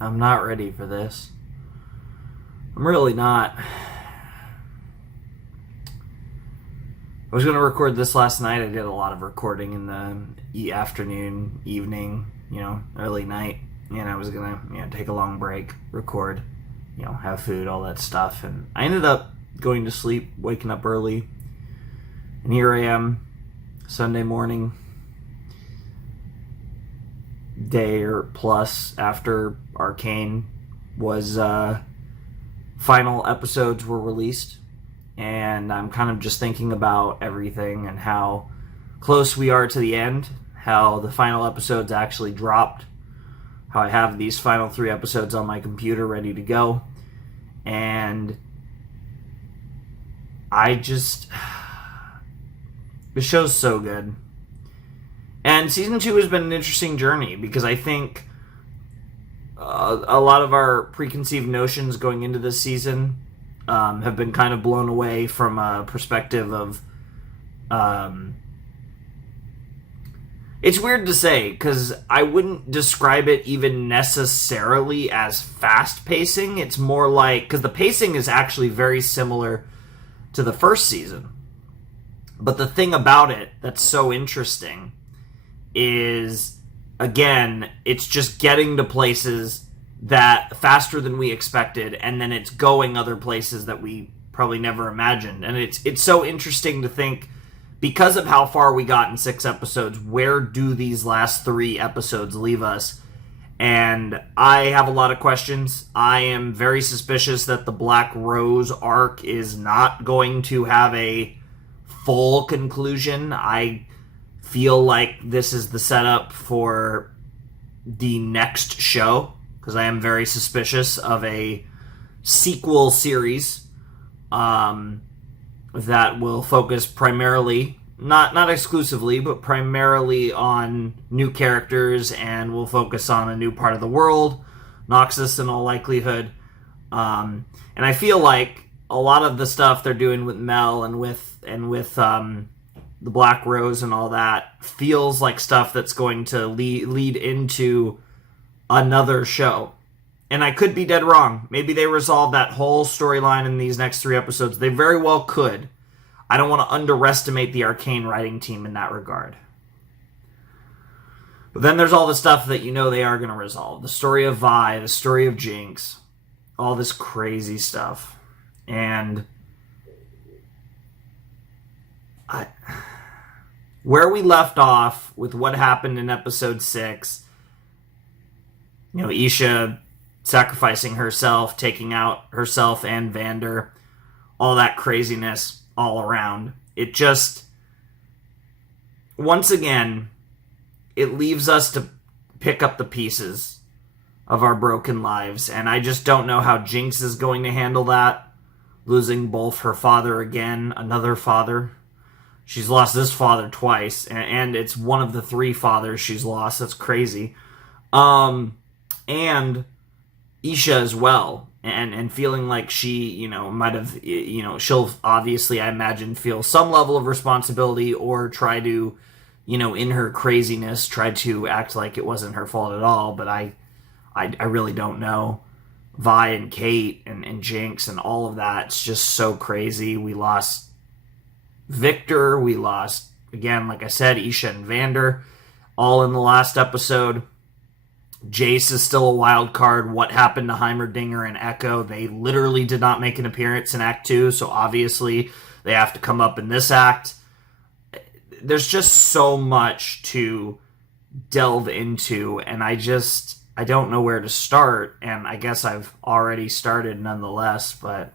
I'm not ready for this. I'm really not. I was going to record this last night. I did a lot of recording in the afternoon, evening, early night. And I was going to, take a long break, record, have food, all that stuff. And I ended up going to sleep, waking up early. And here I am, Sunday morning, day or plus after Arcane was final episodes were released. And I'm kind of just thinking about everything and how close we are to the end, how the final episodes actually dropped, how I have these final 3 episodes on my computer ready to go. And this show's so good. And season 2 has been an interesting journey because I think a lot of our preconceived notions going into this season have been kind of blown away from a perspective of... it's weird to say, because I wouldn't describe it even necessarily as fast pacing. It's more like... because the pacing is actually very similar to the first season. But the thing about it that's so interesting is, again, it's just getting to places that faster than we expected, and then it's going other places that we probably never imagined. And it's so interesting to think, because of how far we got in 6 episodes, where do these last 3 episodes leave us? And I have a lot of questions. I am very suspicious that the Black Rose arc is not going to have a full conclusion. I feel like this is the setup for the next show, because I am very suspicious of a sequel series that will focus primarily, not exclusively, but primarily on new characters, and will focus on a new part of the world, Noxus in all likelihood. And I feel like a lot of the stuff they're doing with Mel and with the Black Rose and all that feels like stuff that's going to lead into another show. And I could be dead wrong. Maybe they resolve that whole storyline in these next 3 episodes. They very well could. I don't want to underestimate the Arcane writing team in that regard. But then there's all the stuff that they are going to resolve. The story of Vi, the story of Jinx, all this crazy stuff. And where we left off with what happened in episode 6, Isha sacrificing herself, taking out herself and Vander, all that craziness all around. It just, once again, it leaves us to pick up the pieces of our broken lives. And I just don't know how Jinx is going to handle that. Losing both her father again, another father. She's lost this father twice, and it's one of the 3 fathers she's lost. That's crazy. And Isha as well, and feeling like she, might have, she'll obviously, I imagine, feel some level of responsibility, or try to, in her craziness, try to act like it wasn't her fault at all. But I really don't know. Vi and Kate and Jinx and all of that, it's just so crazy. We lost Victor, we lost, again, like I said, Isha and Vander, all in the last episode. Jace is still a wild card. What happened to Heimerdinger and Echo? They literally did not make an appearance in Act 2, so obviously they have to come up in this act. There's just so much to delve into, and I don't know where to start, and I guess I've already started nonetheless, but...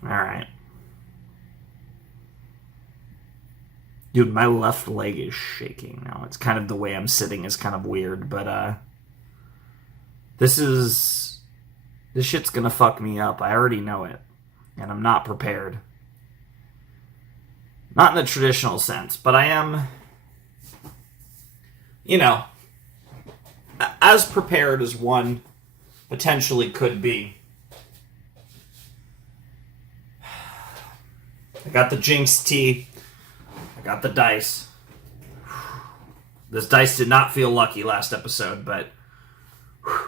Alright. Dude, my left leg is shaking now. It's kind of the way I'm sitting is kind of weird, but this shit's gonna fuck me up. I already know it. And I'm not prepared. Not in the traditional sense, but I am, as prepared as one potentially could be. I got the Jinx tea. I got the dice. This dice did not feel lucky last episode, but... Whew.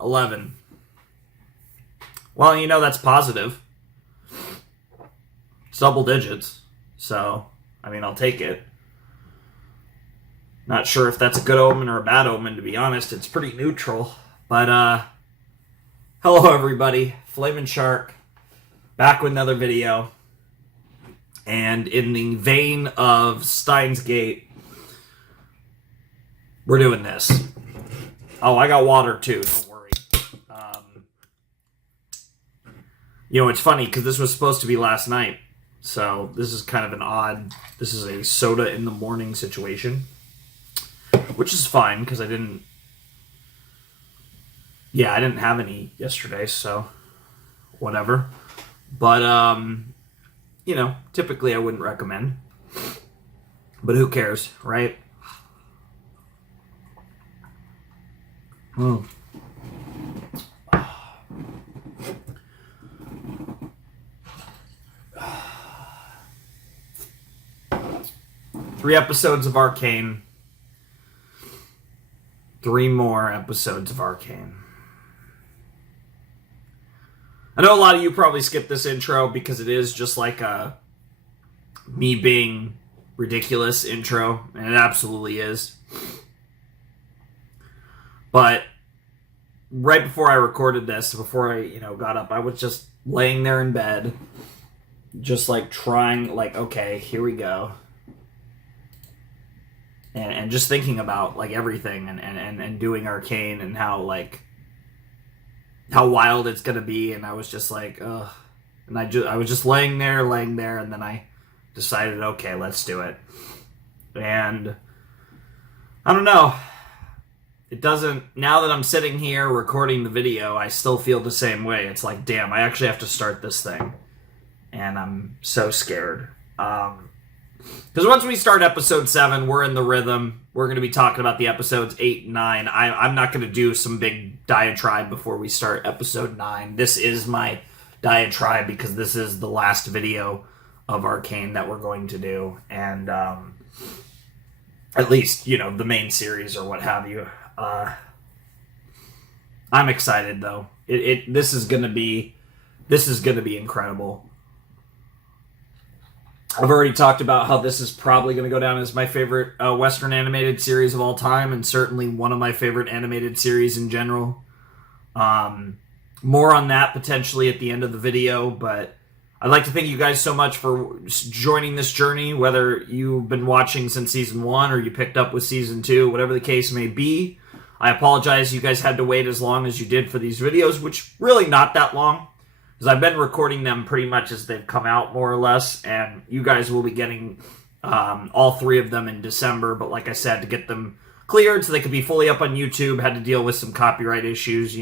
11. Well, you know, that's positive. It's double digits. So, I mean, I'll take it. Not sure if that's a good omen or a bad omen, to be honest. It's pretty neutral. But, hello, everybody. Flamin' Shark. Back with another video. And in the vein of Steins Gate, we're doing this. Oh, I got water, too. Don't worry. You know, it's funny, because this was supposed to be last night. So, this is kind of an odd... This is a soda in the morning situation. Which is fine, because I didn't... Yeah, I didn't have any yesterday, so... Whatever. But, you know, typically I wouldn't recommend. But who cares, right? Mm. 3 episodes of Arcane. 3 more episodes of Arcane. I know a lot of you probably skipped this intro because it is just like a me being ridiculous intro, and it absolutely is. But right before I recorded this, before I, got up, I was just laying there in bed, just like trying, like, okay, here we go. And just thinking about, like, everything and doing Arcane and how, like, how wild it's gonna be, and I was just like, ugh. And I was just laying there, and then I decided, okay, let's do it. And I don't know. It doesn't, now that I'm sitting here recording the video, I still feel the same way. It's like, damn, I actually have to start this thing. And I'm so scared. Because once we start episode 7, we're in the rhythm. We're going to be talking about the episodes 8 and 9. I'm not going to do some big diatribe before we start episode 9. This is my diatribe because this is the last video of Arcane that we're going to do. And at least, the main series or what have you. I'm excited, though. This is going to be incredible. I've already talked about how this is probably going to go down as my favorite Western animated series of all time, and certainly one of my favorite animated series in general. More on that potentially at the end of the video, but I'd like to thank you guys so much for joining this journey, whether you've been watching since Season 1 or you picked up with Season 2, whatever the case may be. I apologize you guys had to wait as long as you did for these videos, which really not that long. Because I've been recording them pretty much as they've come out, more or less, and you guys will be getting all 3 of them in December, but like I said, to get them cleared so they could be fully up on YouTube, had to deal with some copyright issues,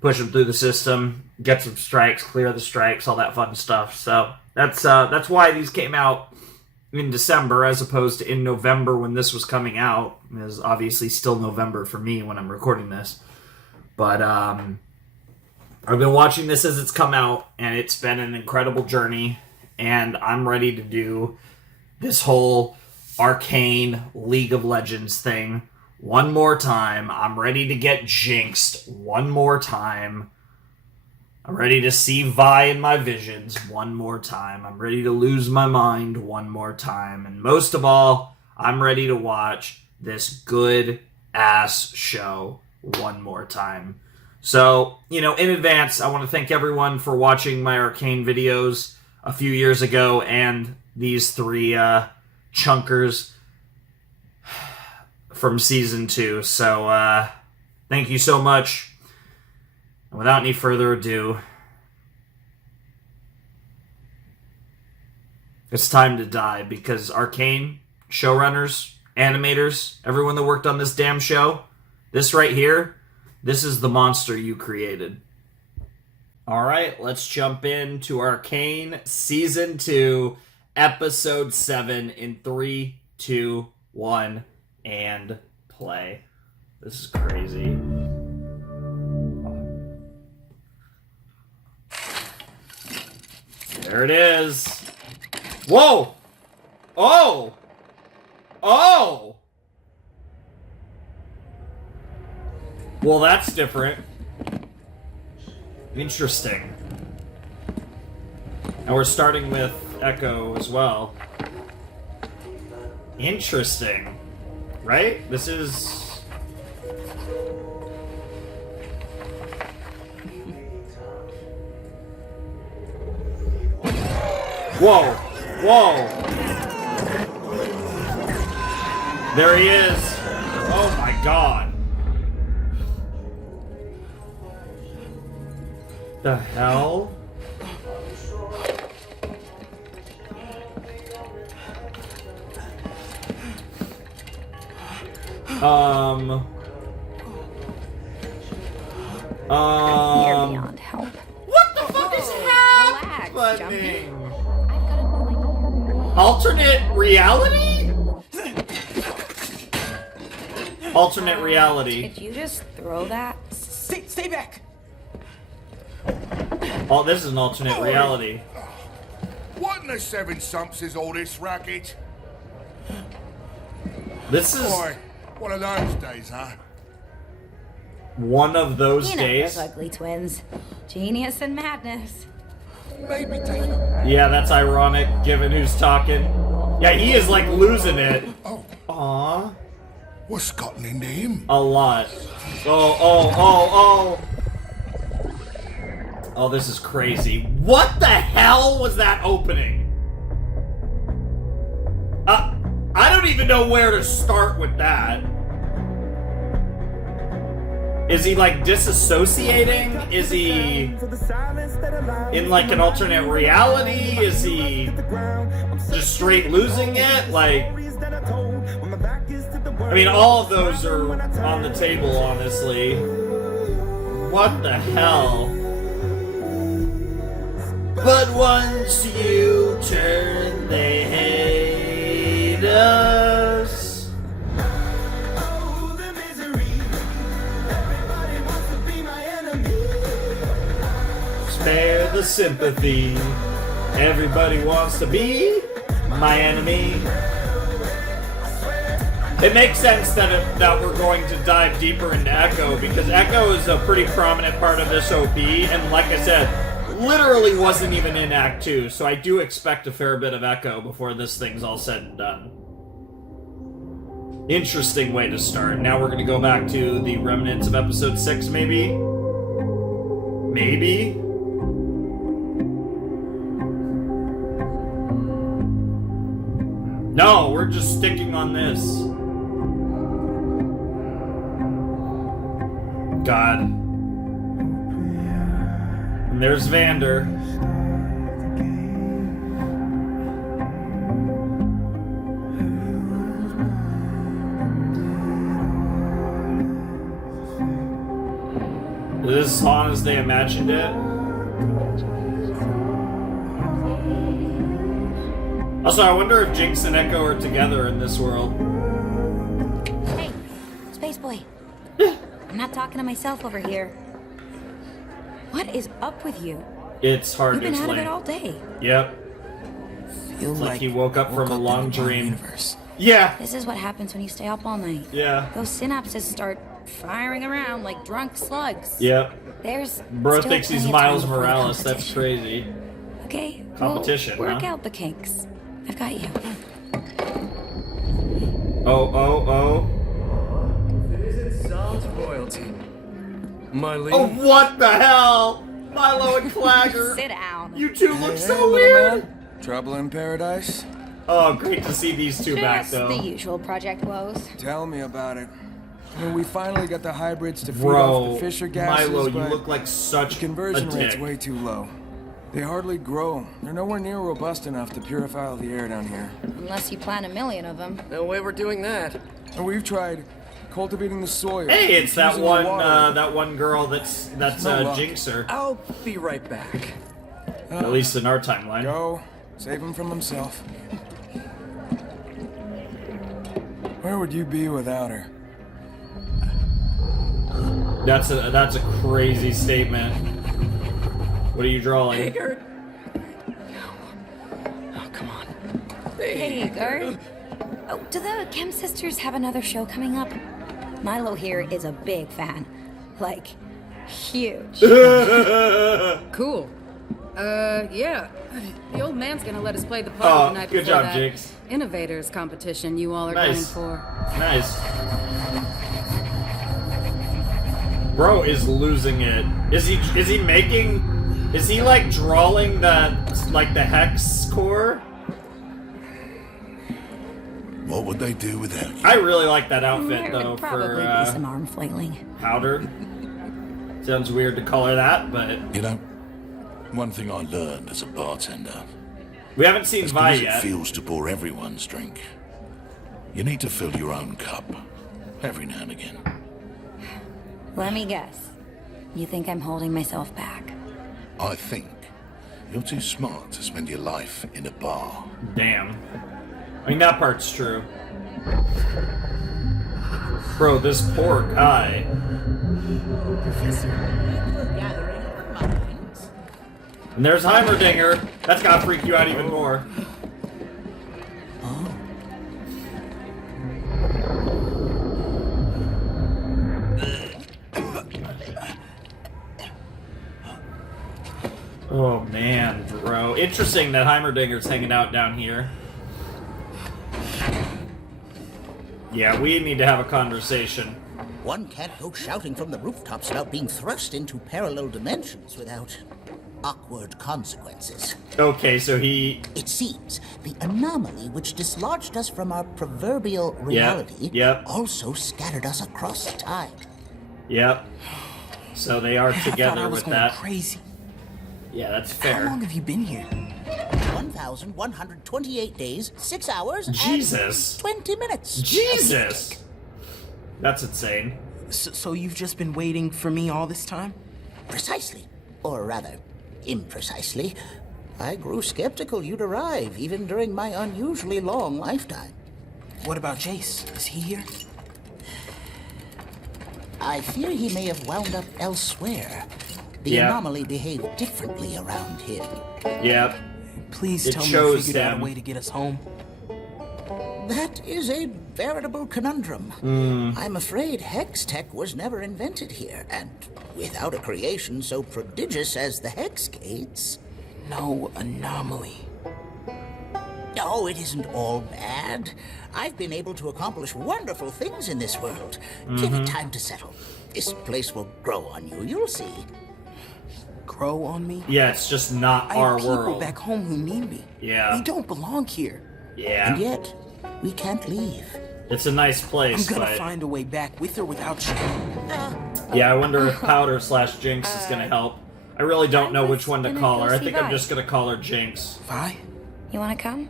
push them through the system, get some strikes, clear the strikes, all that fun stuff. So that's why these came out in December as opposed to in November when this was coming out. It is obviously still November for me when I'm recording this. But I've been watching this as it's come out, and it's been an incredible journey, and I'm ready to do this whole Arcane League of Legends thing one more time. I'm ready to get jinxed one more time. I'm ready to see Vi in my visions one more time. I'm ready to lose my mind one more time. And most of all, I'm ready to watch this good-ass show one more time. So, in advance, I want to thank everyone for watching my Arcane videos a few years ago and these 3 chunkers from Season 2. So, thank you so much. And without any further ado, it's time to die because Arcane, showrunners, animators, everyone that worked on this damn show, this right here, this is the monster you created. Alright, let's jump into Arcane Season 2, Episode 7 in 3, 2, 1, and play. This is crazy. There it is. Whoa! Oh! Oh! Well, that's different. Interesting. And we're starting with Echo as well. Interesting. Right? This is... Whoa! Whoa! There he is! Oh my god! The hell? You're beyond help. What the fuck is happening? I've got a new idea. Alternate reality? Alternate reality. Did you just throw that? Stay back! Oh, this is an alternate reality. What in the seven sumps is all this racket? This is Boy, one of those days, huh? one of those You know days. those ugly twins. Genius and madness. Maybe take them. Yeah, that's ironic, given who's talking. Yeah, he is like losing it. Oh, Aww. what's gotten into him? A lot. Oh. Oh, this is crazy. What the hell was that opening? I don't even know where to start with that. Is he like disassociating? Is he in like an alternate reality? Is he just straight losing it? Like, I mean, all of those are on the table, honestly. What the hell? But once you turn, they hate us. Spare the sympathy. Everybody wants to be my enemy. It makes sense that we're going to dive deeper into Echo, because Echo is a pretty prominent part of this OP, and like I said, literally wasn't even in Act 2, so I do expect a fair bit of Echo before this thing's all said and done. Interesting way to start. Now we're going to go back to the remnants of Episode 6, maybe? Maybe? No, we're just sticking on this. God. And there's Vander. Is this Zaun as they imagined it? Also, I wonder if Jinx and Echo are together in this world. Hey, Space Boy. I'm not talking to myself over here. What is up with you? It's hard You've to been out of explain. it all day. Yep. Feel It's like he woke up from a long in the wrong dream. Universe. Yeah. This is what happens when you stay up all night. Yeah. Those synapses start firing around like drunk slugs. Yep. There's Bro still thinks he's plenty of time Miles before the Morales. That's competition. crazy. Okay. Competition, We'll work huh? out the kinks. I've got you. Oh. It isn't Zaun's royalty. My lead. Oh, what the hell? Milo and Clagger. Sit down. You two look so little weird. man. Trouble in paradise? Oh, great to see these two back, Just though. the usual project woes. Tell me about it. When we finally got the hybrids to feed off Bro, the Fisher gases, Milo, you but look like such the conversion a rate's dick. way too low. They hardly grow. They're nowhere near robust enough to purify all the air down here. Unless you plant 1,000,000 of them. No way we're doing that. And we've tried cultivating the soil. Hey, it's that using the one, water. that one girl that's No luck. Jinxer. I'll be right back. At least in our timeline. Go. Save him from himself. Where would you be without her? That's a crazy statement. What are you drawing? Haggard. No. Oh, come on. Hey, Gar. Oh, do the Chem Sisters have another show coming up? Milo here is a big fan. Like, huge. Cool. Yeah. The old man's gonna let us play the part the night good before job, that Jinx. Innovators competition you all are going Nice. for. Nice. Bro is losing it. Is he like drawing the hex core? What would they do without you? I really like that outfit There though would probably for be some arm flailing. Powder. Sounds weird to call her that, but You know, one thing I learned as a bartender, we haven't seen as Vi good as it yet. feels to pour everyone's drink, you need to fill your own cup every now and again. Let me guess. You think I'm holding myself back? I think you're too smart to spend your life in a bar. Damn. I mean, that part's true. Bro, this poor guy. And there's Heimerdinger. That's gotta freak you out even more. Oh man, bro. Interesting that Heimerdinger's hanging out down here. Yeah, we need to have a conversation. One can't go shouting from the rooftops about being thrust into parallel dimensions without awkward consequences. Okay, so he... It seems the anomaly which dislodged us from our proverbial reality yep. also scattered us across time. Yep. So they are I thought I together was with going that. crazy. Yeah, that's How fair. long have you been here? 1,128 days, 6 hours, Jesus. and 20 minutes. Jesus! That's insane. So you've just been waiting for me all this time? Precisely. Or rather, imprecisely. I grew skeptical you'd arrive, even during my unusually long lifetime. What about Jace? Is he here? I fear he may have wound up elsewhere. The Yeah. anomaly behaved differently around him. Yep. Please It tell me you chose figured out them. a way to get us home. That is a veritable conundrum. I'm afraid Hextech was never invented here, and without a creation so prodigious as the Hex Gates... No anomaly. Oh, it isn't all bad. I've been able to accomplish wonderful things in this world. Give it time to settle. This place will grow on you, you'll see. Grow on me? Yeah, it's just not I our have people world. back home who need me. Yeah. We don't belong here. Yeah. And yet, we can't leave. It's a nice I'm place, gonna but... find a way back with or without you. Yeah, I wonder if Powder / Jinx is gonna help. I really don't know which one to gonna call go her. I see think Vi. I'm just gonna call her Jinx. Vi? You wanna come?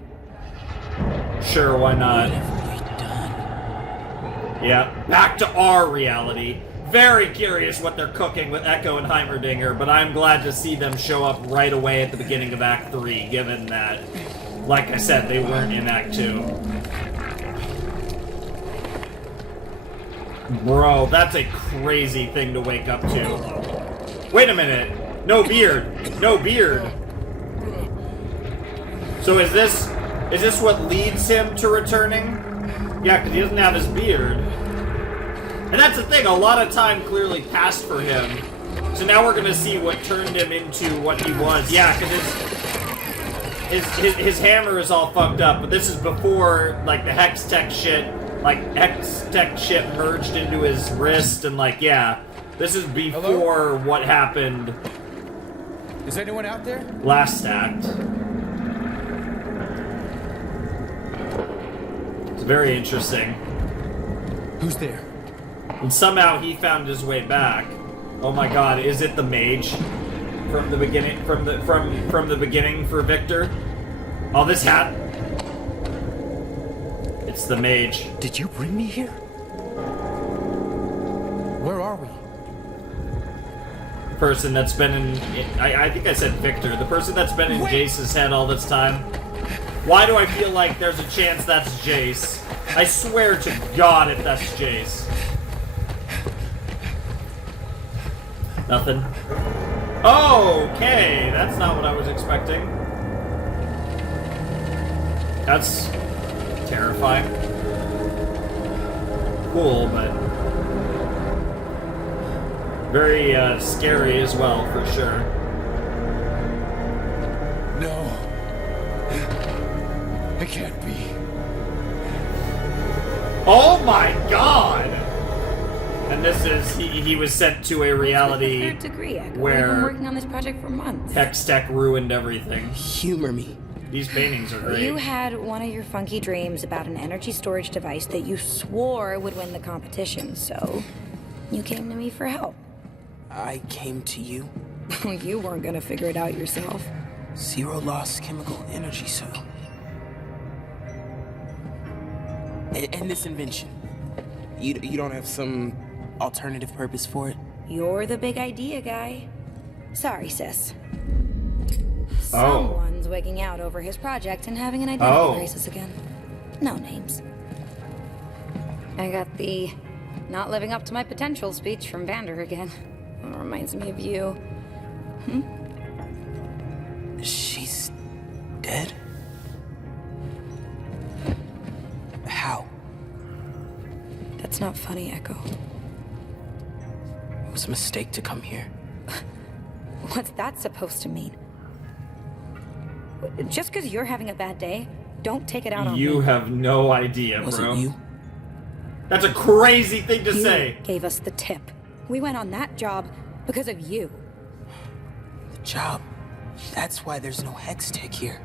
Sure, why not? What have we done? Yeah, back to our reality. Very curious what they're cooking with Echo and Heimerdinger, but I'm glad to see them show up right away at the beginning of Act 3, given that, like I said, they weren't in Act 2. Bro, that's a crazy thing to wake up to. Wait a minute. No beard. No beard. So is this what leads him to returning? Yeah, because he doesn't have his beard. And that's the thing, a lot of time clearly passed for him. So now we're gonna see what turned him into what he was. Yeah, because his hammer is all fucked up, but this is before, like, the Hextech shit merged into his wrist, and, like, yeah. This is before what happened Is anyone out there? last act. It's very interesting. Who's there? And somehow he found his way back. Oh my god, is it the mage? From the beginning from the beginning for Victor? Oh, this hat. It's the mage. Did you bring me here? Where are we? Person that's been in I think I said Victor. The person that's been in Jace's head all this time. Why do I feel like there's a chance that's Jace? I swear to God if that's Jace. Nothing. Okay, that's not what I was expecting. That's terrifying. Cool, but very scary as well, for sure. No. It can't be. Oh my god! And this is, he was sent to a reality Third degree, Echo. We've been where working on this project for months. Hextech ruined everything. Humor me. These paintings are great. You had one of your funky dreams about an energy storage device that you swore would win the competition, so you came to me for help. I came to you. You weren't gonna figure it out yourself. Zero loss chemical energy cell. And this invention. You don't have some alternative purpose for it? You're the big idea guy. Sorry, sis. Oh. Someone's wigging out over his project and having an identity crisis again. No names. I got the not living up to my potential speech from Vander again. It reminds me of you. She's dead? How? That's not funny, Echo. It was a mistake to come here. What's that supposed to mean? Just because you're having a bad day, don't take it out on me. You have no idea, Was bro. it you? That's a crazy thing to You say. gave us the tip. We went on that job because of you. The job. That's why there's no Hextech here.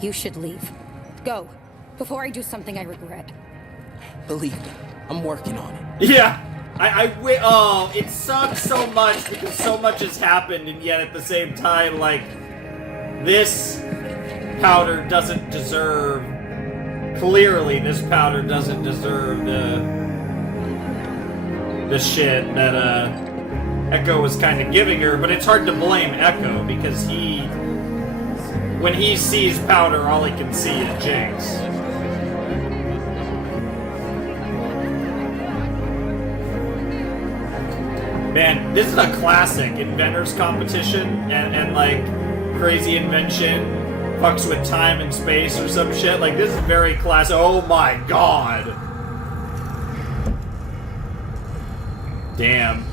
You should leave. Go, before I do something I regret. Believe me, I'm working on it. Yeah. Oh, it sucks so much because so much has happened, and yet at the same time, like, this powder doesn't deserve. Clearly, this powder doesn't deserve the shit that Echo was kind of giving her. But it's hard to blame Echo because when he sees powder, all he can see is Jinx. Man, this is a classic inventors competition and like crazy invention fucks with time and space or some shit. Like, this is very classic. Oh my god. Damn.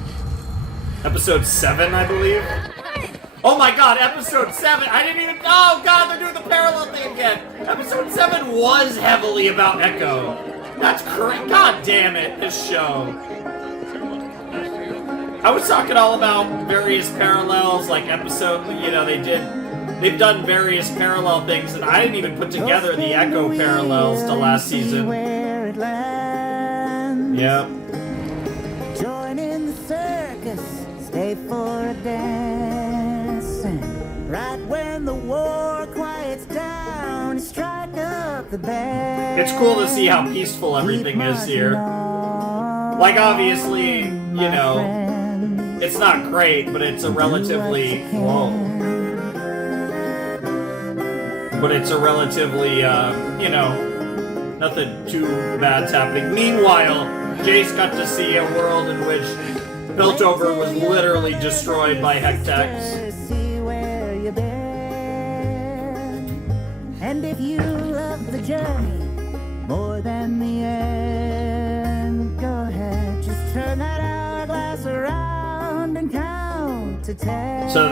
Episode 7, I believe. Oh my god, episode 7. I didn't even. Oh god, they're doing the parallel thing again. Episode 7 was heavily about Echo. That's correct. God damn it, this show. I was talking all about various parallels, like episode, you know, they've done various parallel things, and I didn't even put together the Echo parallels to last season. Yep. Join in the circus, stay for a dance, and right when the war quiets down, strike up the band. It's cool to see how peaceful everything is here. Like, obviously, you know, it's not great, but it's a relatively... Whoa. But it's a relatively, you know, nothing too bad's happening. Meanwhile, Jace got to see a world in which Piltover was literally destroyed by Hextech. And if you love the journey more than the end, go ahead, just turn that hourglass around and count to 10. So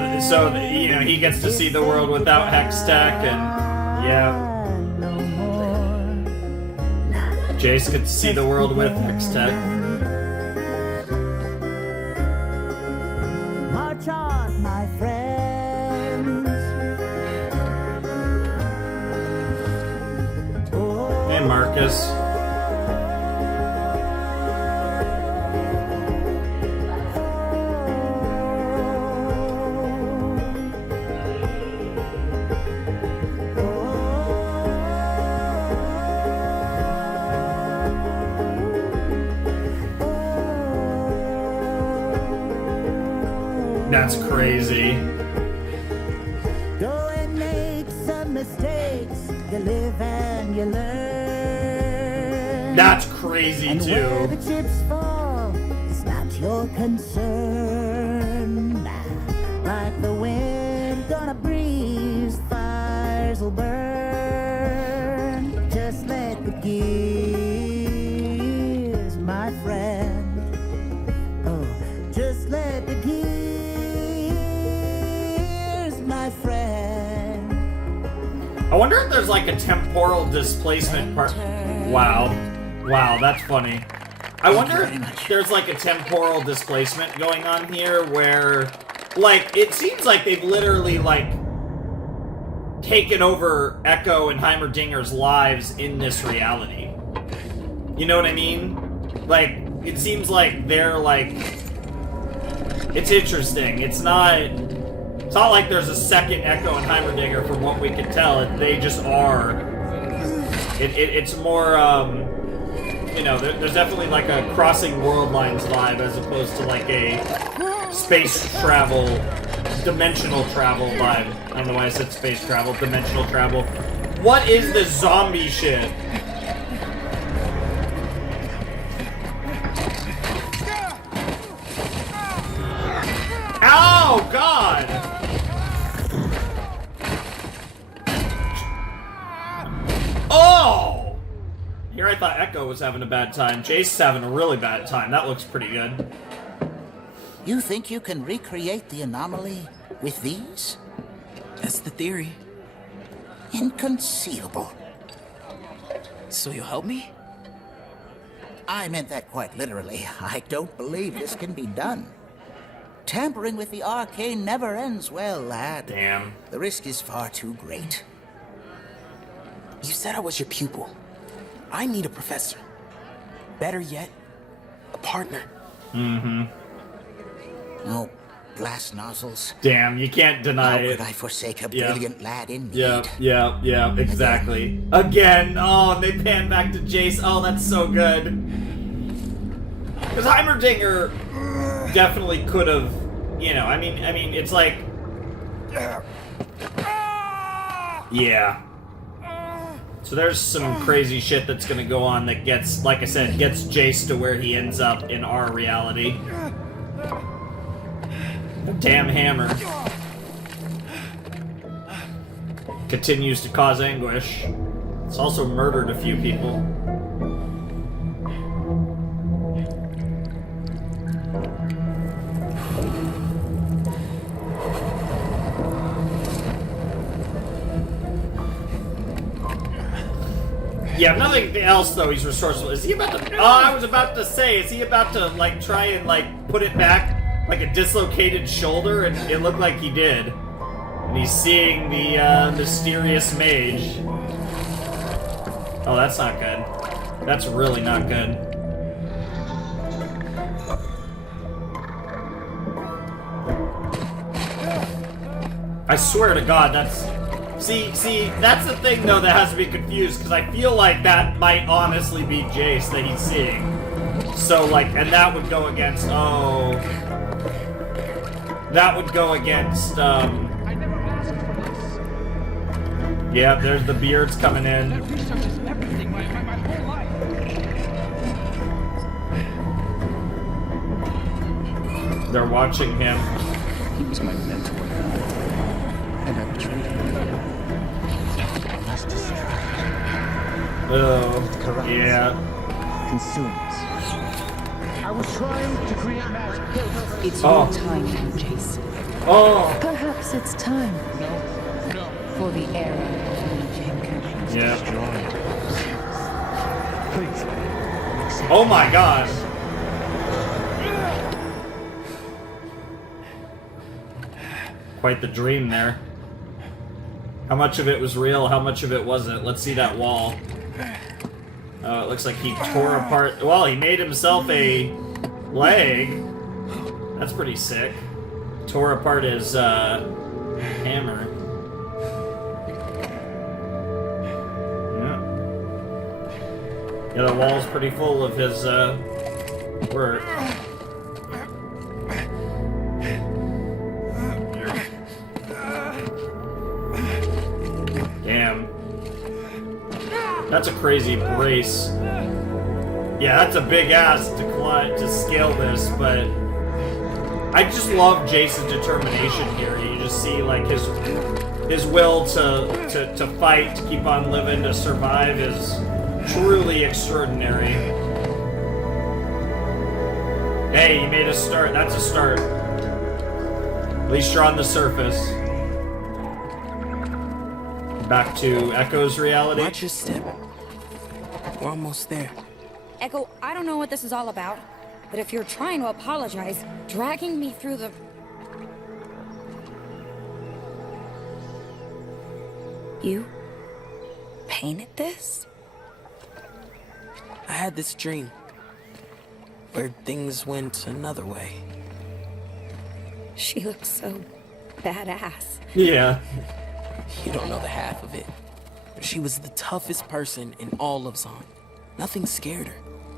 you know, he gets to see the world without Hextech, and yeah. Jace gets to see the world with Hextech. March on, my friends. Hey, Marcus. That's crazy. Go and make some mistakes. You live and you learn. That's crazy And where the too. chips fall, it's not your concern. Like the wind, gonna breeze, fires will burn. there's like a temporal displacement part. Wow. Wow, that's funny. I wonder if there's like a temporal displacement going on here where, like, it seems like they've literally, like, taken over Echo and Heimerdinger's lives in this reality. You know what I mean? Like, it seems like they're, like... It's interesting. It's not like there's a second Echo and Heimerdinger from what we can tell. They just are. It's more, you know, there's definitely like a crossing world lines vibe as opposed to like a space travel, dimensional travel vibe. I don't know why I said space travel, dimensional travel. What is this zombie shit? Oh, God! Oh! Here I thought Echo was having a bad time. Jace is having a really bad time. That looks pretty good. You think you can recreate the anomaly with these? That's the theory. Inconceivable. So you'll help me? I meant that quite literally. I don't believe this can be done. Tampering with the Arcane never ends well, lad. Damn. The risk is far too great. You said I was your pupil. I need a professor. Better yet, a partner. Mm-hmm. No blast nozzles. Damn, you can't deny it. How could I forsake a brilliant lad in need? Yeah, exactly. Again, oh, and they pan back to Jace. Oh, that's so good. Because Heimerdinger definitely could have, you know, I mean, it's like... Yeah. So there's some crazy shit that's gonna go on that gets, like I said, gets Jace to where he ends up in our reality. The damn hammer continues to cause anguish. It's also murdered a few people. Yeah, nothing else though, he's resourceful. Is he about to... Oh, I was about to say, is he about to, like, try and, like, put it back like a dislocated shoulder? And it looked like he did. And he's seeing the, mysterious mage. Oh, that's not good. That's really not good. I swear to God, that's... See, that's the thing, though, that has to be confused, because I feel like that might honestly be Jace that he's seeing. So, like, and that would go against, oh... That would go against, yeah, there's the beards coming in. They're watching him. He was my mentor, and I betrayed him. Oh, yeah. Consumers. I was trying to create magic. It's your time now, Jace. Oh. Perhaps it's time. No. For the era of Legion. Yeah. Please. Oh my God. Quite the dream there. How much of it was real? How much of it wasn't? Let's see that wall. Oh, it looks like he tore apart... Well, he made himself a leg. That's pretty sick. Tore apart his, hammer. Yeah, the wall's pretty full of his, work. Damn. That's a crazy brace. Yeah, that's a big ass to scale this, but I just love Jace's determination here. You just see like his will to fight, to keep on living, to survive is truly extraordinary. Hey, you made a start. That's a start. At least you're on the surface. Back to Echo's reality. Watch your step. We're almost there. Echo, I don't know what this is all about, but if you're trying to apologize, dragging me through the... You painted this? I had this dream where things went another way. She looks so badass. Yeah. You don't know the half of it. She was the toughest person in all of Zaun. Nothing scared her.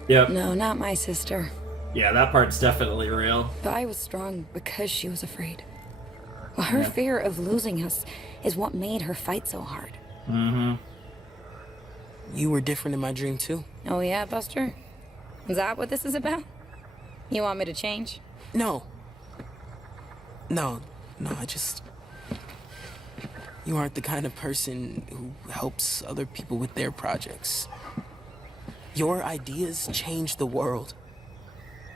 Yep. No, not my sister. Yeah, that part's definitely real. But I was strong because she was afraid. Well, her fear of losing us is what made her fight so hard. Mm-hmm. You were different in my dream, too. Oh yeah, Buster? Is that what this is about? You want me to change? No, I just... You aren't the kind of person who helps other people with their projects. Your ideas change the world.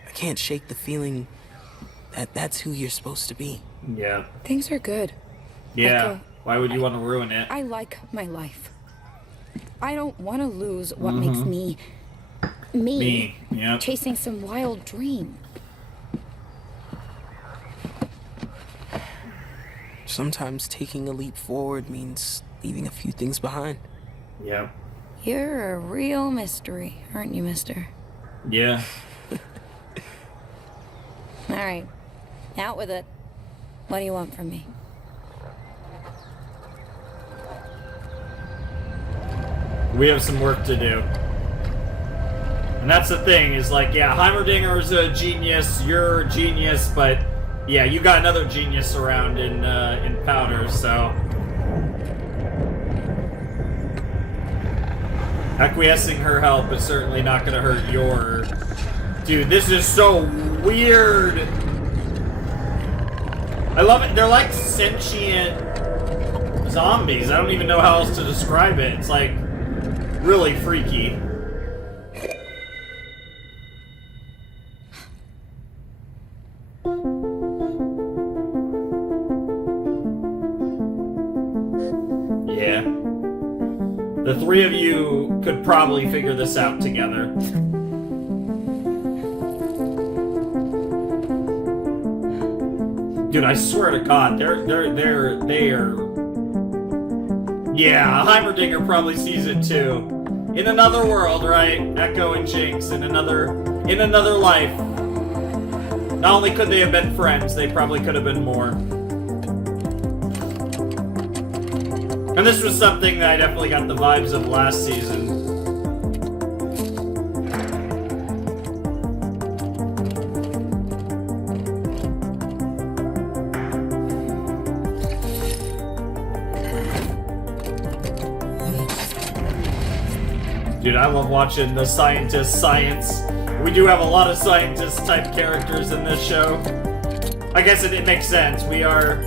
I can't shake the feeling that that's who you're supposed to be. Yeah. Things are good. Yeah. Echo, Why would you want to ruin it? I like my life. I don't want to lose what makes me... Me. Yeah. Chasing some wild dream. Sometimes taking a leap forward means leaving a few things behind. Yeah. You're a real mystery, aren't you, mister? Yeah. All right. Out with it. What do you want from me? We have some work to do. And that's the thing, is like, yeah, Heimerdinger's a genius, you're a genius, but yeah, you got another genius around in Powder, so... Acquiescing her help is certainly not gonna hurt your... Dude, this is so weird! I love it, they're like sentient zombies. I don't even know how else to describe it. It's like, really freaky. Yeah. The three of you could probably figure this out together. Dude, I swear to God, they are... Yeah, Heimerdinger probably sees it too. In another world, right? Echo and Jinx in another life. Not only could they have been friends, they probably could have been more. And this was something that I definitely got the vibes of last season. Dude, I love watching the scientist science. We do have a lot of scientist-type characters in this show. I guess it makes sense. We are,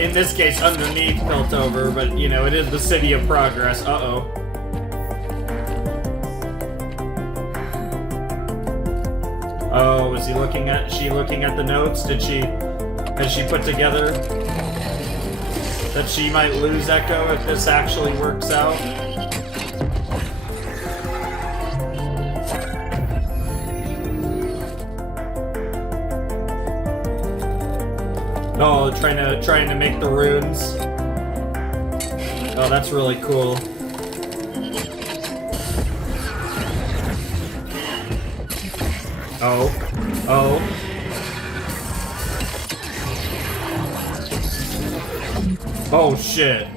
in this case, underneath Piltover, but, you know, it is the City of Progress. Uh-oh. Oh, is she looking at the notes? Has she put together that she might lose Echo if this actually works out? Oh, trying to make the runes. Oh, that's really cool. Oh. Oh shit.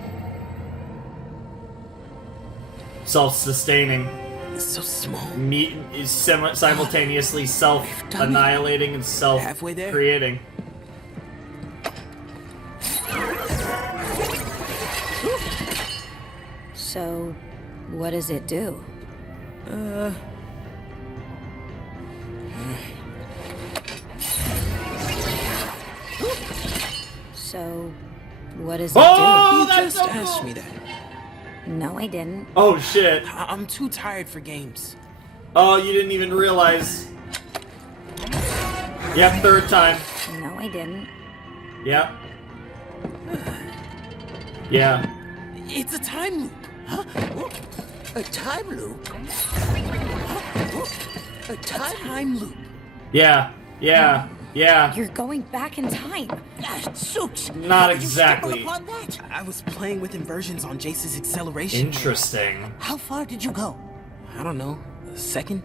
Self-sustaining. It's so small. Meat is simultaneously self-annihilating and self-creating. So, what does it do? So, what does it do? You just asked me that. No, I didn't. Oh shit. I'm too tired for games. Oh, you didn't even realize. Yep, third time. No, I didn't. Yep. Yeah. It's a time loop. Huh? A time loop? A time loop? Yeah. You're going back in time. Zooks! Not How did you stumble exactly. upon that? I was playing with inversions on Jace's acceleration. Interesting. How far did you go? I don't know, a second?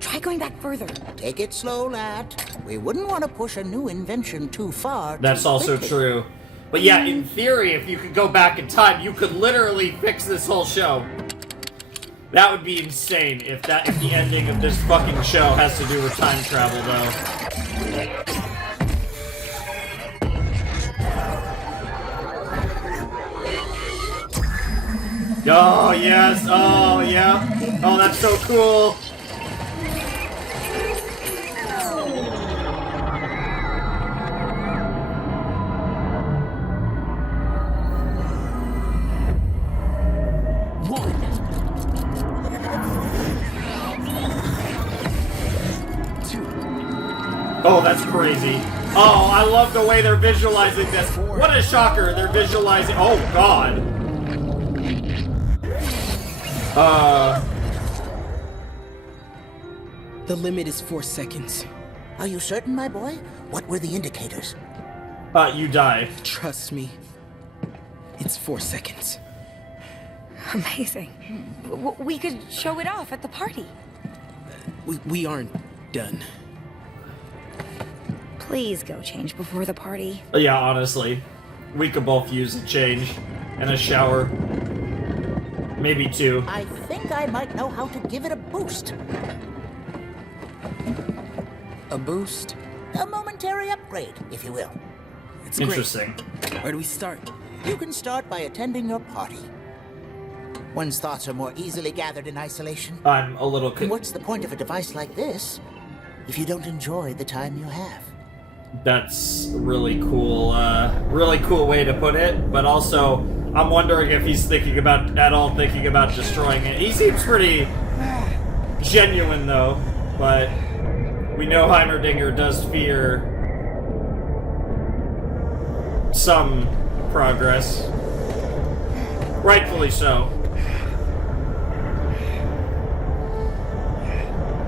Try going back further. Take it slow, lad. We wouldn't want to push a new invention too far. That's too also quickly. true. But yeah, in theory, if you could go back in time, you could literally fix this whole show. That would be insane if the ending of this fucking show has to do with time travel, though. Oh, yes. Oh, yeah. Oh, that's so cool. Oh, that's crazy. Oh, I love the way they're visualizing this. What a shocker. They're visualizing. Oh, God. The limit is 4 seconds. Are you certain, my boy? What were the indicators? You die. Trust me. It's 4 seconds. Amazing. We could show it off at the party. We aren't done. Please go change before the party. Yeah, honestly. We could both use a change and a shower. Maybe 2. I think I might know how to give it a boost. A boost? A momentary upgrade, if you will. It's Interesting. Great. Where do we start? You can start by attending your party. One's thoughts are more easily gathered in isolation. I'm a little... And what's the point of a device like this if you don't enjoy the time you have? That's really cool way to put it, but also I'm wondering if he's thinking about destroying it. He seems pretty genuine though, but we know Heimerdinger does fear some progress. Rightfully so.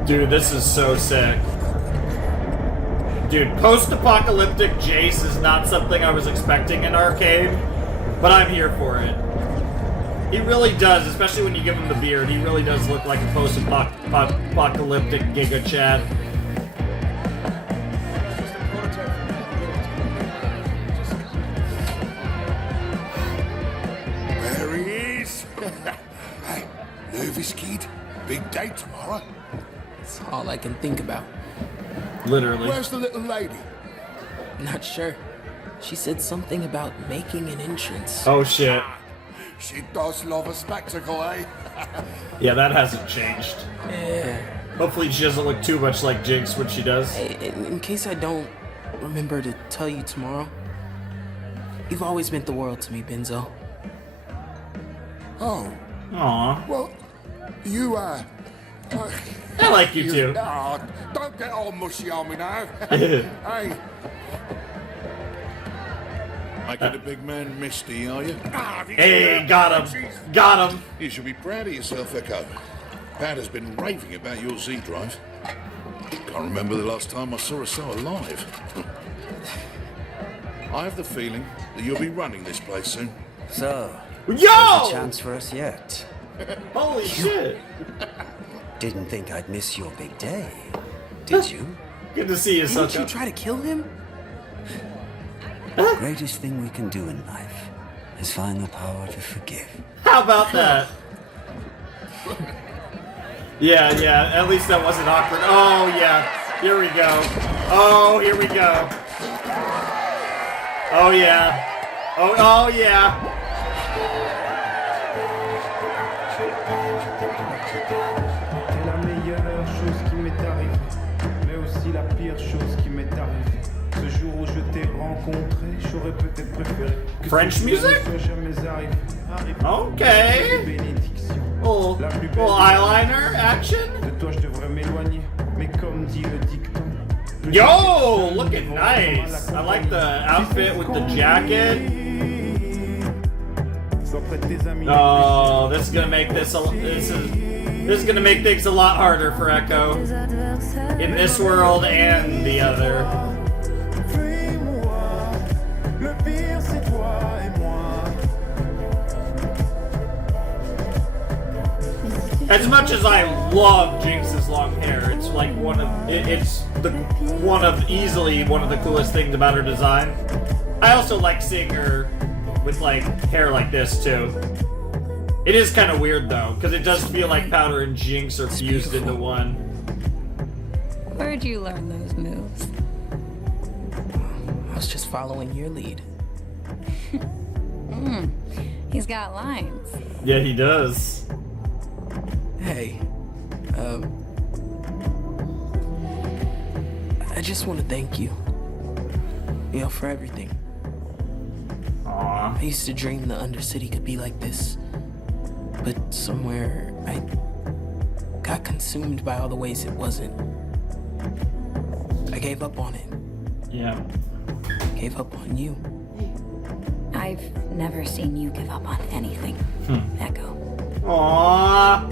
Dude, this is so sick. Dude, post-apocalyptic Jace is not something I was expecting in Arcane, but I'm here for it. He really does, especially when you give him the beard. He really does look like a post-apocalyptic Giga Chad. There he is. Hey, nervous kid? Big day tomorrow. That's all I can think about. Literally. Where's the little lady? Not sure. She said something about making an entrance. Oh shit. She does love a spectacle, eh? Yeah, that hasn't changed. Yeah. Hopefully she doesn't look too much like Jinx when she does. Hey, in case I don't remember to tell you tomorrow, you've always meant the world to me, Benzo. Oh. Aw. Well, you, I like you too. Oh, don't get all mushy on me now. Hey. Making a big man misty, are you? Hey, got him. Got him. You should be proud of yourself, Echo. Pat has been raving about your Z drive. Can't remember the last time I saw her so alive. I have the feeling that you'll be running this place soon. So, Yo! there's a chance for us yet. Holy shit. Didn't think I'd miss your big day, did you? Good to see you, Didn't you Sucka. try to kill him? The greatest thing we can do in life is find the power to forgive. How about that? Yeah, at least that wasn't awkward. Oh, yeah. Here we go. Oh, here we go. Oh, yeah. Oh, yeah. C'est la meilleure chose qui m'est arrivée, mais aussi la pire chose qui m'est arrivée. Ce jour où je t'ai rencontré, j'aurais peut-être préféré que French ce jour music? ne soit jamais arrivé. Okay. Bénédiction. Little eyeliner action. De toi, je devrais m'éloigner, mais comme dit le dicton. Yo, looking nice. I like the outfit with the jacket. Sois près de tes amis. Oh, this is gonna make this is gonna make things a lot harder for Echo in this world and the other. Le pire c'est toi et moi. As much as I love Jinx's long hair, it's like easily one of the coolest things about her design. I also like seeing her with like hair like this too. It is kind of weird though, because it does feel like Powder and Jinx are fused into one. Where'd you learn those moves? I was just following your lead. He's got lines. Yeah, he does. Hey, I just want to thank you. You know, for everything. Aww. I used to dream the Undercity could be like this, but somewhere I got consumed by all the ways it wasn't. I gave up on it. Yeah. Gave up on you. I've never seen you give up on anything, Echo. Aww.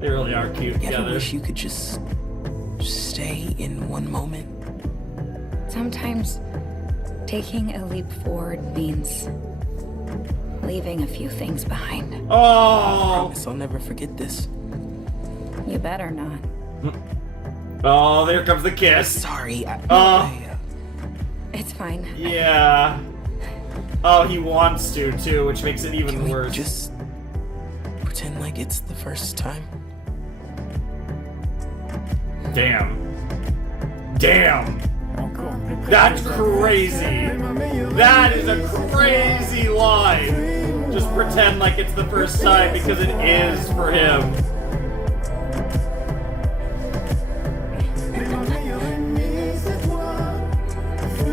They really are cute You ever together. wish you could just stay in one moment? Sometimes taking a leap forward means leaving a few things behind. Oh! I promise I'll never forget this. You better not. Oh, there comes the kiss. Sorry. It's fine. Yeah. Oh, he wants to too, which makes it even Can we worse. just pretend like it's the first time? Damn. Damn. That's crazy. That is a crazy line. Just pretend like it's the first time because it is for him.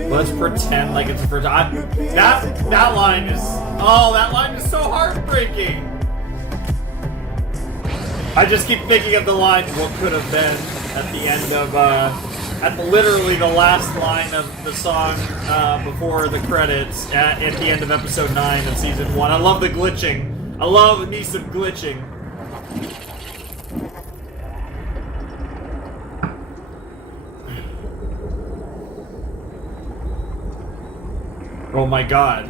Let's pretend like it's the first time. That line is so heartbreaking. I just keep thinking of the line "What could have been" at the end of literally the last line of the song before the credits at the end of episode 9 of season 1. I love the glitching. I love me some glitching. Oh my god.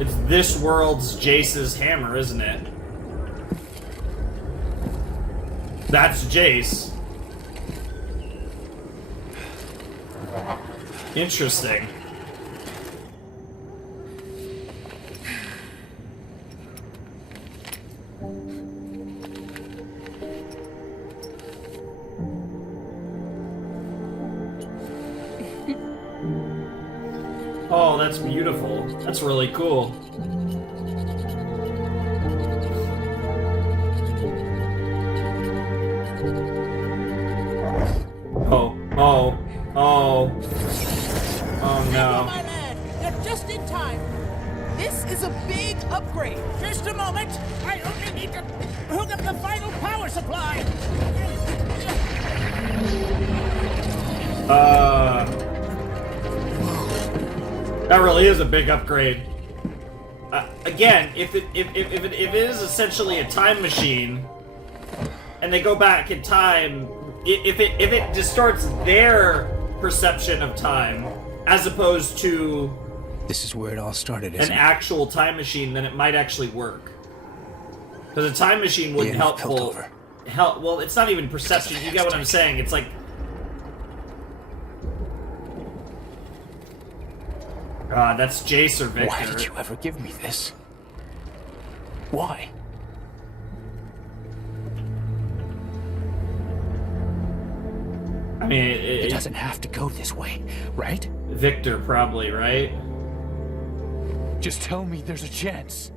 It's this world's Jace's hammer, isn't it? That's Jace. Interesting. Oh, that's beautiful. That's really cool. Oh no. My lad, you're just in time. This is a big upgrade. Just a moment. I only need to hook up the final power supply. That really is a big upgrade. Again, if it is essentially a time machine, and they go back in time, if it distorts their perception of time, as opposed to this is where it all started, an actual time machine, then it might actually work. Because a time machine wouldn't help. Well, it's not even perception. You get what I'm saying? It's like. God, that's Jace or Victor. Why did you ever give me this? Why? I mean, it doesn't have to go this way, right? Victor, probably, right? Just tell me there's a chance.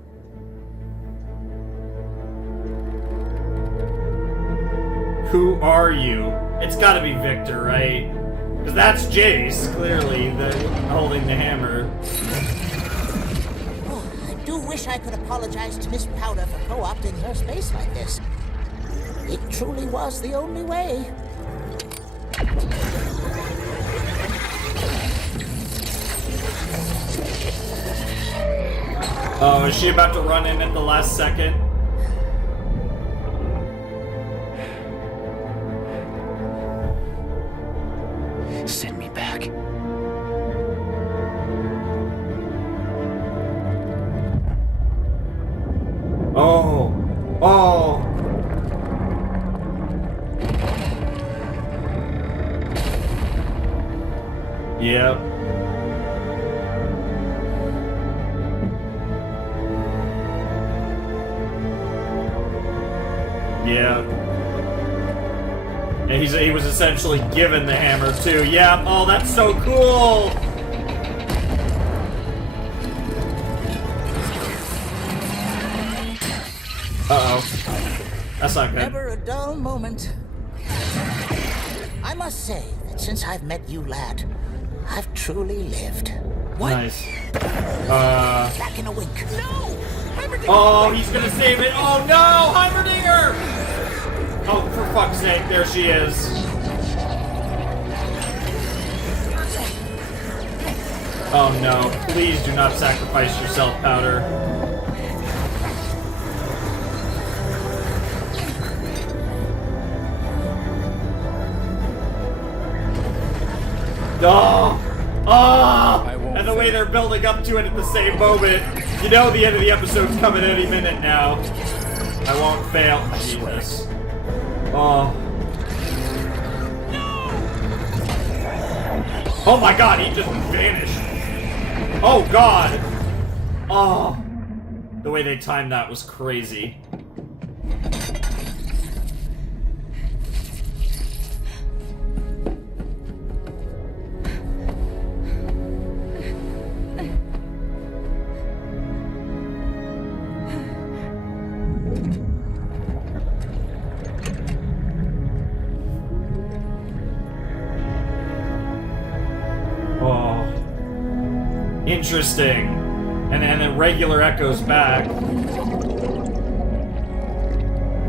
Who are you? It's gotta be Victor, right? Because that's Jace, clearly, holding the hammer. Oh, I do wish I could apologize to Miss Powder for co-opting her space like this. It truly was the only way. Oh, is she about to run in at the last second? Send me back. Oh. Oh. Yep. Yeah. And he was essentially given the hammer too. Yeah. Oh, that's so cool. Uh-oh. That's not good. Never a dull moment. I must say that since I've met you, lad, I've truly lived. What? Nice. Back in a wink. No! Oh, he's gonna save it. Oh no, Heimerdinger! Oh, for fuck's sake, there she is. Oh no, please do not sacrifice yourself, Powder. Oh! Oh! And the way they're building up to it at the same moment. You know the end of the episode's coming any minute now. I won't fail. Jesus. Oh. Oh my god, he just vanished. Oh god. Oh. The way they timed that was crazy. Interesting. And then regular Echo's back.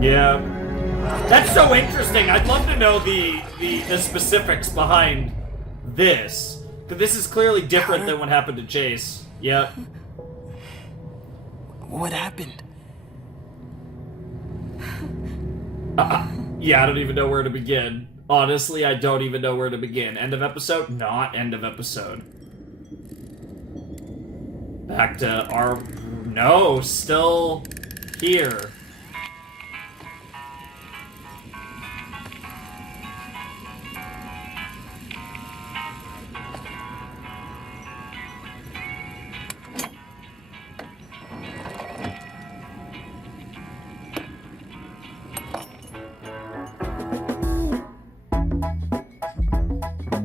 Yeah. That's so interesting. I'd love to know the specifics behind this. Because this is clearly different than what happened to Jace. Yep. What happened? Yeah, I don't even know where to begin. Honestly, I don't even know where to begin. End of episode? Not end of episode. Back to our... No, still here.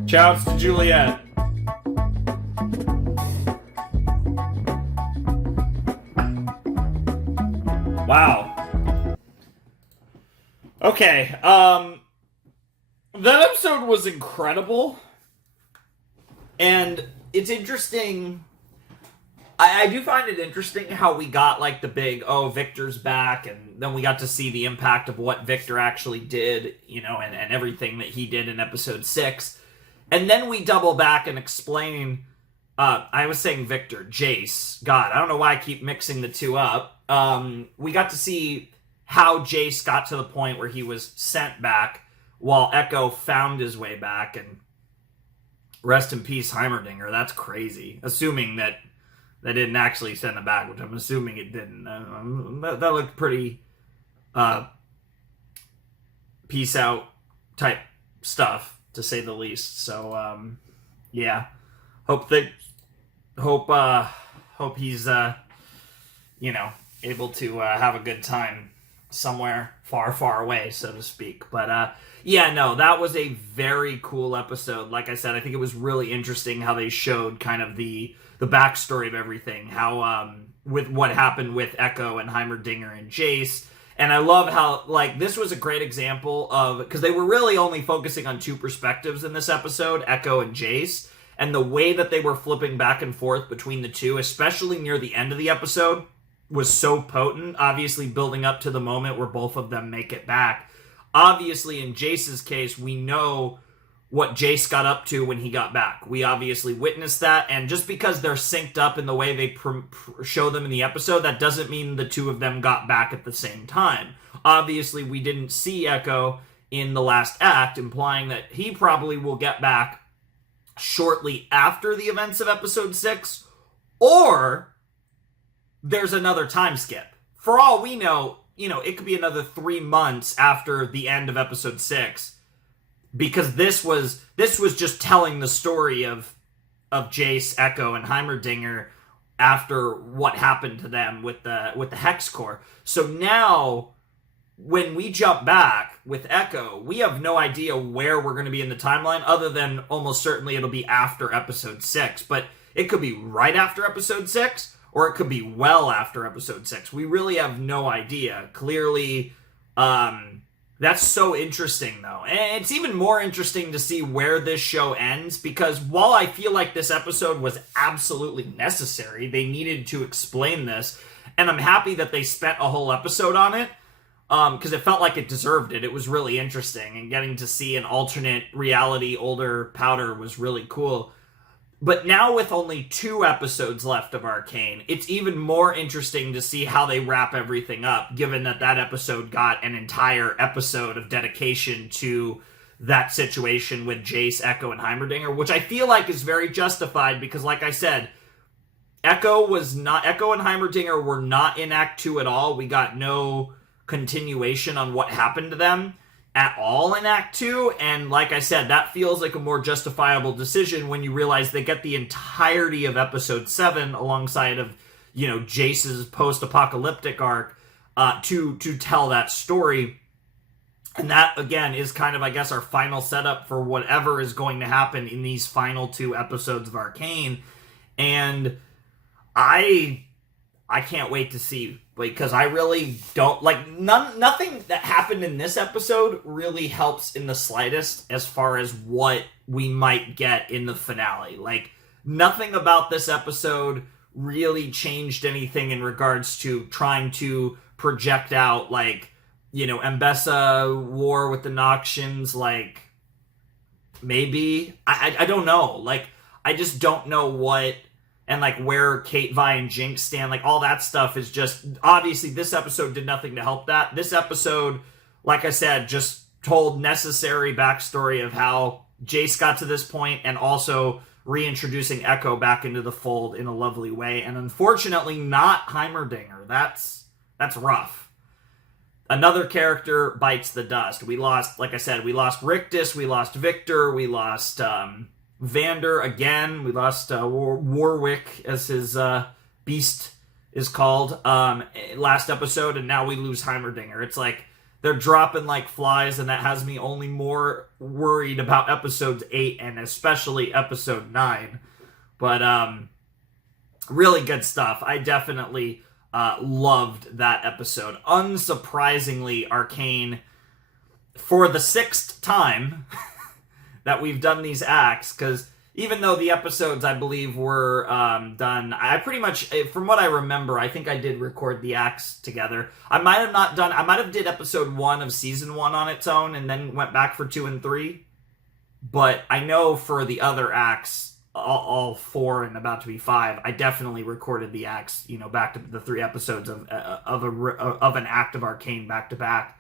Shouts to Juliet. Wow. Okay, that episode was incredible. And it's interesting. I do find it interesting how we got, like, the big, oh, Victor's back, and then we got to see the impact of what Victor actually did, you know, and everything that he did in episode 6. And then we double back and explain, I was saying Victor, Jace. God, I don't know why I keep mixing the two up. We got to see how Jace got to the point where he was sent back while Echo found his way back, and rest in peace, Heimerdinger. That's crazy. Assuming that they didn't actually send him back, which I'm assuming it didn't. That looked pretty peace out type stuff, to say the least. So, yeah. Hope he's, you know, able to have a good time somewhere far, far away, so to speak. But, yeah, no, that was a very cool episode. Like I said, I think it was really interesting how they showed kind of the backstory of everything, how, with what happened with Echo and Heimerdinger and Jace. And I love how, like, this was a great example of, because they were really only focusing on two perspectives in this episode, Echo and Jace, and the way that they were flipping back and forth between the two, especially near the end of the episode, was so potent, obviously building up to the moment where both of them make it back. Obviously, in Jace's case, we know what Jace got up to when he got back. We obviously witnessed that, and just because they're synced up in the way they show them in the episode, that doesn't mean the two of them got back at the same time. Obviously, we didn't see Echo in the last act, implying that he probably will get back shortly after the events of episode 6, or there's another time skip. For all we know, it could be another 3 months after the end of episode 6, because this was just telling the story of Jace, Echo, and Heimerdinger after what happened to them with the Hex Core. So now, when we jump back with Echo, we have no idea where we're going to be in the timeline, other than almost certainly it'll be after episode 6. But it could be right after episode 6, or it could be well after episode 6. We really have no idea. Clearly, that's so interesting, though. And it's even more interesting to see where this show ends, because while I feel like this episode was absolutely necessary, they needed to explain this, and I'm happy that they spent a whole episode on it, because it felt like it deserved it. It was really interesting, and getting to see an alternate reality older Powder was really cool. But now with only 2 episodes left of Arcane, it's even more interesting to see how they wrap everything up, given that episode got an entire episode of dedication to that situation with Jace, Echo, and Heimerdinger, which I feel like is very justified, because like I said, Echo and Heimerdinger were not in Act 2 at all. We got no continuation on what happened to them at all in Act 2, and like I said, that feels like a more justifiable decision when you realize they get the entirety of episode 7 alongside of, Jace's post-apocalyptic arc to tell that story. And that, again, is kind of, I guess, our final setup for whatever is going to happen in these final 2 episodes of Arcane. And I can't wait to see, because I really don't, nothing that happened in this episode really helps in the slightest as far as what we might get in the finale. Nothing about this episode really changed anything in regards to trying to project out, Mbessa war with the Noxians, maybe? I don't know. I just don't know what, and where Kate, Vi, and Jinx stand, all that stuff is just, obviously this episode did nothing to help that. This episode, like I said, just told necessary backstory of how Jace got to this point, and also reintroducing Echo back into the fold in a lovely way, and unfortunately not Heimerdinger. That's rough. Another character bites the dust. We lost, like I said, we lost Rictus, we lost Victor, we lost Vander again. We lost Warwick, as his beast is called, last episode, and now we lose Heimerdinger. It's they're dropping like flies, and that has me only more worried about episodes 8 and especially episode 9. But really good stuff. I definitely loved that episode. Unsurprisingly, Arcane, for the 6th time that we've done these acts, because even though the episodes, I believe, were done, I pretty much, from what I remember, I think I did record the acts together. I might have did episode 1 of season 1 on its own, and then went back for 2 and 3. But I know for the other acts, all 4 and about to be 5, I definitely recorded the acts, back to the 3 episodes of an act of Arcane back to back.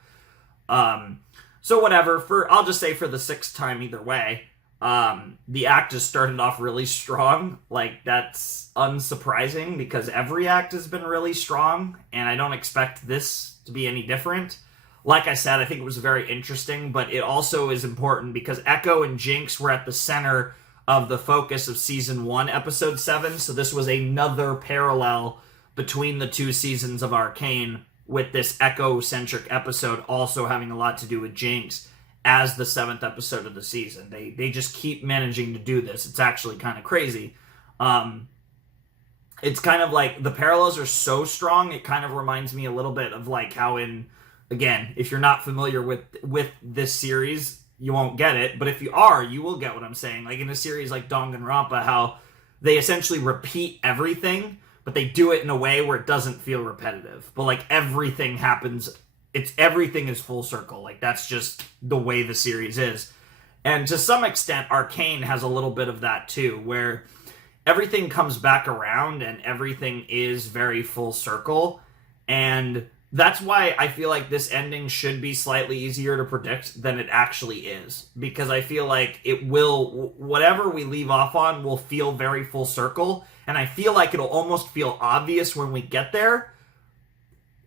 So whatever, I'll just say for the 6th time either way, the act has started off really strong. That's unsurprising, because every act has been really strong, and I don't expect this to be any different. Like I said, I think it was very interesting, but it also is important because Echo and Jinx were at the center of the focus of Season 1, Episode 7, so this was another parallel between the 2 seasons of Arcane, with this Echo-centric episode also having a lot to do with Jinx as the 7th episode of the season. They just keep managing to do this. It's actually kind of crazy. It's kind of the parallels are so strong, it kind of reminds me a little bit of how in, again, if you're not familiar with this series, you won't get it, but if you are, you will get what I'm saying. In a series like Danganronpa, how they essentially repeat everything, but they do it in a way where it doesn't feel repetitive. But everything happens, everything is full circle. That's just the way the series is. And to some extent, Arcane has a little bit of that too, where everything comes back around and everything is very full circle. And that's why I feel like this ending should be slightly easier to predict than it actually is. Because I feel like it will, whatever we leave off on will feel very full circle. And I feel like it'll almost feel obvious when we get there.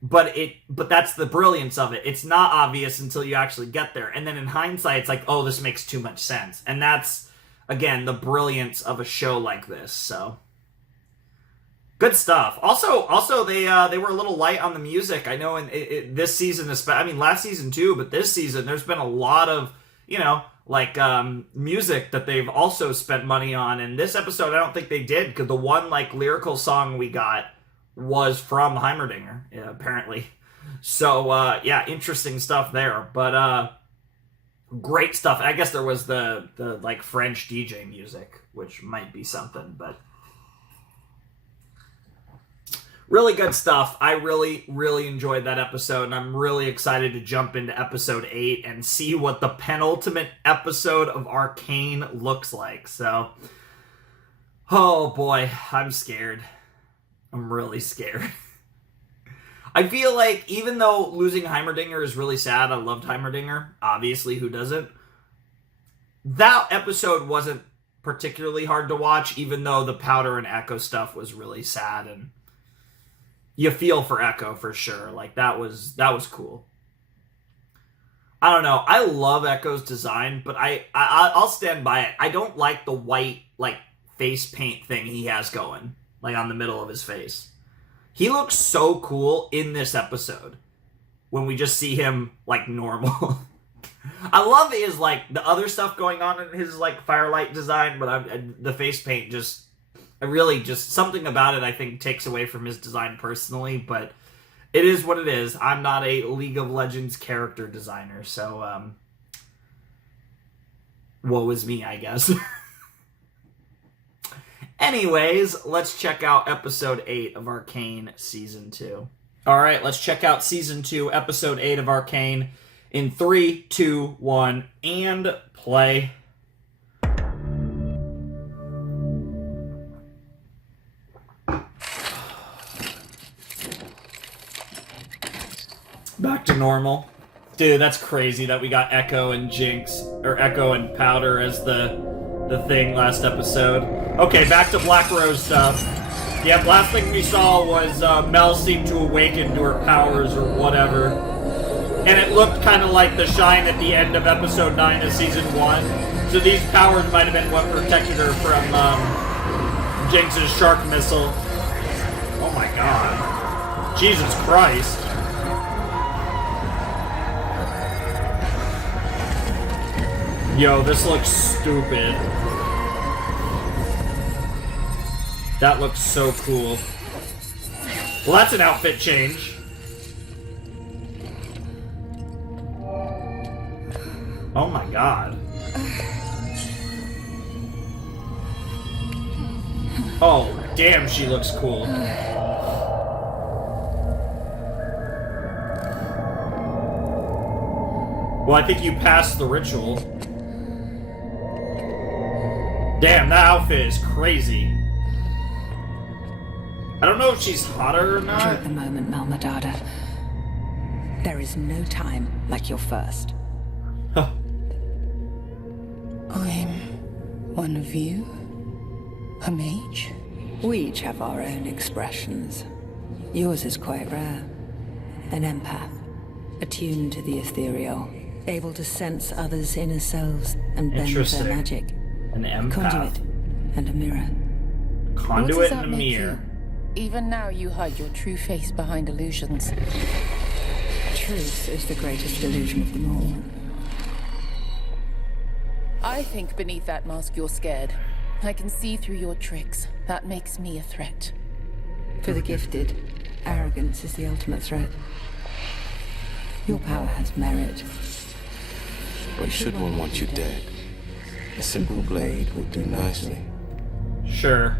But that's the brilliance of it. It's not obvious until you actually get there. And then in hindsight, it's like, oh, this makes too much sense. And that's, again, the brilliance of a show like this. So, good stuff. Also, they were a little light on the music. I know in this season, I mean, last season too, but this season, there's been a lot of, music that they've also spent money on. And this episode, I don't think they did, because the one, lyrical song we got was from Heimerdinger, apparently. So, interesting stuff there. But, great stuff. I guess there was the French DJ music, which might be something, but really good stuff. I really, really enjoyed that episode, and I'm really excited to jump into episode 8 and see what the penultimate episode of Arcane looks like. So, oh boy, I'm scared. I'm really scared. I feel like even though losing Heimerdinger is really sad, I loved Heimerdinger, obviously, who doesn't? That episode wasn't particularly hard to watch, even though the Powder and Echo stuff was really sad, and you feel for Echo for sure. That was cool. I don't know. I love Echo's design, but I'll stand by it. I don't like the white, face paint thing he has going. On the middle of his face. He looks so cool in this episode when we just see him, normal. I love his, the other stuff going on in his, firelight design, but the face paint something about it I think takes away from his design personally, but it is what it is. I'm not a League of Legends character designer, so, woe is me, I guess. Anyways, let's check out episode 8 of Arcane season 2. Alright, let's check out season 2, episode 8 of Arcane in 3, 2, 1, and play. Back to normal. Dude, that's crazy that we got Echo and Jinx, or Echo and Powder as the thing last episode. Okay, back to Black Rose stuff. Yeah, last thing we saw was Mel seemed to awaken to her powers or whatever. And it looked kind of like the shine at the end of episode 9 of season 1. So these powers might have been what protected her from Jinx's shark missile. Oh my god. Jesus Christ. Yo, this looks stupid. That looks so cool. Well, that's an outfit change. Oh my god. Oh, damn, she looks cool. Well, I think you passed the ritual. Damn, that outfit is crazy. I don't know if she's hotter or not. At the moment, Malmadada. There is no time like your first. Huh. I'm one of you? A mage? We each have our own expressions. Yours is quite rare. An empath, attuned to the ethereal, able to sense others' inner selves and bend their magic. An empath. A conduit and a mirror. Conduit and a mirror. Even now you hide your true face behind illusions. Truth is the greatest illusion of them all. I think beneath that mask you're scared. I can see through your tricks. That makes me a threat. For the gifted, arrogance is the ultimate threat. Your power has merit. But should one want you dead, a simple blade would do nicely. Sure.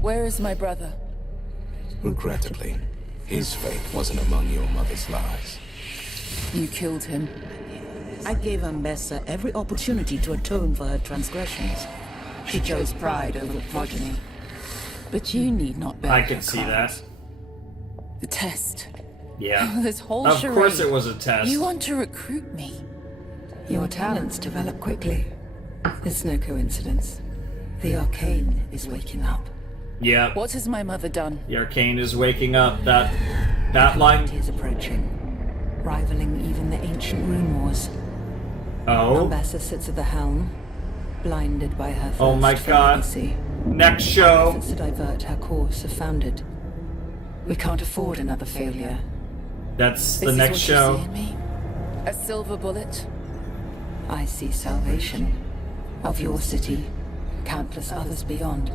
Where is my brother? Regrettably, his fate wasn't among your mother's lies. You killed him. I gave Ambessa every opportunity to atone for her transgressions. She chose pride over progeny. But you need not bear I can her see crimes. that. The test. Yeah. This whole Of charade. course it was a test. You want to recruit me? Your talents develop quickly. It's no coincidence. The Arcane is waking up. Yeah. What has my mother done? The Arcane is waking up. That line is approaching, rivaling even the ancient rune wars. Oh. Ambessa sits at the helm, blinded by her thirst Oh my for god. legacy. Next show. Efforts to divert her course have foundered. We can't afford another failure. That's the This is next what show. You see in me? A silver bullet? I see salvation of your city, countless others beyond.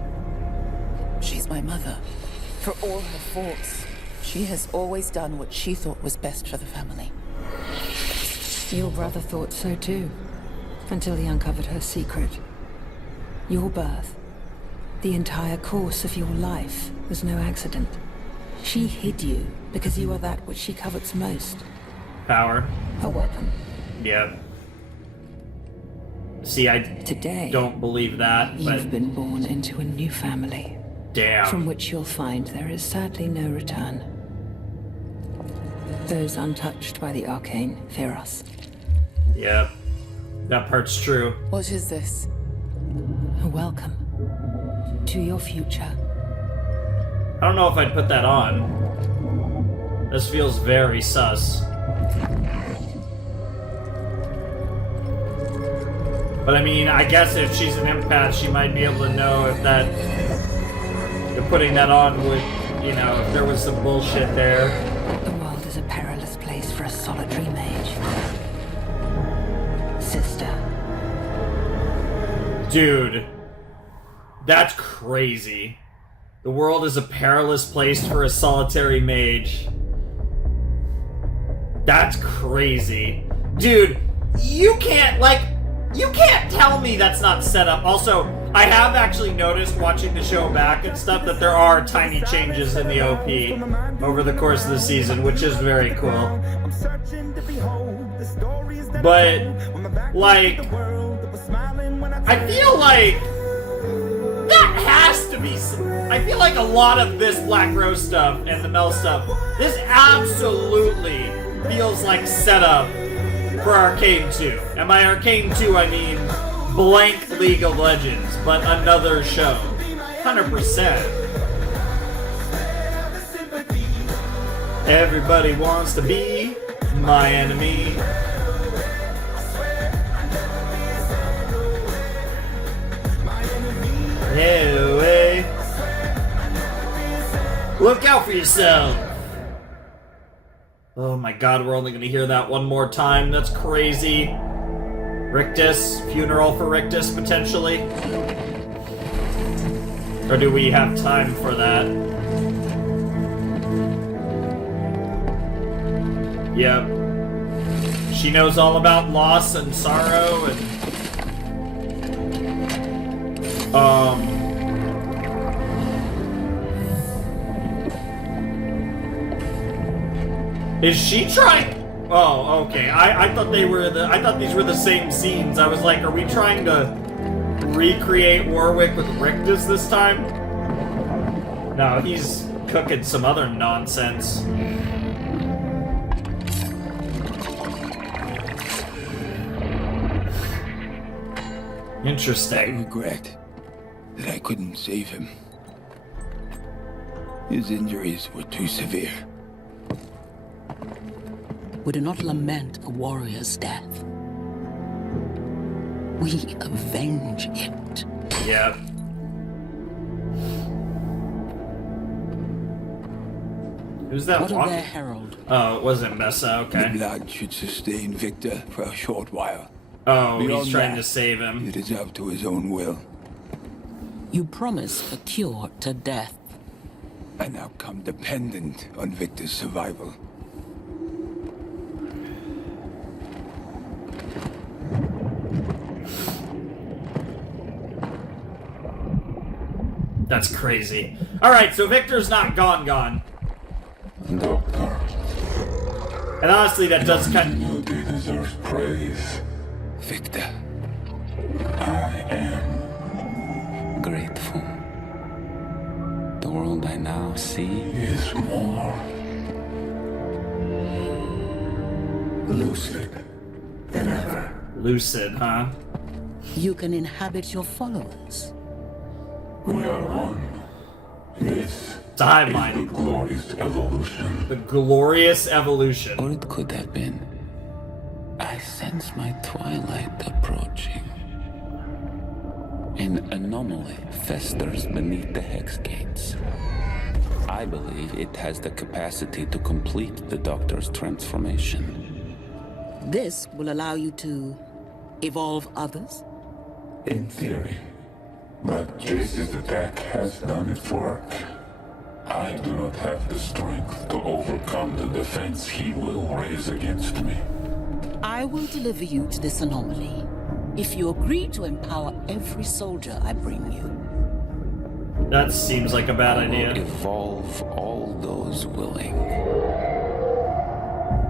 She's my mother. For all her faults, she has always done what she thought was best for the family. Your brother thought so too, until he uncovered her secret. Your birth, the entire course of your life, was no accident. She hid you because you are that which she covets most. Power. A weapon. Yep. See, I don't believe that, but You've been born into a new family. damn. From which you'll find there is sadly no return. Those untouched by the Arcane fear us. Yep. That part's true. What is this? Welcome to your future. I don't know if I'd put that on. This feels very sus. But I mean, I guess if she's an empath, she might be able to know if that... if putting that on would, you know, if there was some bullshit there. The world is a perilous place for a solitary mage. Sister. Dude. That's crazy. The world is a perilous place for a solitary mage. That's crazy. Dude, you can't tell me that's not set up. Also, I have actually noticed watching the show back and stuff that there are tiny changes in the OP over the course of the season, which is very cool. But, like, I feel like that has to be. I feel like a lot of this Black Rose stuff and the Mel stuff, this absolutely feels like setup for Arcane 2. And by Arcane 2, I mean blank League of Legends, but another show. 100%. Everybody wants to be my enemy. Anyway, look out for yourself. Oh my god, we're only gonna hear that one more time. That's crazy. Rictus, funeral for Rictus, potentially. Or do we have time for that? Yep. She knows all about loss and sorrow and... Is she trying? Oh, okay. I thought they were I thought these were the same scenes. I was like, are we trying to recreate Warwick with Rictus this time? No, he's cooking some other nonsense. Interesting. I regret that I couldn't save him. His injuries were too severe. We do not lament a warrior's death. We avenge it. Yep. Who's that What of walking? their herald? Oh, it wasn't Mesa, okay. The blood should sustain Victor for a short while. Oh, Beyond he's trying that, to save him. It is up to his own will. You promise a cure to death. An outcome dependent on Victor's survival. That's crazy. Alright, so Victor's not gone. And honestly, that does kind of... deserves praise. Victor, I am grateful. The world I now see is more lucid than ever. Lucid, huh? You can inhabit your followers. We are one. This timeline. The glorious evolution. The glorious evolution. Or it could have been. I sense my twilight approaching. An anomaly festers beneath the hex gates. I believe it has the capacity to complete the Doctor's transformation. This will allow you to evolve others? In theory. But Jace's attack has done its work. I do not have the strength to overcome the defense he will raise against me. I will deliver you to this anomaly if you agree to empower every soldier I bring you. That seems like a bad idea. Evolve all those willing.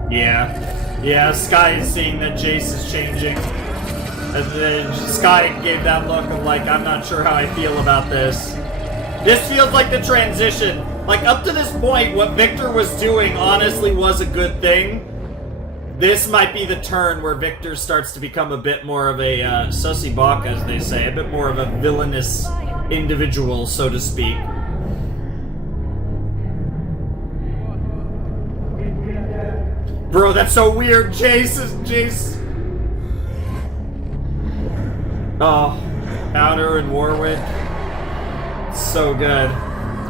Yeah, Sky is seeing that Jace is changing. And then Sky gave that look of like, I'm not sure how I feel about this. This feels like the transition. Like, up to this point, what Victor was doing honestly was a good thing. This might be the turn where Victor starts to become a bit more of a sussy bok, as they say. A bit more of a villainous individual, so to speak. Bro, that's so weird. Jace. Oh, Powder and Warwick. So good.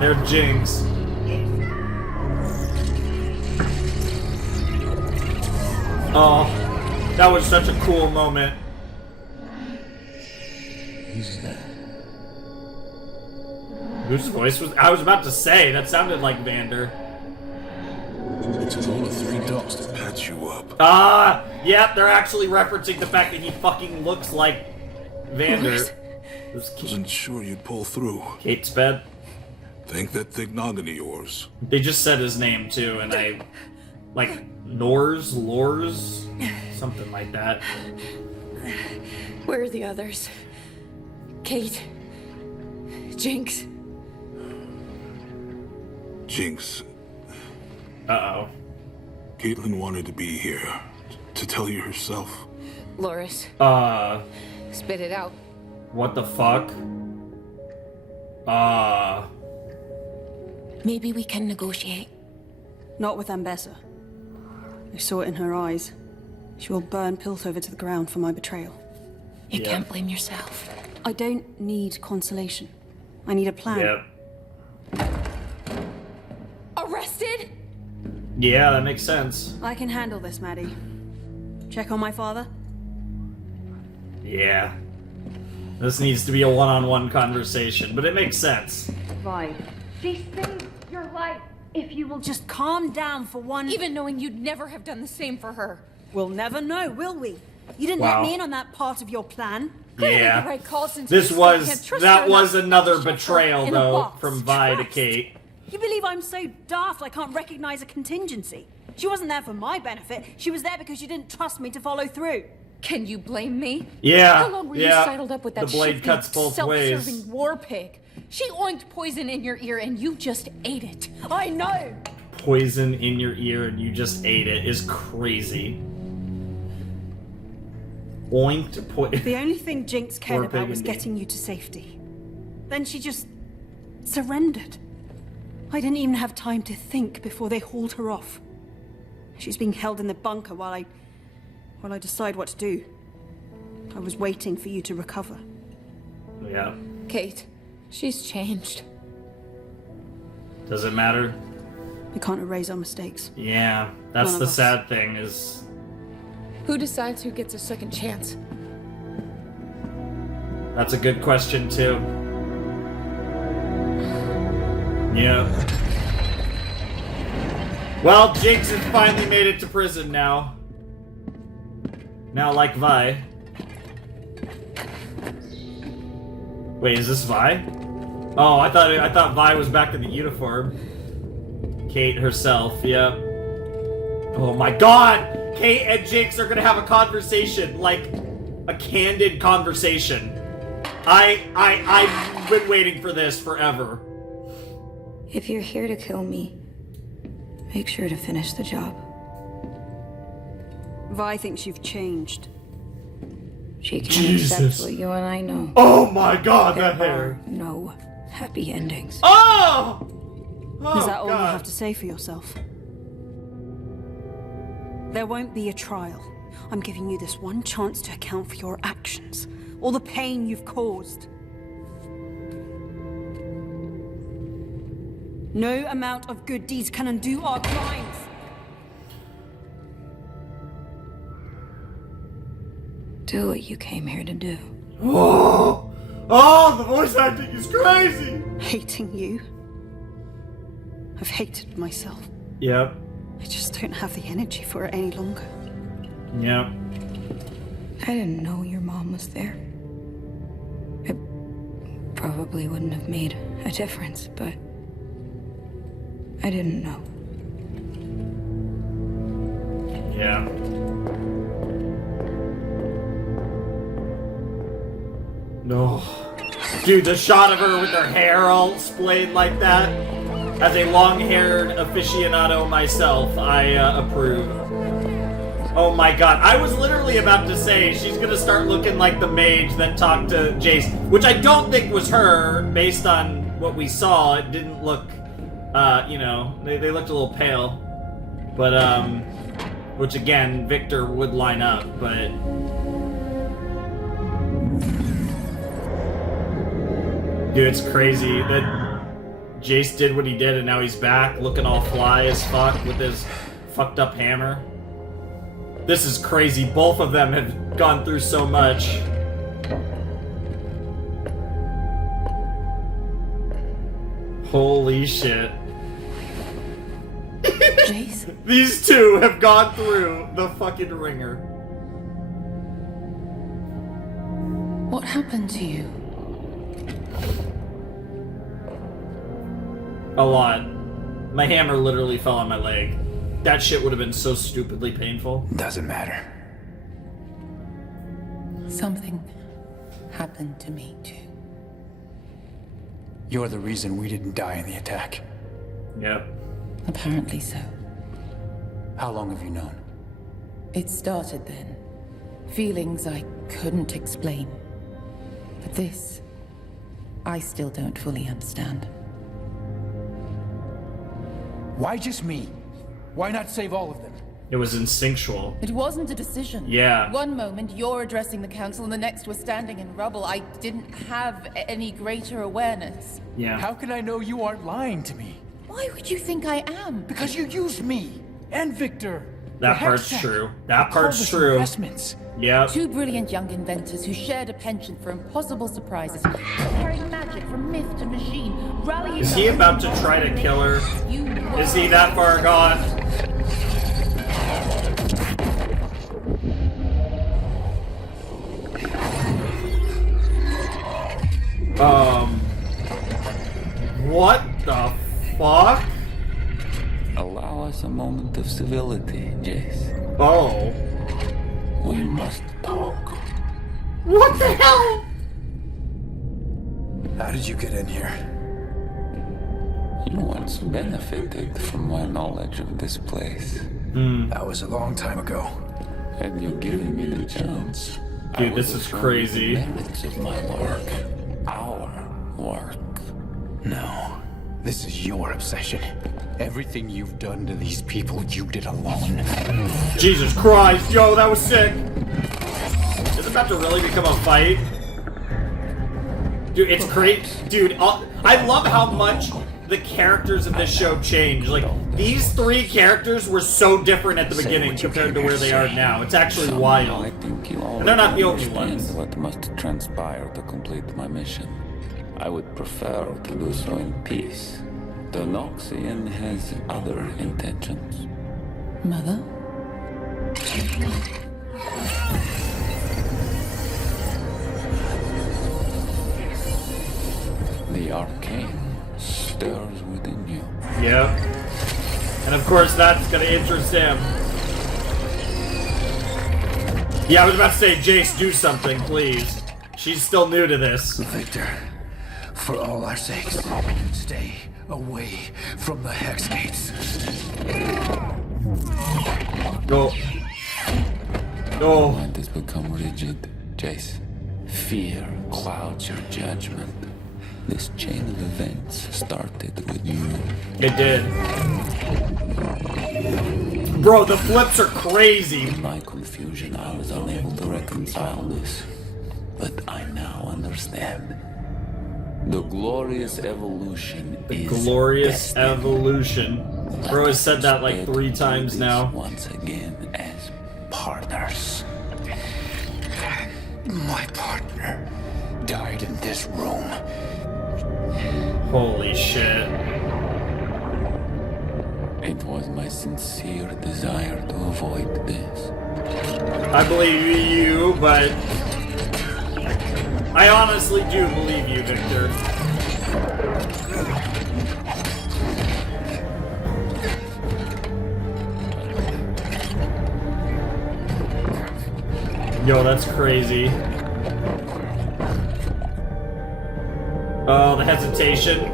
They're Jinx. Oh, that was such a cool moment. He's there. Whose voice was? I was about to say, that sounded like Vander. It took all of 3 docs to patch you up. Yep, they're actually referencing the fact that he fucking looks like Vander. Wasn't sure you'd pull through. Kate Sped. Think that thing noggin of yours. They just said his name too, and I like Lors, something like that. Where are the others? Kate, Jinx. Jinx. Uh-oh. Caitlin wanted to be here to tell you herself. Loris. Spit it out. What the fuck? Maybe we can negotiate. Not with Ambessa. I saw it in her eyes. She will burn Piltover to the ground for my betrayal. You can't blame yourself. I don't need consolation. I need a plan. Yep. Arrested? Yeah, that makes sense. I can handle this, Maddie. Check on my father? Yeah. This needs to be a one-on-one conversation, but it makes sense. Vi. She saved your life. If you will just calm down for one... Even knowing you'd never have done the same for her. We'll never know, will we? You didn't Wow. let me in on that part of your plan. Yeah. The right call since This we was... can't trust That her was enough. another Shut her betrayal, in a though, box. from Vi to Trust. Kate. You believe I'm so daft I can't recognize a contingency? She wasn't there for my benefit. She was there because you didn't trust me to follow through. Can you blame me? Yeah, How long were you yeah. saddled up with that The blade shifty, cuts both ways. self-serving war pig? She oinked poison in your ear and you just ate it. I know! Poison in your ear and you just ate it is crazy. Oinked poison. The only thing Jinx cared War about pig was indeed. getting you to safety. Then she just surrendered. I didn't even have time to think before they hauled her off. She's being held in the bunker while I decide what to do. I was waiting for you to recover. Yeah. Kate, she's changed. Does it matter? We can't erase our mistakes. Yeah. That's None of the us. sad thing is... Who decides who gets a second chance? That's a good question, too. Yeah. Well, Jinx has finally made it to prison now. Now, like Vi. Wait, is this Vi? Oh, I thought Vi was back in the uniform. Kate herself, yep. Oh my god! Kate and Jinx are gonna have a conversation, like a candid conversation. I've been waiting for this forever. If you're here to kill me, make sure to finish the job. Vi thinks you've changed. She can't Jesus. accept what you and I know. Oh my god, that There hair. are no happy endings. Oh! Is that all you God. have to say for yourself? There won't be a trial. I'm giving you this one chance to account for your actions. All the pain you've caused. No amount of good deeds can undo our crimes. Do what you came here to do. Oh! Oh, the voice acting is crazy! Hating you. I've hated myself. Yep. I just don't have the energy for it any longer. Yep. I didn't know your mom was there. It probably wouldn't have made a difference, but I didn't know. Yeah. No. Dude, the shot of her with her hair all splayed like that. As a long-haired aficionado myself, I approve. Oh my god, I was literally about to say she's gonna start looking like the mage, then talk to Jace, which I don't think was her, based on what we saw. It didn't look, you know, they looked a little pale. But, which again, Victor would line up, but... Dude, it's crazy that Jace did what he did and now he's back looking all fly as fuck with his fucked up hammer. This is crazy. Both of them have gone through so much. Holy shit. Jace? These two have gone through the fucking ringer. What happened to you? A lot. My hammer literally fell on my leg. That shit would have been so stupidly painful. Doesn't matter. Something happened to me too. You're the reason we didn't die in the attack. Yep. Apparently so. How long have you known? It started then. Feelings I couldn't explain. But this, I still don't fully understand. Why just me? Why not save all of them? It was instinctual. It wasn't a decision. Yeah. One moment you're addressing the council and the next we're standing in rubble. I didn't have any greater awareness. Yeah. How can I know you aren't lying to me? Why would you think I am? Because you used me and Victor. That for part's Hextech. true. That Call part's this true. Investments. Yep. Two brilliant young inventors who shared a penchant for impossible surprises, carrying magic from myth to machine, rallying... Is he about to try to kill her? Is he that far gone? What the fuck? Allow us a moment of civility, Jace. Oh. We must talk. What the hell? How did you get in here? You once benefited from my knowledge of this place. That was a long time ago. Had you given me the chance, Dude, I this would is have shown crazy. you the merits of my work. Our work. No. This is your obsession. Everything you've done to these people, you did alone. Jesus Christ, yo, that was sick. Is it about to really become a fight? Dude, it's great. Dude, I love how much the characters of this show change. Like, these three characters were so different at the beginning compared to where they are now. It's actually wild. I think you And they're not the only understand ones. what must transpire to complete my mission. I would prefer to do so in peace. The Noxian has other intentions. Mother? The Arcane stirs within you. Yep. And of course, that's gonna interest him. Yeah, I was about to say, Jace, do something, please. She's still new to this. Victor, for all our sakes, stay away from the Hex Gates. Go. Your mind has become rigid, Jace. Fear clouds your judgment. This chain of events started with you. It did. Bro, the flips are crazy. In my confusion, I was unable to reconcile this. But I now understand. The glorious evolution is glorious destined. Evolution. Bro has said that like 3 times now. Once again as partners. My partner died in this room. Holy shit. It was my sincere desire to avoid this. I believe you, but I honestly do believe you, Victor. Yo, that's crazy. Oh, the hesitation.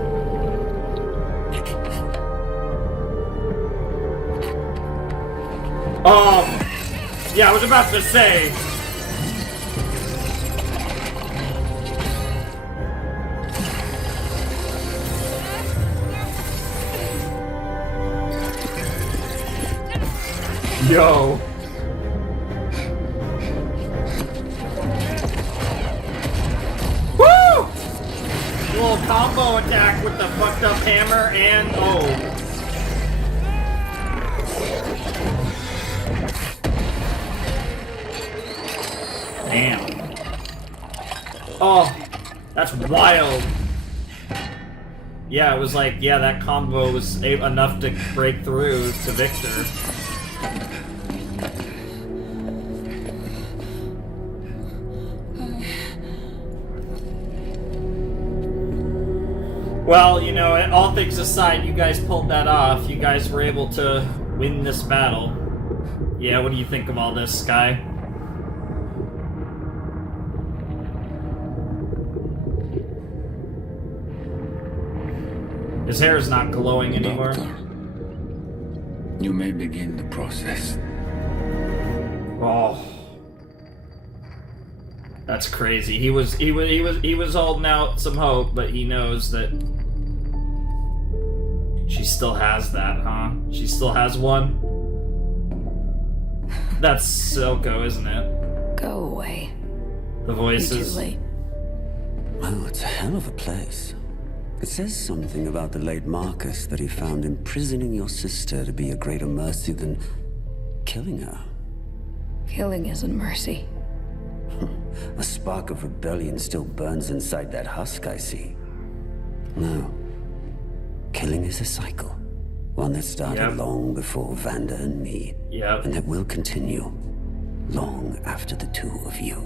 Yeah, I was about to say. Yo. Woo! Little combo attack with the fucked up hammer and Damn. Oh, that's wild. Yeah, it was like, yeah, that combo was enough to break through to Victor. Well, you know, all things aside, you guys pulled that off. You guys were able to win this battle. Yeah, what do you think of all this, Sky? His hair is not glowing anymore. Doctor, you may begin the process. Oh. That's crazy. He was holding out some hope, but he knows that she still has that, huh? She still has one? That's Silco, isn't it? Go away. The voices. You're too late. Oh, it's a hell of a place. It says something about the late Marcus that he found imprisoning your sister to be a greater mercy than killing her. Killing isn't mercy. A spark of rebellion still burns inside that husk, I see. No. Killing is a cycle. One that started long before Vanda and me. Yep. And that will continue long after the two of you.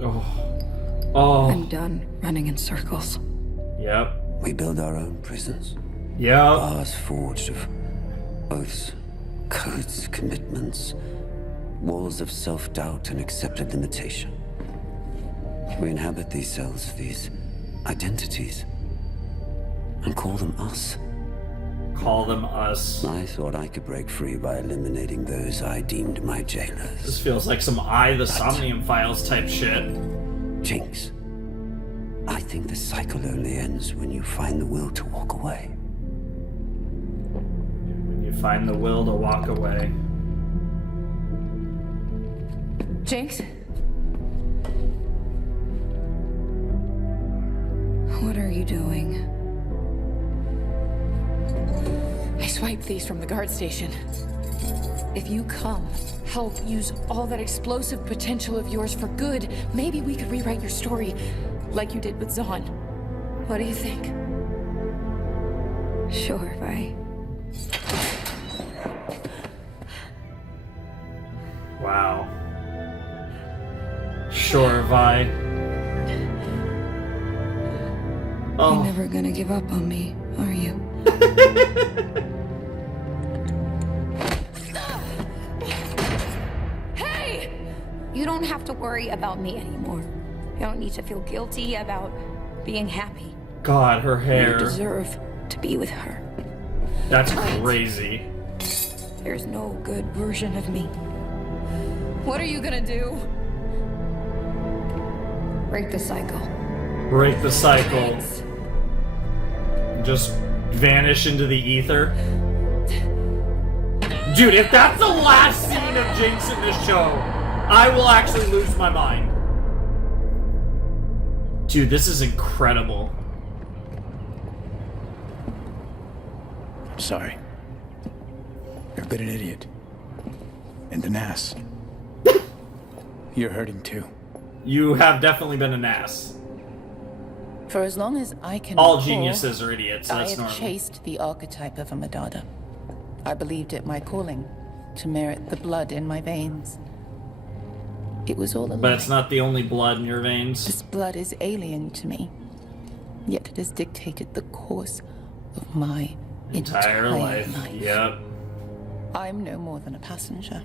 Oh. I'm done running in circles. Yep. We build our own prisons. Yep. Bars forged of oaths, codes, commitments, walls of self-doubt and accepted limitation. We inhabit these cells, these identities, and call them us. Call them us. I thought I could break free by eliminating those I deemed my jailers. This feels like some the Somnium Files type shit. Jinx, I think the cycle only ends when you find the will to walk away. When you find the will to walk away. Jinx? What are you doing? I swiped these from the guard station. If you come, help use all that explosive potential of yours for good, maybe we could rewrite your story like you did with Zaun. What do you think? Sure, Vi. Wow. Sure, Vi. You're never gonna give up on me, are you? Hey! don't have to worry about me anymore. You don't need to feel guilty about being happy. God, her hair. You deserve to be with her. That's crazy. There's no good version of me. What are you gonna do? Break the cycle. Break the cycle. Just vanish into the ether. Dude, if that's the last scene of Jinx in this show, I will actually lose my mind. Dude, this is incredible. I'm sorry. I've been an idiot. And an ass. You're hurting too. You have definitely been an ass. For as long as I can All recall, geniuses are idiots, I that's have normal. chased the archetype of a Madada. I believed it my calling, to merit the blood in my veins. It was all a But lie. it's not the only blood in your veins. This blood is alien to me, yet it has dictated the course of my entire life. Yep. I'm no more than a passenger.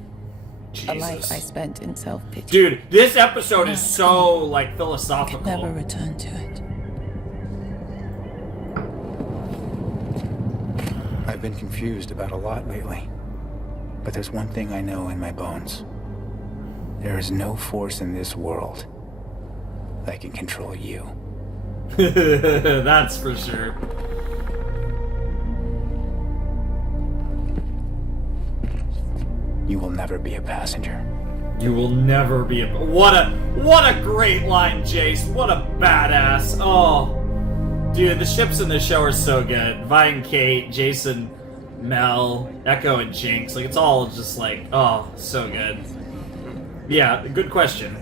A life I spent in self-pity. Dude, this episode is so, like, philosophical. I could never return to it. I've been confused about a lot lately. But there's one thing I know in my bones. There is no force in this world that can control you. That's for sure. You will never be a passenger. You will never be a... What a great line, Jace. What a badass. Oh. Dude, the ships in this show are so good. Vi and Kate, Jason, Mel, Echo, and Jinx. Like, it's all just like, oh, so good. Yeah, good question.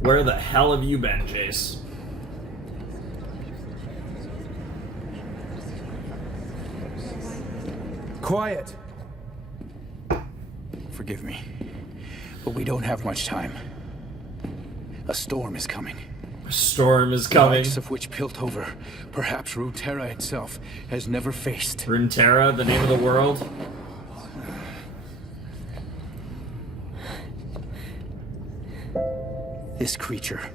Where the hell have you been, Jace? Quiet! Forgive me, but we don't have much time. A storm is coming. A storm is coming. The likes of which Piltover, perhaps Runeterra itself, has never faced. Runeterra, the name of the world? This creature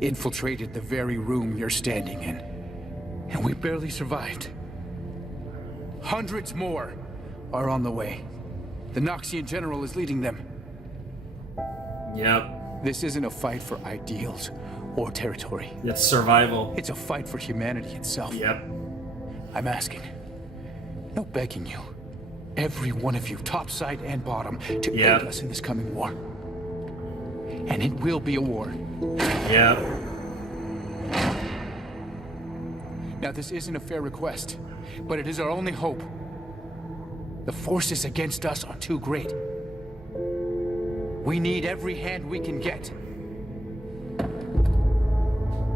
infiltrated the very room you're standing in. And we barely survived. Hundreds more are on the way. The Noxian General is leading them. Yep. This isn't a fight for ideals or territory. It's survival. It's a fight for humanity itself. Yep. I'm asking, no begging you, every one of you, top side and bottom, to aid us in this coming war. And it will be a war. Yep. Now, this isn't a fair request, but it is our only hope. The forces against us are too great. We need every hand we can get.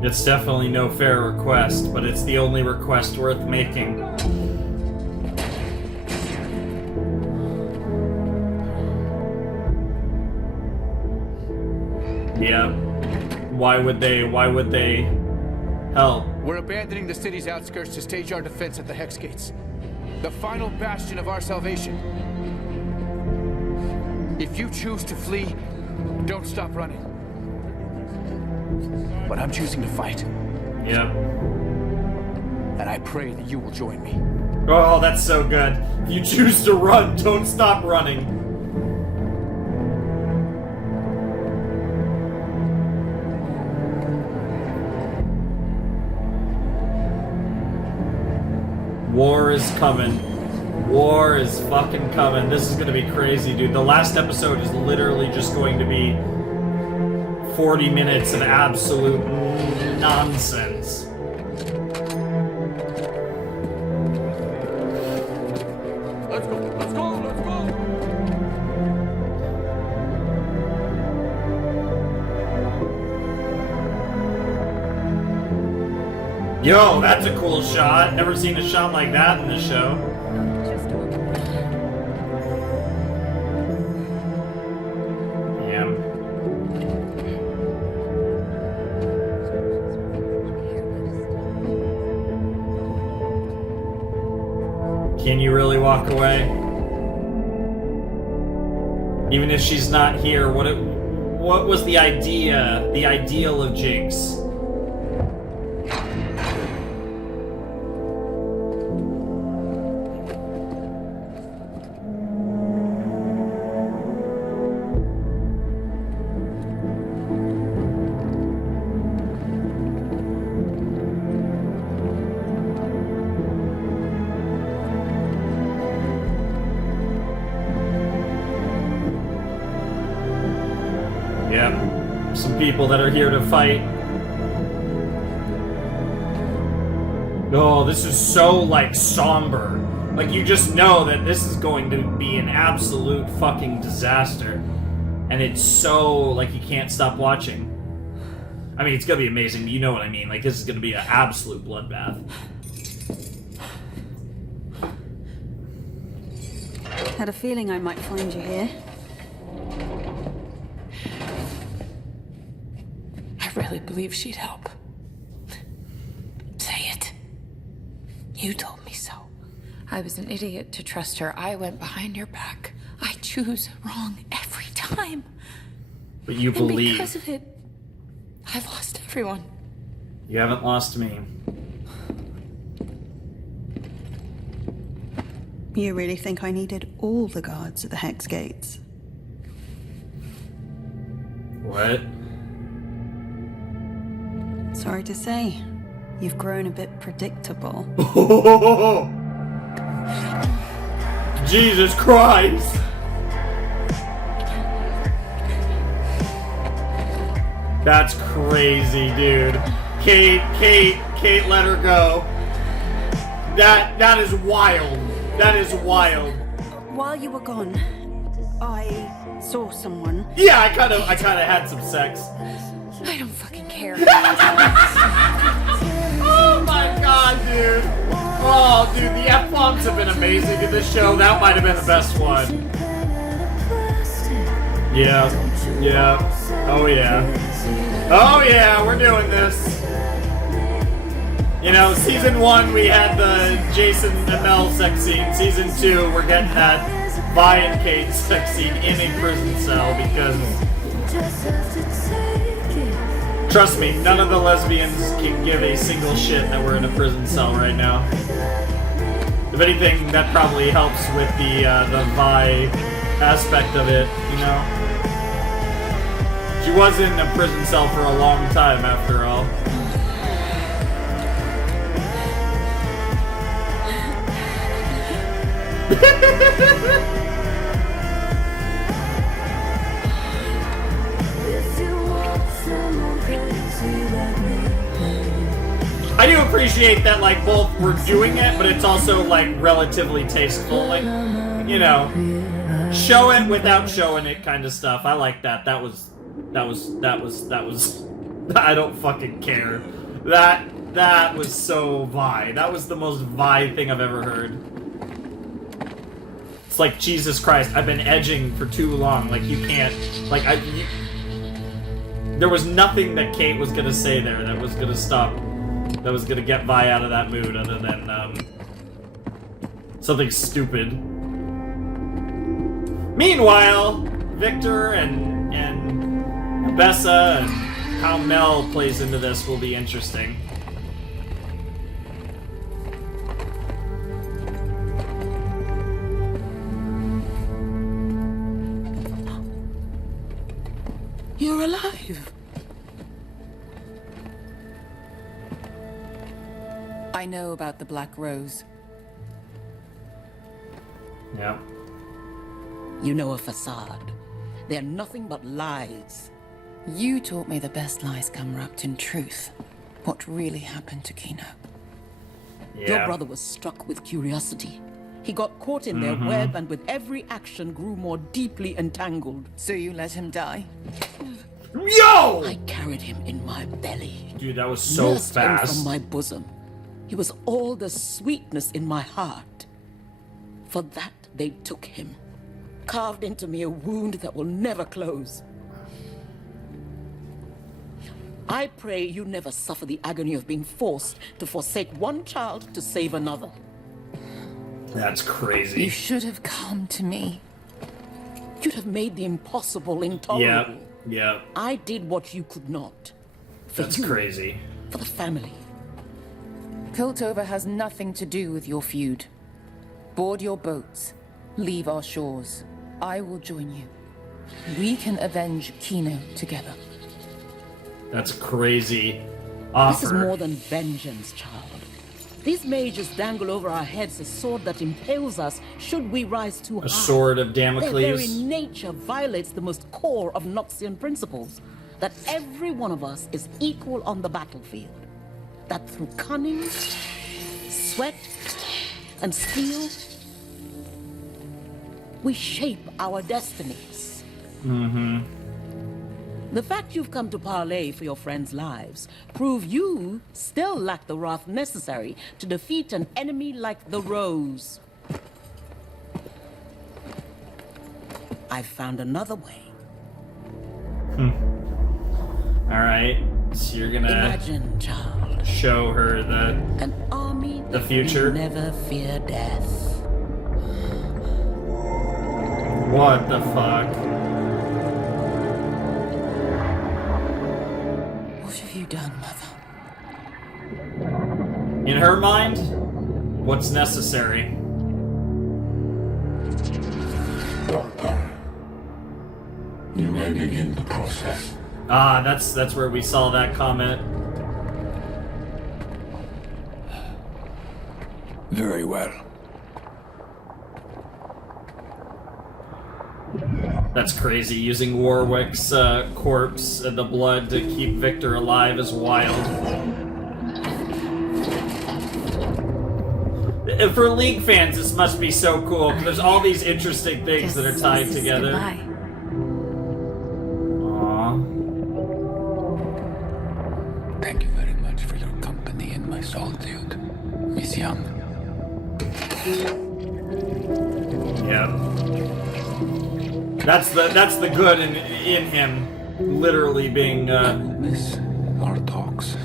It's definitely no fair request, but it's the only request worth making. Yeah. Why would they help? We're abandoning the city's outskirts to stage our defense at the Hex Gates. The final bastion of our salvation. If you choose to flee, don't stop running. But I'm choosing to fight. Yep. And I pray that you will join me. Oh, that's so good. If you choose to run, don't stop running. War is coming. War is fucking coming. This is gonna be crazy, dude. The last episode is literally just going to be 40 minutes of absolute nonsense. Let's go, let's go, let's go! Yo, that's a cool shot. Never seen a shot like that in this show. Yeah. Can you really walk away? Even if she's not here, what was the ideal of Jinx? Some people that are here to fight. Oh, this is so, like, somber. Like, you just know that this is going to be an absolute fucking disaster. And it's so, like, you can't stop watching. I mean, it's gonna be amazing, but you know what I mean. Like, this is gonna be an absolute bloodbath. Had a feeling I might find you here. I really believe she'd help. Say it. You told me so. I was an idiot to trust her. I went behind your back. I choose wrong every time. But you And believe. because of it, I lost everyone. You haven't lost me. You really think I needed all the guards at the Hex Gates? What? Sorry to say, you've grown a bit predictable. Jesus Christ! That's crazy, dude. Kate, let her go. That is wild. That is wild. While you were gone, I saw someone. Yeah, I kind of had some sex. I don't fucking care. Oh my god, dude. Oh, dude, the F-bombs have been amazing in this show. That might have been the best one. Yeah. Oh yeah, we're doing this. You know, season 1 we had the Jason and Mel sex scene. Season 2 we're getting that Vi and Kate sex scene in a prison cell because... Trust me, none of the lesbians can give a single shit that we're in a prison cell right now. If anything, that probably helps with the Vi aspect of it, you know? She was in a prison cell for a long time, after all. I do appreciate that, like, both we're doing it, but it's also, like, relatively tasteful. Like, you know, show it without showing it kind of stuff. I like that. That was, I don't fucking care. That was so Vi. That was the most Vi thing I've ever heard. It's like, Jesus Christ, I've been edging for too long. Like, you can't, like, there was nothing that Kate was gonna say there that was gonna stop, that was gonna get Vi out of that mood other than, something stupid. Meanwhile, Victor and Bessa and how Mel plays into this will be interesting. You're alive. I know about the Black Rose. Yeah. You know a facade. They're nothing but lies. You taught me the best lies come wrapped in truth. What really happened to Kino? Yeah. Your brother was struck with curiosity. He got caught in their web and with every action grew more deeply entangled. So you let him die? Yo! I carried him in my belly. Dude, that was so Nursed fast. him from my bosom. He was all the sweetness in my heart. For that, they took him. Carved into me a wound that will never close. I pray you never suffer the agony of being forced to forsake one child to save another. That's crazy. You should have come to me. You'd have made the impossible intolerable. Yeah. I did what you could not. For That's you, crazy. For the family. Piltover has nothing to do with your feud. Board your boats. Leave our shores. I will join you. We can avenge Kino together. That's crazy offer. This is more than vengeance, child. These mages dangle over our heads a sword that impales us should we rise too high. A sword of Damocles. Their very nature violates the most core of Noxian principles. That every one of us is equal on the battlefield. That through cunning, sweat, and steel, we shape our destinies. Mm-hmm. The fact you've come to parley for your friends' lives prove you still lack the wrath necessary to defeat an enemy like the Rose. I've found another way. Alright, so you're gonna imagine, child, show her an army the future. Never fear death. What the fuck? What have you done, Mother? In her mind, what's necessary? Doctor, you may begin the process. Ah, that's where we saw that comment. Very well. That's crazy. Using Warwick's corpse and the blood to keep Victor alive is wild. For League fans, this must be so cool. There's all these interesting things that are tied together. Aww. Thank you very much for your company in my solitude, Miss Young. Yep. That's the good in him, literally being. I will miss our talks.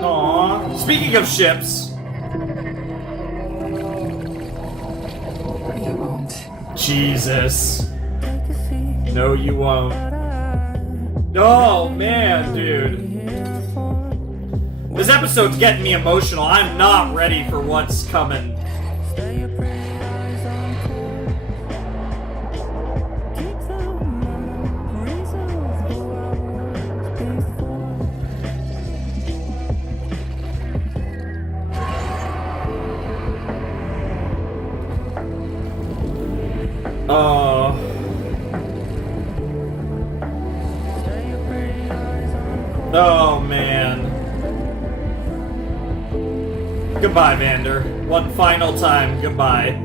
Aww. Speaking of ships. You won't. Jesus. No, you won't. Oh man, dude. This episode's getting me emotional. I'm not ready for what's coming. Oh man. Goodbye, Vander. One final time, goodbye.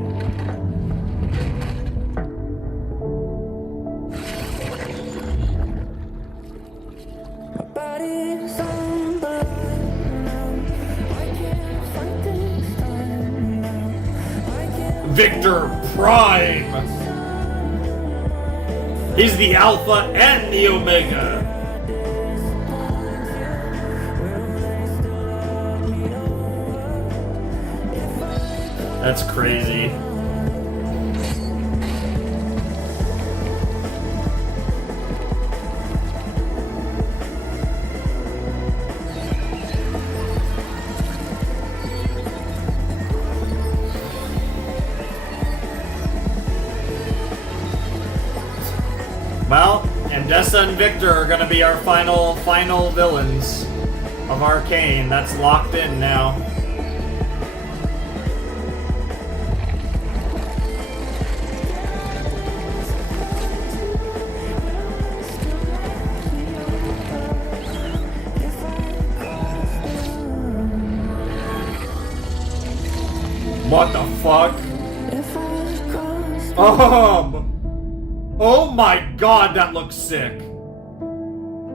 Victor Prime! He's the Alpha and the Omega. That's crazy. Well, Andessa and Victor are gonna be our final villains of Arcane. That's locked in now. What the fuck? Oh my god, that looks sick.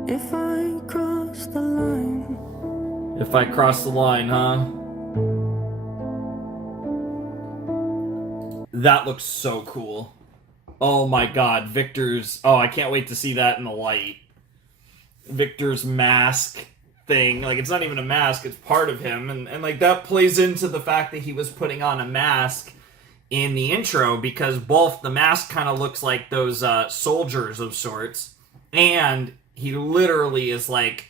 If I cross the line. If I cross the line, huh? That looks so cool. Oh my god, Victor's... Oh, I can't wait to see that in the light. Victor's mask thing. Like, it's not even a mask, it's part of him. And like, that plays into the fact that he was putting on a mask in the intro, because both the mask kind of looks like those soldiers of sorts, and he literally is like,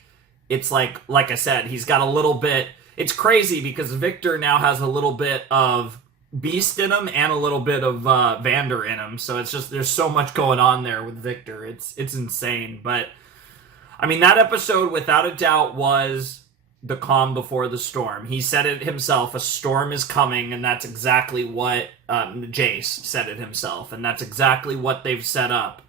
it's like I said, he's got a little bit, it's crazy because Victor now has a little bit of Beast in him and a little bit of Vander in him, so it's just, there's so much going on there with Victor. It's insane. But I mean, that episode without a doubt was the calm before the storm. He said it himself, a storm is coming, and that's exactly what Jace said it himself, and that's exactly what they've set up.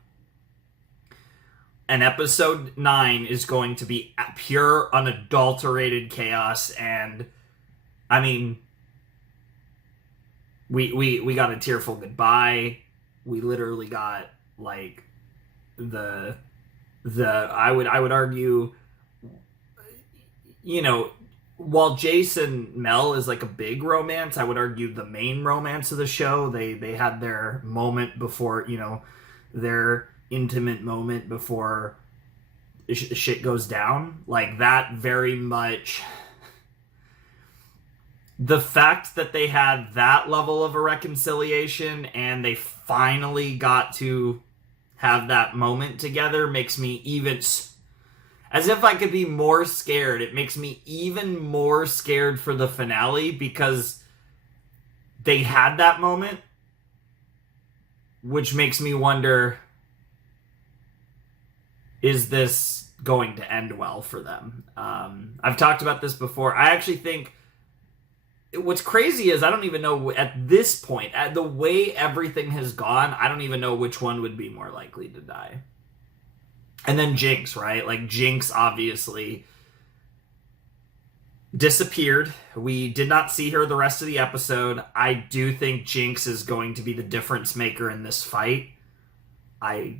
And episode 9 is going to be pure, unadulterated chaos, and I mean, we got a tearful goodbye. We literally got like the I would argue, you know, while Jace and Mel is like a big romance, I would argue the main romance of the show, they had their moment before, you know, their intimate moment before shit goes down. Like, that very much, the fact that they had that level of a reconciliation and they finally got to have that moment together makes me even, as if I could be more scared, it makes me even more scared for the finale, because they had that moment, which makes me wonder, is this going to end well for them? I've talked about this before. I actually think what's crazy is I don't even know at this point, at the way everything has gone, I don't even know which one would be more likely to die. And then Jinx, right? Like, Jinx obviously disappeared. We did not see her the rest of the episode. I do think Jinx is going to be the difference maker in this fight. I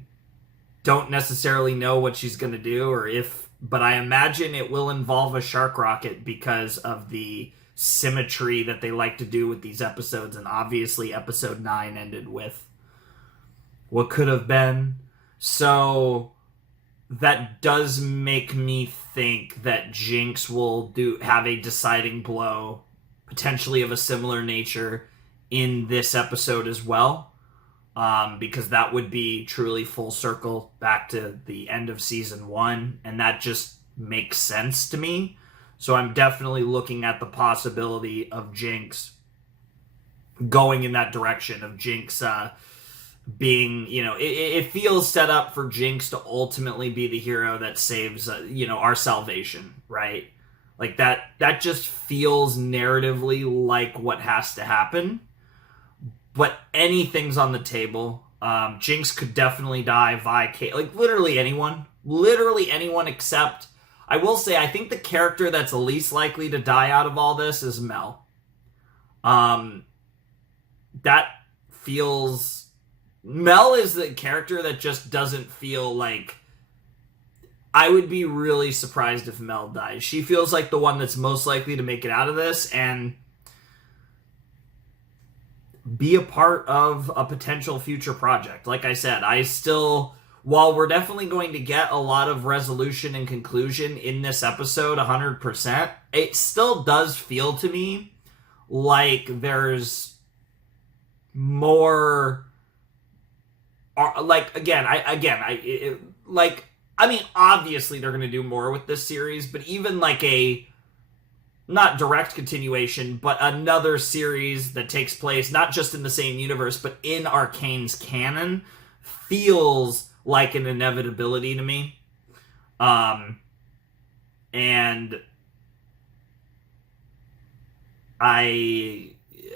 don't necessarily know what she's going to do, but I imagine it will involve a shark rocket because of the symmetry that they like to do with these episodes, and obviously episode 9 ended with what could have been. So that does make me think that Jinx will have a deciding blow, potentially of a similar nature, in this episode as well. Because that would be truly full circle back to the end of season 1, and that just makes sense to me. So I'm definitely looking at the possibility of Jinx going in that direction, of Jinx being, you know, it feels set up for Jinx to ultimately be the hero that saves, you know, our salvation, right? Like, that just feels narratively like what has to happen. But anything's on the table. Jinx could definitely die. Vi, like, literally anyone except, I will say, I think the character that's least likely to die out of all this is Mel. That feels, Mel is the character that just doesn't feel like, I would be really surprised if Mel dies. She feels like the one that's most likely to make it out of this and be a part of a potential future project. Like I said, while we're definitely going to get a lot of resolution and conclusion in this episode, 100%, it still does feel to me like there's more, like, I mean, obviously they're going to do more with this series, but even like a, not direct continuation, but another series that takes place not just in the same universe, but in Arcane's canon, feels like an inevitability to me. And I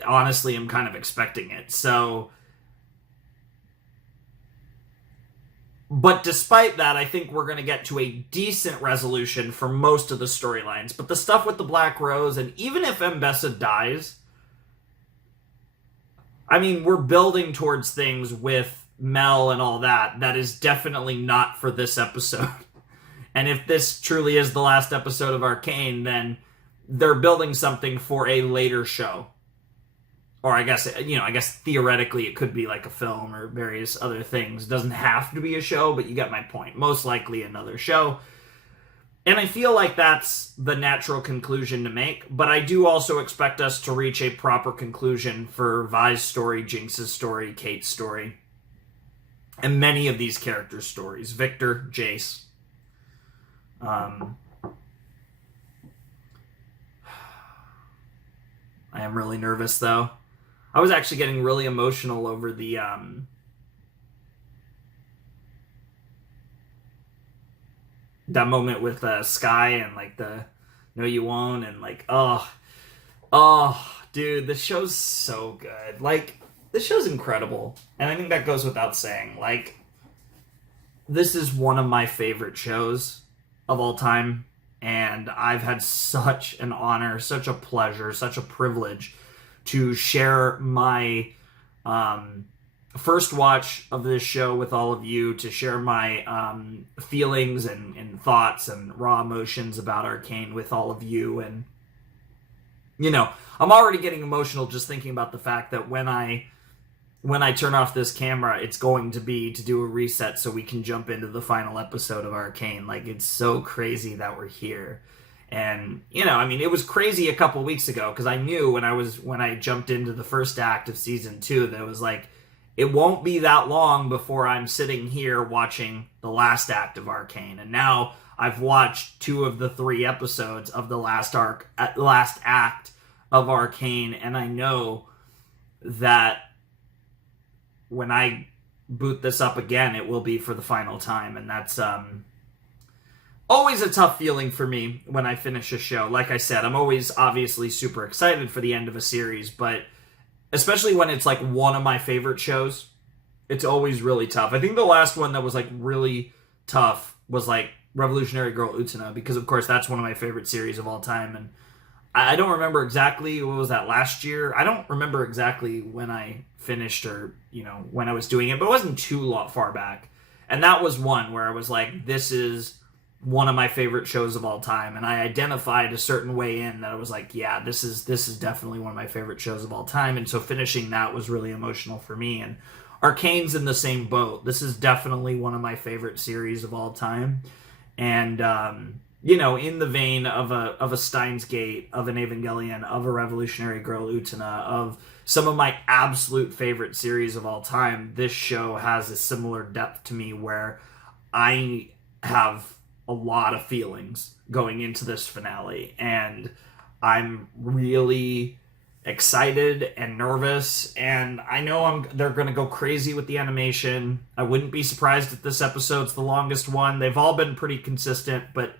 honestly am kind of expecting it. So, but despite that, I think we're going to get to a decent resolution for most of the storylines. But the stuff with the Black Rose, and even if Mbessa dies, I mean, we're building towards things with Mel and all that. That is definitely not for this episode. And if this truly is the last episode of Arcane, then they're building something for a later show. Or I guess theoretically it could be like a film or various other things. It doesn't have to be a show, but you get my point. Most likely another show. And I feel like that's the natural conclusion to make, but I do also expect us to reach a proper conclusion for Vi's story, Jinx's story, Kate's story, and many of these characters' stories. Victor, Jace. I am really nervous, though. I was actually getting really emotional over the that moment with Sky and like the "No, you won't," and like oh, dude, the show's so good. Like, the show's incredible, and I think that goes without saying. Like, this is one of my favorite shows of all time, and I've had such an honor, such a pleasure, such a privilege to share my first watch of this show with all of you, to share my feelings and thoughts and raw emotions about Arcane with all of you. And, you know, I'm already getting emotional just thinking about the fact that when I turn off this camera, it's going to be to do a reset so we can jump into the final episode of Arcane. Like, it's so crazy that we're here. And, you know, I mean, it was crazy a couple weeks ago, because I knew when I jumped into the first act of season 2 that it was like, it won't be that long before I'm sitting here watching the last act of Arcane. And now I've watched 2 of the 3 episodes of the last act of Arcane, and I know that when I boot this up again, it will be for the final time. And that's always a tough feeling for me when I finish a show. Like I said, I'm always obviously super excited for the end of a series, but especially when it's like one of my favorite shows, it's always really tough. I think the last one that was like really tough was like Revolutionary Girl Utena, because of course that's one of my favorite series of all time. And I don't remember exactly, what was that, last year? I don't remember exactly when I finished, or, you know, when I was doing it, but it wasn't too far back. And that was one where I was like, this is one of my favorite shows of all time. And I identified a certain way in that I was like, yeah, this is definitely one of my favorite shows of all time. And so finishing that was really emotional for me. And Arcane's in the same boat. This is definitely one of my favorite series of all time. And, you know, in the vein of a Steins Gate, of an Evangelion, of a Revolutionary Girl Utena, of some of my absolute favorite series of all time, this show has a similar depth to me, where I have a lot of feelings going into this finale, and I'm really excited and nervous, and I know they're going to go crazy with the animation. I wouldn't be surprised if this episode's the longest one. They've all been pretty consistent, but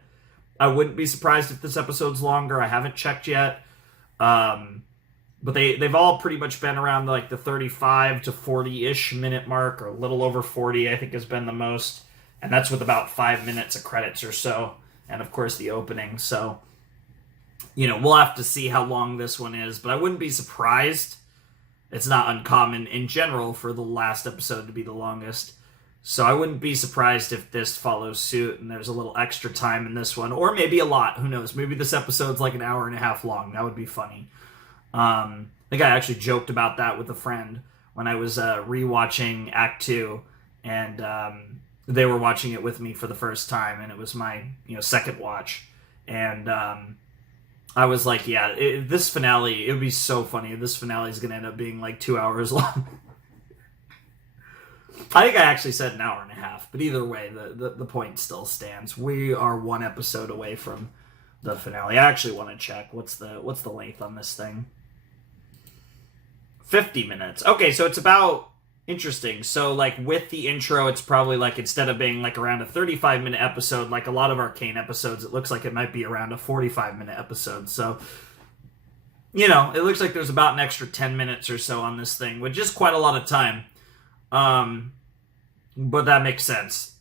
I wouldn't be surprised if this episode's longer. I haven't checked yet. But they've all pretty much been around like the 35 to 40-ish minute mark, or a little over 40, I think has been the most. And that's with about 5 minutes of credits or so. And of course the opening. So, you know, we'll have to see how long this one is. But I wouldn't be surprised. It's not uncommon in general for the last episode to be the longest. So I wouldn't be surprised if this follows suit and there's a little extra time in this one. Or maybe a lot. Who knows? Maybe this episode's like an hour and a half long. That would be funny. I think I actually joked about that with a friend when I was rewatching Act 2. And they were watching it with me for the first time. And it was my second watch. And I was like, yeah, this finale, it would be so funny. This finale is going to end up being like 2 hours long. I think I actually said an hour and a half, but either way, the point still stands. We are one episode away from the finale. I actually want to check what's the length on this thing. 50 minutes. Okay, so it's about interesting. So like with the intro, it's probably like, instead of being like around a 35-minute episode, like a lot of Arcane episodes, it looks like it might be around a 45-minute episode. So, it looks like there's about an extra 10 minutes or so on this thing, which is quite a lot of time. But that makes sense.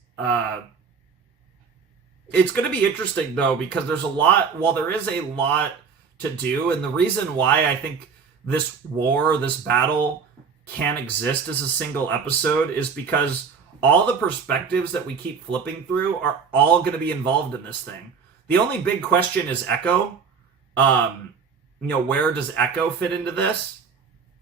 It's going to be interesting, though, because there's a lot, while there is a lot to do, and the reason why I think this battle can exist as a single episode is because all the perspectives that we keep flipping through are all going to be involved in this thing. The only big question is Echo. Where does Echo fit into this?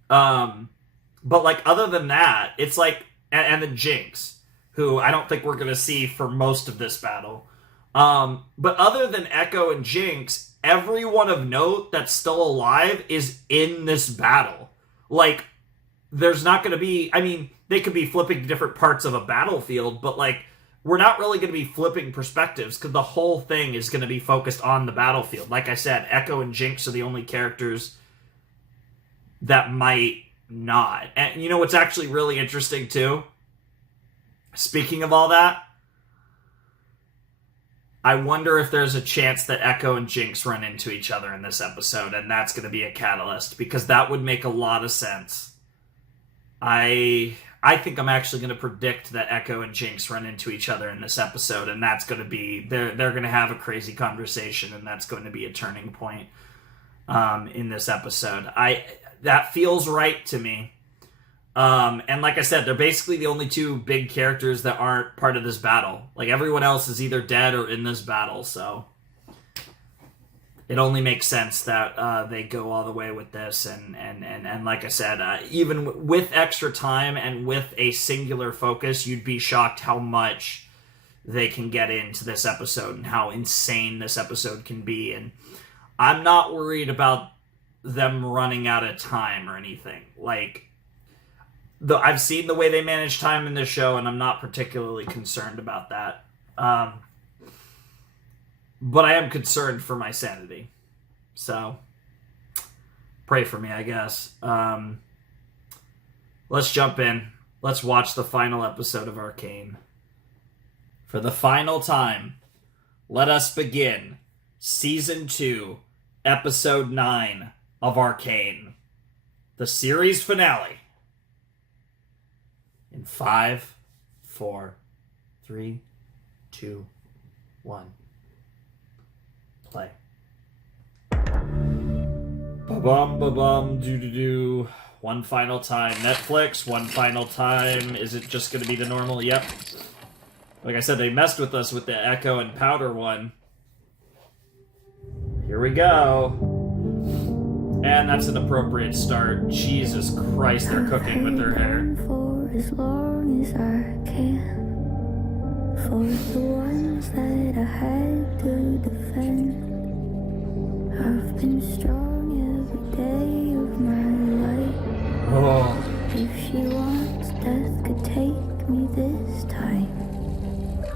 But like, other than that, it's like, and the Jinx, who I don't think we're going to see for most of this battle. But other than Echo and Jinx, everyone of note that's still alive is in this battle. Like, there's not going to be... I mean, they could be flipping to different parts of a battlefield, but, like, we're not really going to be flipping perspectives because the whole thing is going to be focused on the battlefield. Like I said, Echo and Jinx are the only characters that might not. And you know what's actually really interesting, too? Speaking of all that, I wonder if there's a chance that Echo and Jinx run into each other in this episode, and that's going to be a catalyst, because that would make a lot of sense. I think I'm actually going to predict that Echo and Jinx run into each other in this episode, and that's going to be... They're going to have a crazy conversation, and that's going to be a turning point in this episode. That feels right to me. And like I said, they're basically the only two big characters that aren't part of this battle. Like, everyone else is either dead or in this battle, so... It only makes sense that they go all the way with this, and like I said, even with extra time and with a singular focus, you'd be shocked how much they can get into this episode and how insane this episode can be. And I'm not worried about them running out of time or anything. Like, I've seen the way they manage time in this show, and I'm not particularly concerned about that. But I am concerned for my sanity. So, pray for me, I guess. Let's jump in. Let's watch the final episode of Arcane. For the final time, let us begin Season 2, Episode 9 of Arcane. The series finale. In 5, 4, 3, 2, 1. Play. Ba-bum, ba-bum, doo-doo-doo. One final time. Netflix, one final time. Is it just going to be the normal? Yep. Like I said, they messed with us with the Echo and Powder one. Here we go. And that's an appropriate start. Jesus Christ, they're cooking with their hair. For as long as I can. For the ones that I had to defend. I've been strong every day of my life. Oh. If she wants, death could take me this time.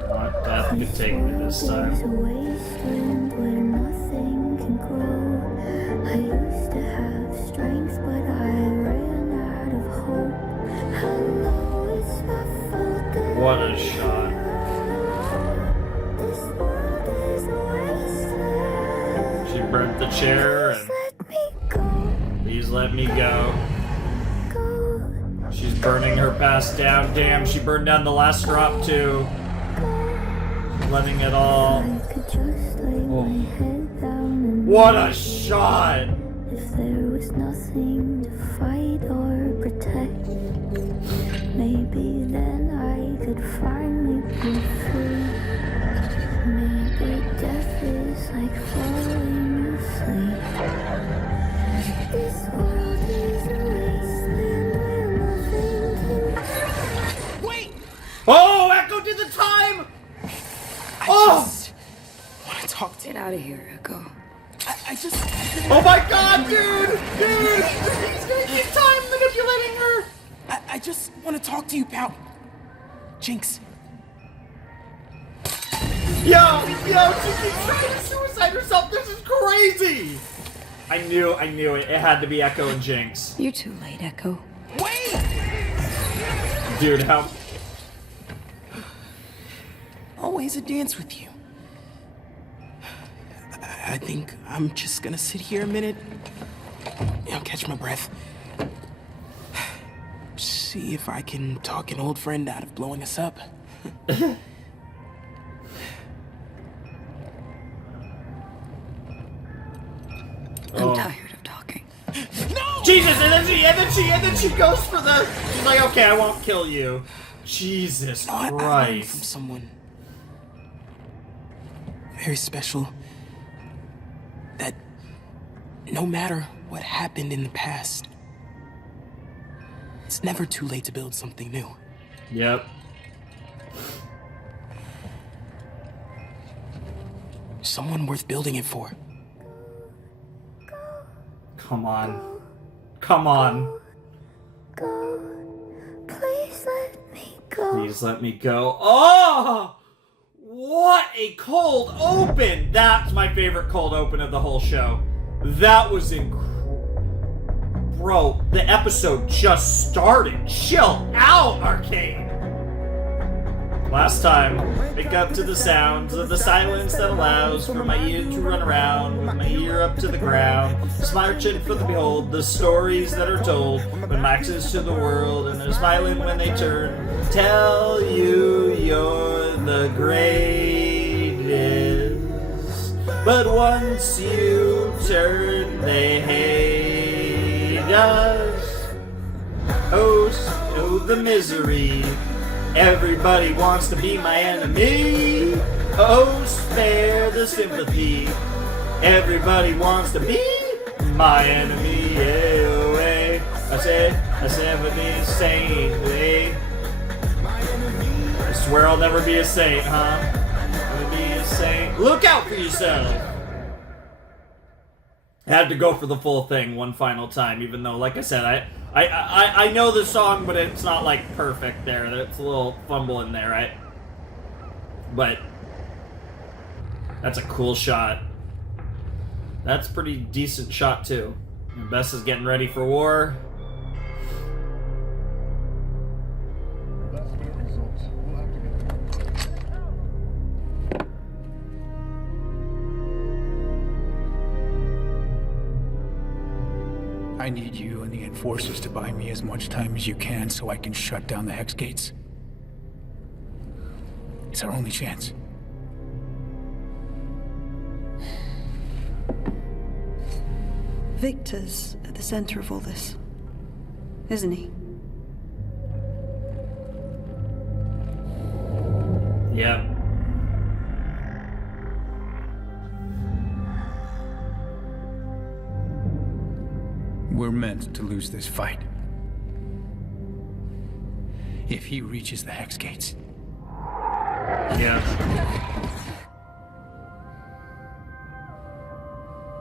What? Death could take me this time. There's a wasteland where nothing can grow. I used to have strength, but I ran out of hope. I know it's my fault that What a shot. She burnt the chair and... Please let me go. She's burning her past down. Damn, she burned down the last drop too. Letting it all... Oh. What a shot! If there was nothing to fight or protect, maybe then I could finally be free. Maybe death is like falling asleep. This world is a wasteland where nothing can... Wait! Oh, Echo did the time! I just want to talk to Get out of here, Echo. I just... Oh my god, dude! Dude! He's gonna keep time manipulating her! I just want to talk to you, pal. Jinx. Yo, she keeps trying to suicide herself. This is crazy. I knew it. It had to be Echo and Jinx. You're too late, Echo. Wait! Dude, how... Always a dance with you. I think I'm just gonna sit here a minute. Catch my breath. See if I can talk an old friend out of blowing us up. I'm tired of talking. No! Jesus, and then she goes for the... She's like, okay, I won't kill you. Jesus I learned from Christ. someone very special that no matter what happened in the past, it's never too late to build something new. Yep. someone worth building it for. Come on. Come on. Please let me go. Please let me go. Oh! What a cold open! That's my favorite cold open of the whole show. That was incredible. Bro, the episode just started. Chill out, Arcane. Last time, wake up to the sounds of the silence that allows for my ear to run around with my ear up to the ground. Smarching for the behold, the stories that are told when Max is to the world and they're smiling when they turn. Tell you you're the greatest, but once you turn, they hate us. Oh, the misery. Everybody wants to be my enemy. Oh, spare the sympathy. Everybody wants to be my enemy. I said with the saint. I swear I'll never be a saint, huh? Never be a saint. Look out for yourself. I had to go for the full thing one final time, even though, like I said, I know the song, but it's not like perfect there. It's a little fumble in there, right? But that's a cool shot. That's a pretty decent shot too. And Bess is getting ready for war. I need you and the Enforcers to buy me as much time as you can so I can shut down the Hex Gates. It's our only chance. Victor's at the center of all this, isn't he? Yep. We're meant to lose this fight. If he reaches the Hex Gates. Yeah.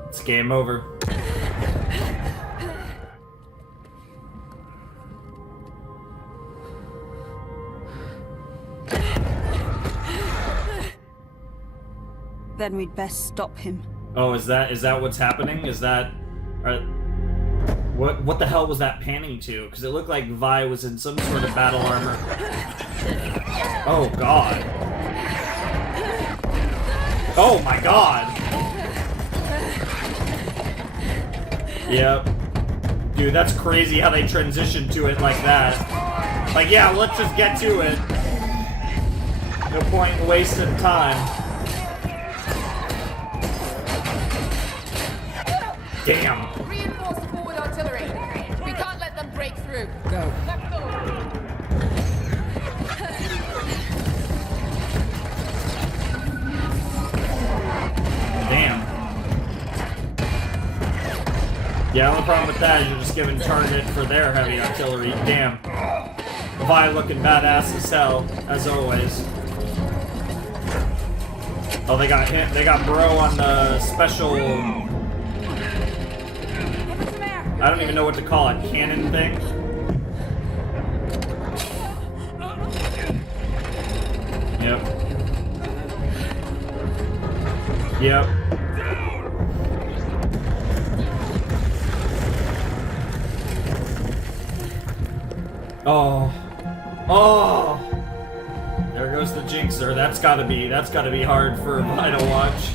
It's game over. Then we'd best stop him. Oh, is that what's happening? Is that... What the hell was that panning to? Because it looked like Vi was in some sort of battle armor. Oh, God. Oh, my God. Yep. Dude, that's crazy how they transitioned to it like that. Like, yeah, let's just get to it. No point in wasting time. Damn. Reinforce the forward artillery. We can't let them break through. Go. Damn. Yeah, the only problem with that is you're just giving target for their heavy artillery. Damn. Vi looking badass as hell, as always. Oh, they got hit. They got Bro on the special... I don't even know what to call it. Cannon thing? Yep. Yep. Oh. Oh! There goes the Jinxer. That's gotta be hard for Vi to watch.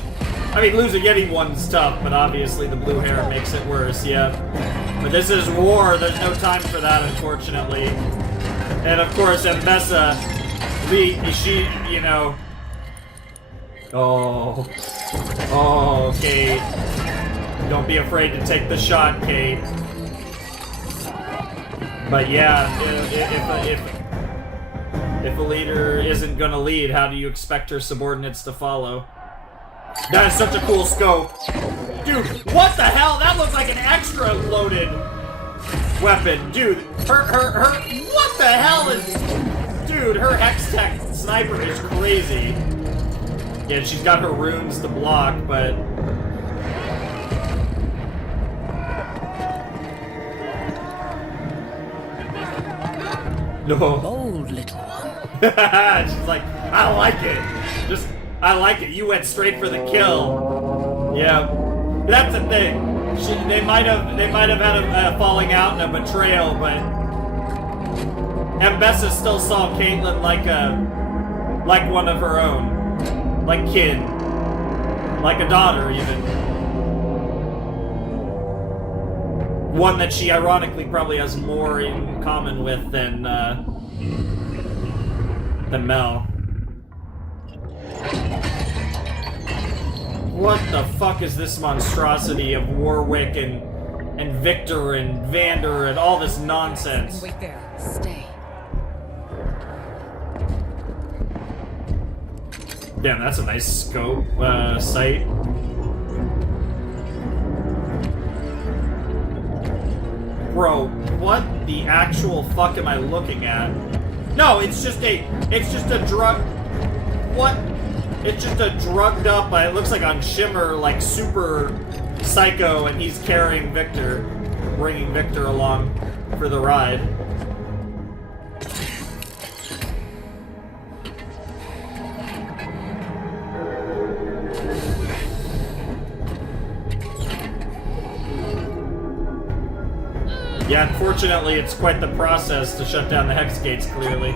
I mean, losing anyone's tough, but obviously the blue hair makes it worse, yeah. But this is war, there's no time for that, unfortunately. And of course, Mbessa, she, you know... Oh. Oh, Kate. Don't be afraid to take the shot, Kate. But yeah, if a leader isn't gonna lead, how do you expect her subordinates to follow? That is such a cool scope. Dude, what the hell? That looks like an extra loaded weapon. Dude, her, what the hell is... Dude, her Hextech sniper is crazy. Yeah, she's got her runes to block, but... No. Bold little one. She's like, I like it. I like it. You went straight for the kill. Yeah. That's the thing. They might have had a falling out and a betrayal, but Ambessa still saw Caitlyn like one of her own, like kin, like a daughter even. One that she ironically probably has more in common with than Mel. What the fuck is this monstrosity of Warwick and Victor and Vander and all this nonsense? Wait there. Stay. Damn, that's a nice scope sight. Bro, what the actual fuck am I looking at? No, it's just a drug. What? It's just a drugged up, it looks like on Shimmer, like super psycho, and he's carrying Victor, bringing Victor along for the ride. Yeah, unfortunately, it's quite the process to shut down the Hex Gates, clearly.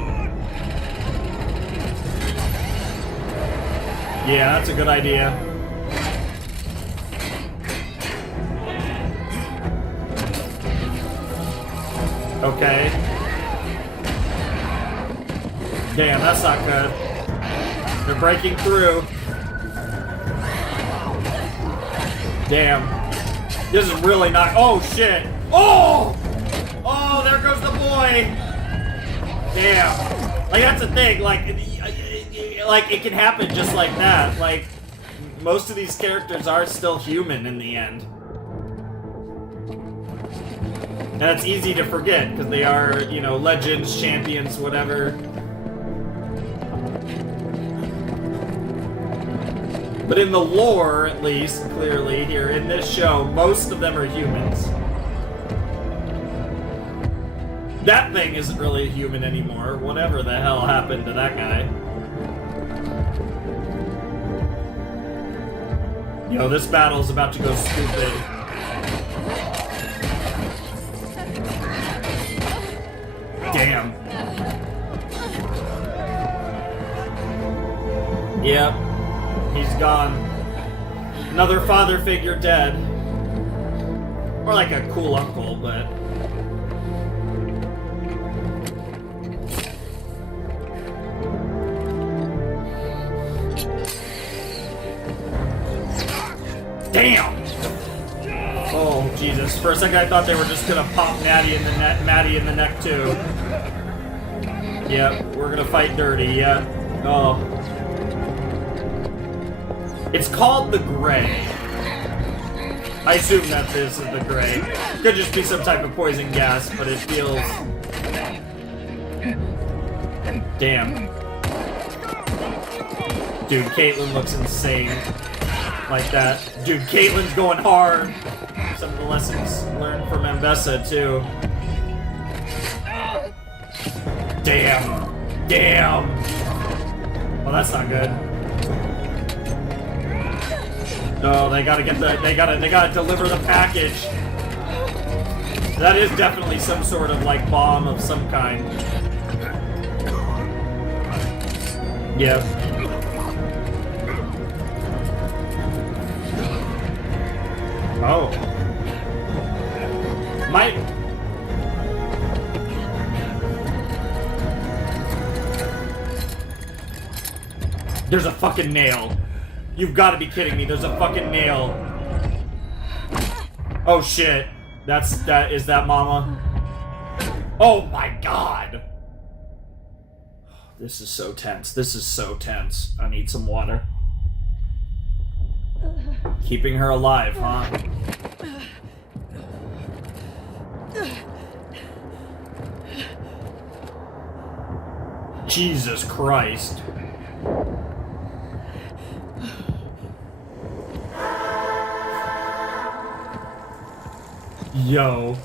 Yeah, that's a good idea. Okay. Damn, that's not good. They're breaking through. Damn. This is really not... Oh, shit. Oh! Oh, there goes the boy! Damn. Like, that's the thing, like, it can happen just like that. Like, most of these characters are still human in the end. And it's easy to forget, because they are, you know, legends, champions, whatever. But in the lore, at least, clearly, here in this show, most of them are humans. That thing isn't really a human anymore. Whatever the hell happened to that guy. Yo, this battle's about to go stupid. Damn. Yep. He's gone. Another father figure dead. Or like a cool uncle, but... Damn! Oh, Jesus. For a second I thought they were just gonna pop Maddie in the neck too. Yep, we're gonna fight dirty, yeah. Oh. It's called the Gray. I assume that this is the Gray. Could just be some type of poison gas, but it feels... Damn. Dude, Caitlyn looks insane. Like that. Dude, Caitlyn's going hard. Some of the lessons learned from Ambessa, too. Damn. Damn. Well, that's not good. No, they gotta get the... They gotta deliver the package. That is definitely some sort of, like, bomb of some kind. Yep. Oh. There's a fucking nail. You've got to be kidding me. There's a fucking nail. Oh shit. Is that Mama? Oh my god. This is so tense. This is so tense. I need some water. Keeping her alive, huh? Jesus Christ. Yo.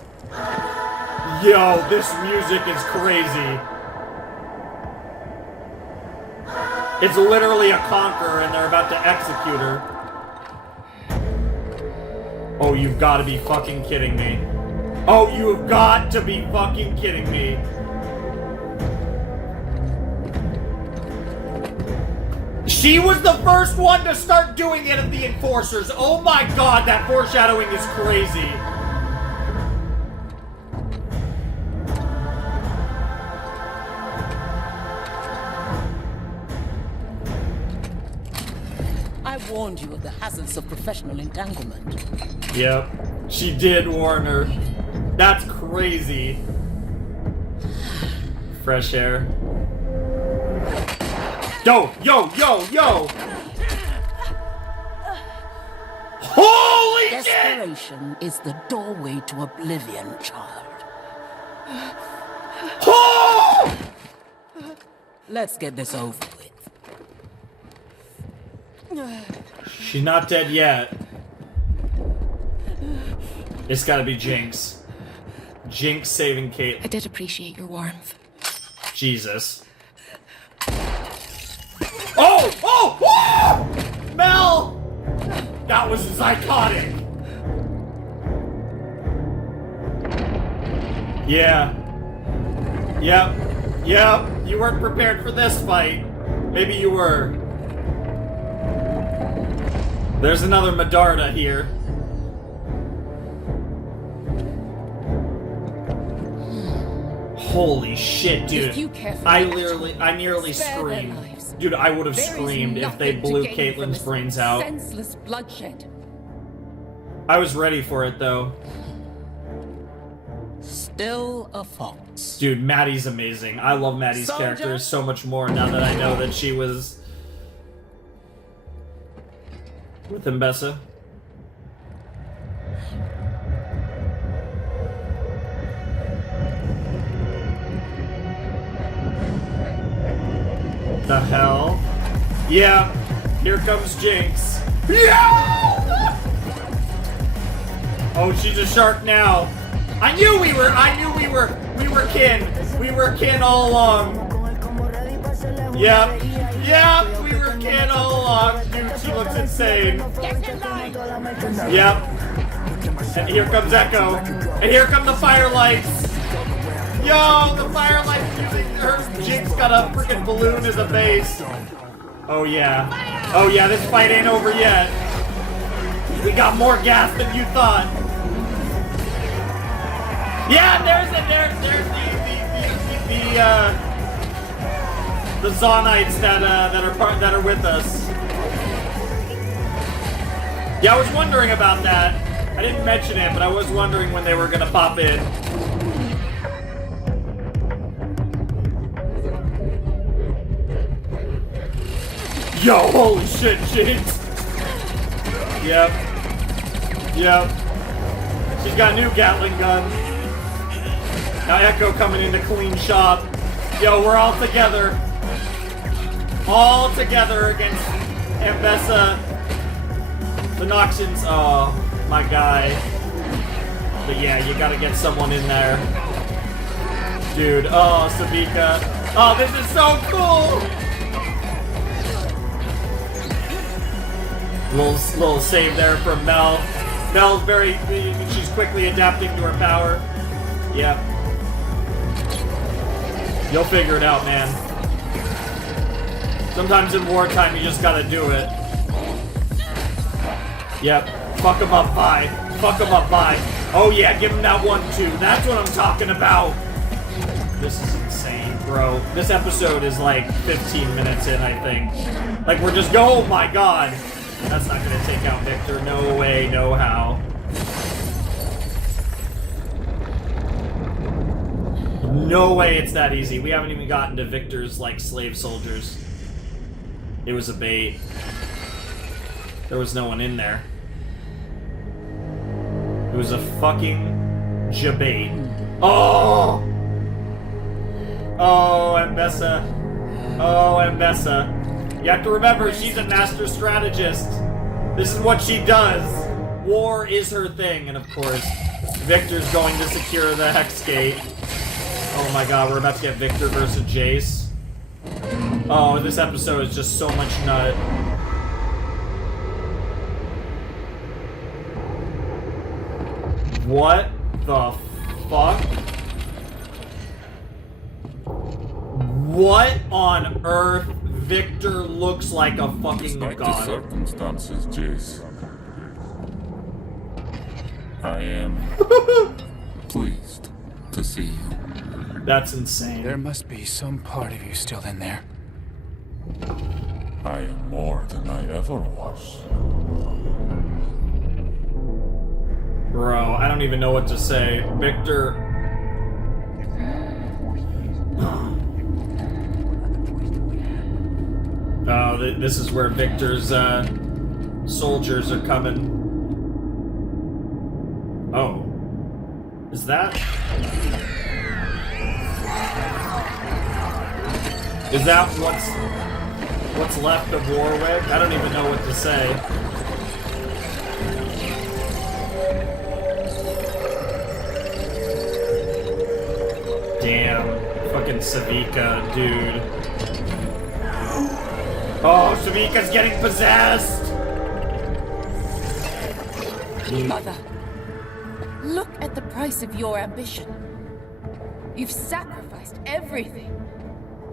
Yo, this music is crazy. It's literally a conqueror and they're about to execute her. Oh, you've got to be fucking kidding me. Oh, you've got to be fucking kidding me. She was the first one to start doing it of the Enforcers. Oh my god, that foreshadowing is crazy. I warned you of the hazards of professional entanglement. Yep, she did warn her. That's crazy. Fresh air. Yo, yo, yo, yo! Holy shit! Desperation is the doorway to oblivion, child. Oh! Let's get this over with. She's not dead yet. It's gotta be Jinx. Jinx saving Kate. I did appreciate your warmth. Jesus. Oh! Oh! Oh! Mel! That was iconic. Yeah. Yep. Yep. You weren't prepared for this fight. Maybe you were. There's another Medarda here. Holy shit, dude. I nearly screamed. Dude, I would have screamed if they blew Caitlyn's brains out. Senseless bloodshed. I was ready for it, though. Still a fox. Dude, Maddie's amazing. I love Maddie's character so much more now that I know that she was with Mbessa. The hell? Yeah, here comes Jinx. Yeah! Oh, she's a shark now. I knew we were kin. We were kin all along. Yep. Yep, we were kin all along. Dude, she looks insane. Yep. And here comes Echo. And here come the firelights. Yo, the firelights using her. Jinx got a freaking balloon as a base. Oh yeah. Oh yeah, this fight ain't over yet. We got more gas than you thought. Yeah, there's the Zaunites that are with us. Yeah, I was wondering about that. I didn't mention it, but I was wondering when they were gonna pop in. Yo, holy shit, Jinx! Yep. Yep. She's got a new Gatling gun. Now Echo coming in to clean shop. Yo, we're all together. All together against Mbessa. The Noxians. Oh, my guy. But yeah, you gotta get someone in there. Dude, oh, Sabika. Oh, this is so cool! Little save there from Mel. Mel's she's quickly adapting to her power. Yep. You'll figure it out, man. Sometimes in wartime, you just gotta do it. Yep. Fuck him up, bye. Fuck him up, bye. Oh yeah, give him that 1-2. That's what I'm talking about. This is insane, bro. This episode is like 15 minutes in, I think. Like, we're just oh my god. That's not gonna take out Victor. No way, no how. No way it's that easy. We haven't even gotten to Victor's, like, slave soldiers. It was a bait. There was no one in there. It was a fucking jabait. Oh! Oh, Mbessa. Oh, Mbessa. You have to remember, she's a master strategist. This is what she does. War is her thing, and of course, Victor's going to secure the Hex Gate. Oh my god, we're about to get Victor versus Jace. Oh, this episode is just so much nut. What the fuck? What on earth? Victor looks like a fucking Despite god. the circumstances, Jace, I am pleased to see you. That's insane. There must be some part of you still in there. I am more than I ever was. Bro, I don't even know what to say. Victor... Oh, this is where Victor's soldiers are coming. Oh. Is that... Is that what's left of Warwick? I don't even know what to say. Damn. Fucking Savika, dude. Oh, Savika's getting possessed! Mother, look at the price of your ambition. You've sacrificed everything.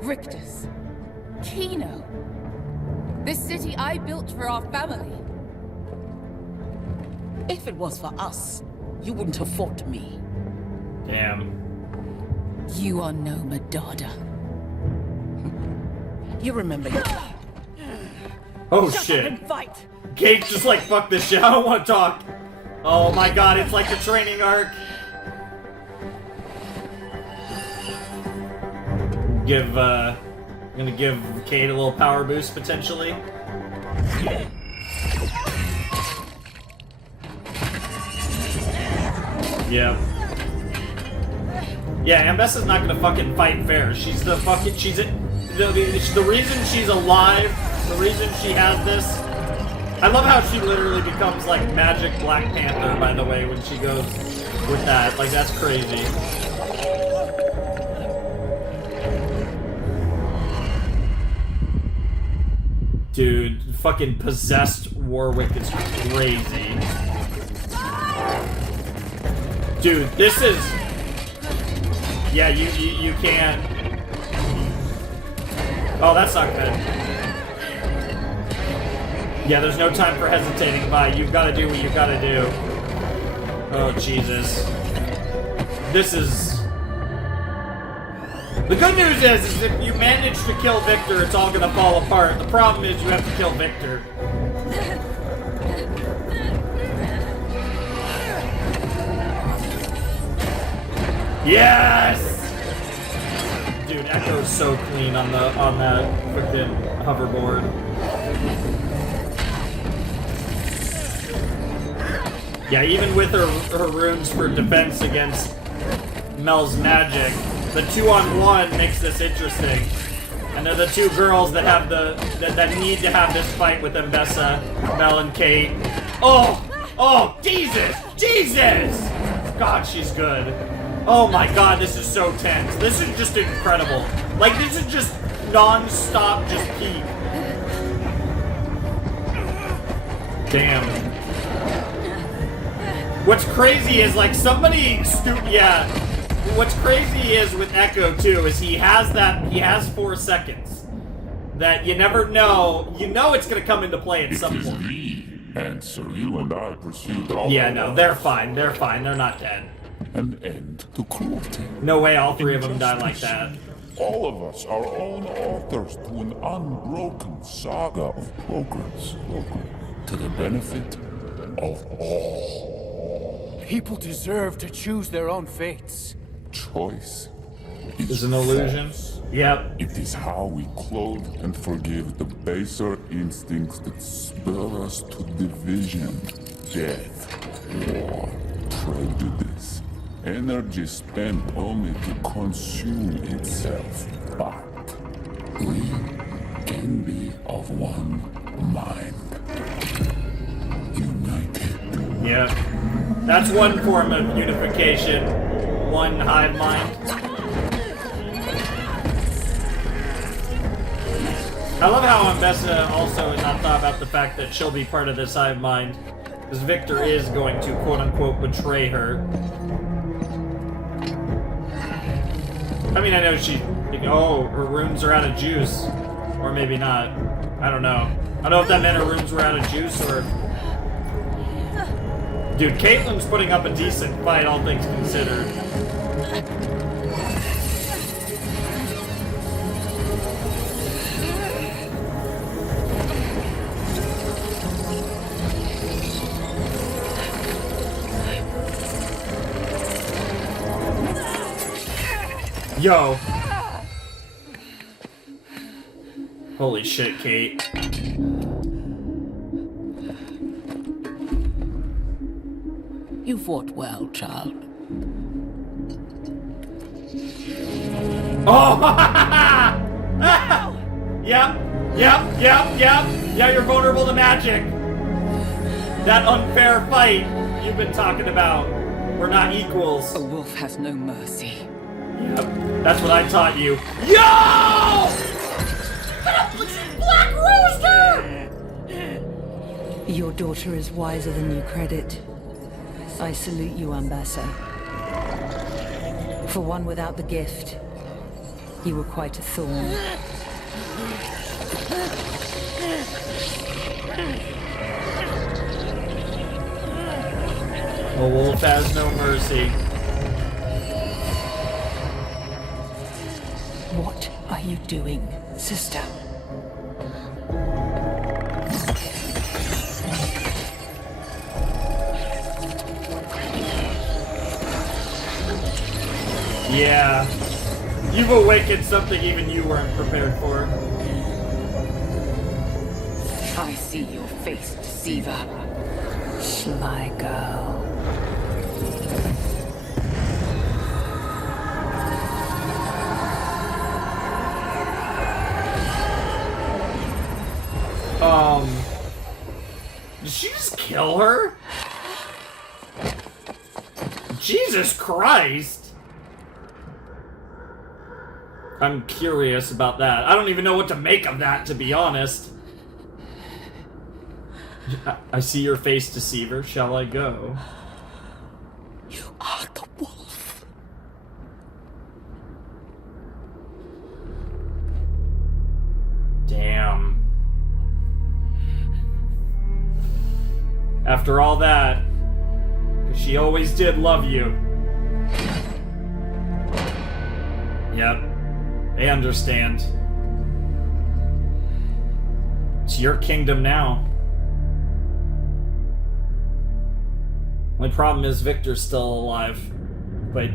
Rictus, Kino, this city I built for our family. If it was for us, you wouldn't have fought me. Damn. You are no Madada. You remember your... Oh Shut shit. up and fight. Kate's just like, fuck this shit, I don't want to talk. Oh my god, it's like the training arc. I'm gonna give Kate a little power boost, potentially. Yep. Yeah, Ambessa's not gonna fucking fight fair. She's the fucking, the reason she's alive, the reason she has this. I love how she literally becomes like Magic Black Panther, by the way, when she goes with that. Like, that's crazy. Dude, fucking possessed Warwick is crazy. Dude, this is... Yeah, you can't... Oh, that's not good. Yeah, there's no time for hesitating. Bye, you've got to do what you've got to do. Oh, Jesus. This is... The good news is if you manage to kill Victor, it's all gonna fall apart. The problem is you have to kill Victor. Yes! Dude, Echo's so clean on that freaking hoverboard. Yeah, even with her runes for defense against Mel's magic, the 2-on-1 makes this interesting. And they're the two girls that have that need to have this fight with Ambessa, Mel and Kate. Oh! Oh, Jesus! Jesus! God, she's good. Oh my god, this is so tense. This is just incredible. Like, this is just non-stop, just peak. Damn. What's crazy is, like, somebody yeah. What's crazy is with Echo too is he has 4 seconds that you never know. You know it's gonna come into play at some point. The answer you and I pursued all Yeah, no, they're fine. They're fine. They're not dead. An end to cruelty. No way all 3 of them die like that. All of us our own authors to an unbroken saga of progress. To the benefit of all. People deserve to choose their own fates. Choice is an illusion. False. Yep. It is how we clothe and forgive the baser instincts that spur us to division, death, war, prejudice. Energy spent only to consume itself. But we can be of one mind. United. Yep. That's one form of unification. One hive mind. I love how Ambessa also has not thought about the fact that she'll be part of this hive mind. Because Victor is going to quote-unquote betray her. I mean, I know she... Oh, her rooms are out of juice. Or maybe not. I don't know. I don't know if that meant her rooms were out of juice or... Dude, Caitlyn's putting up a decent fight, all things considered. Yo. Holy shit, Kate. You fought well, child. Oh! Yep. Yeah, you're vulnerable to magic. That unfair fight you've been talking about. We're not equals. A wolf has no mercy. Yep. That's what I taught you. Yo! Black Rooster! Your daughter is wiser than you credit. I salute you, Ambassa. For one without the gift, you were quite a thorn. A wolf has no mercy. What are you doing, sister? Yeah. You've awakened something even you weren't prepared for. I see your face, deceiver. Sly girl. Did she just kill her? Jesus Christ! I'm curious about that. I don't even know what to make of that, to be honest. I see your face, deceiver. Shall I go? You are the wolf. Damn. After all that, 'cause she always did love you. Yep. They understand. It's your kingdom now. Only problem is Victor's still alive. But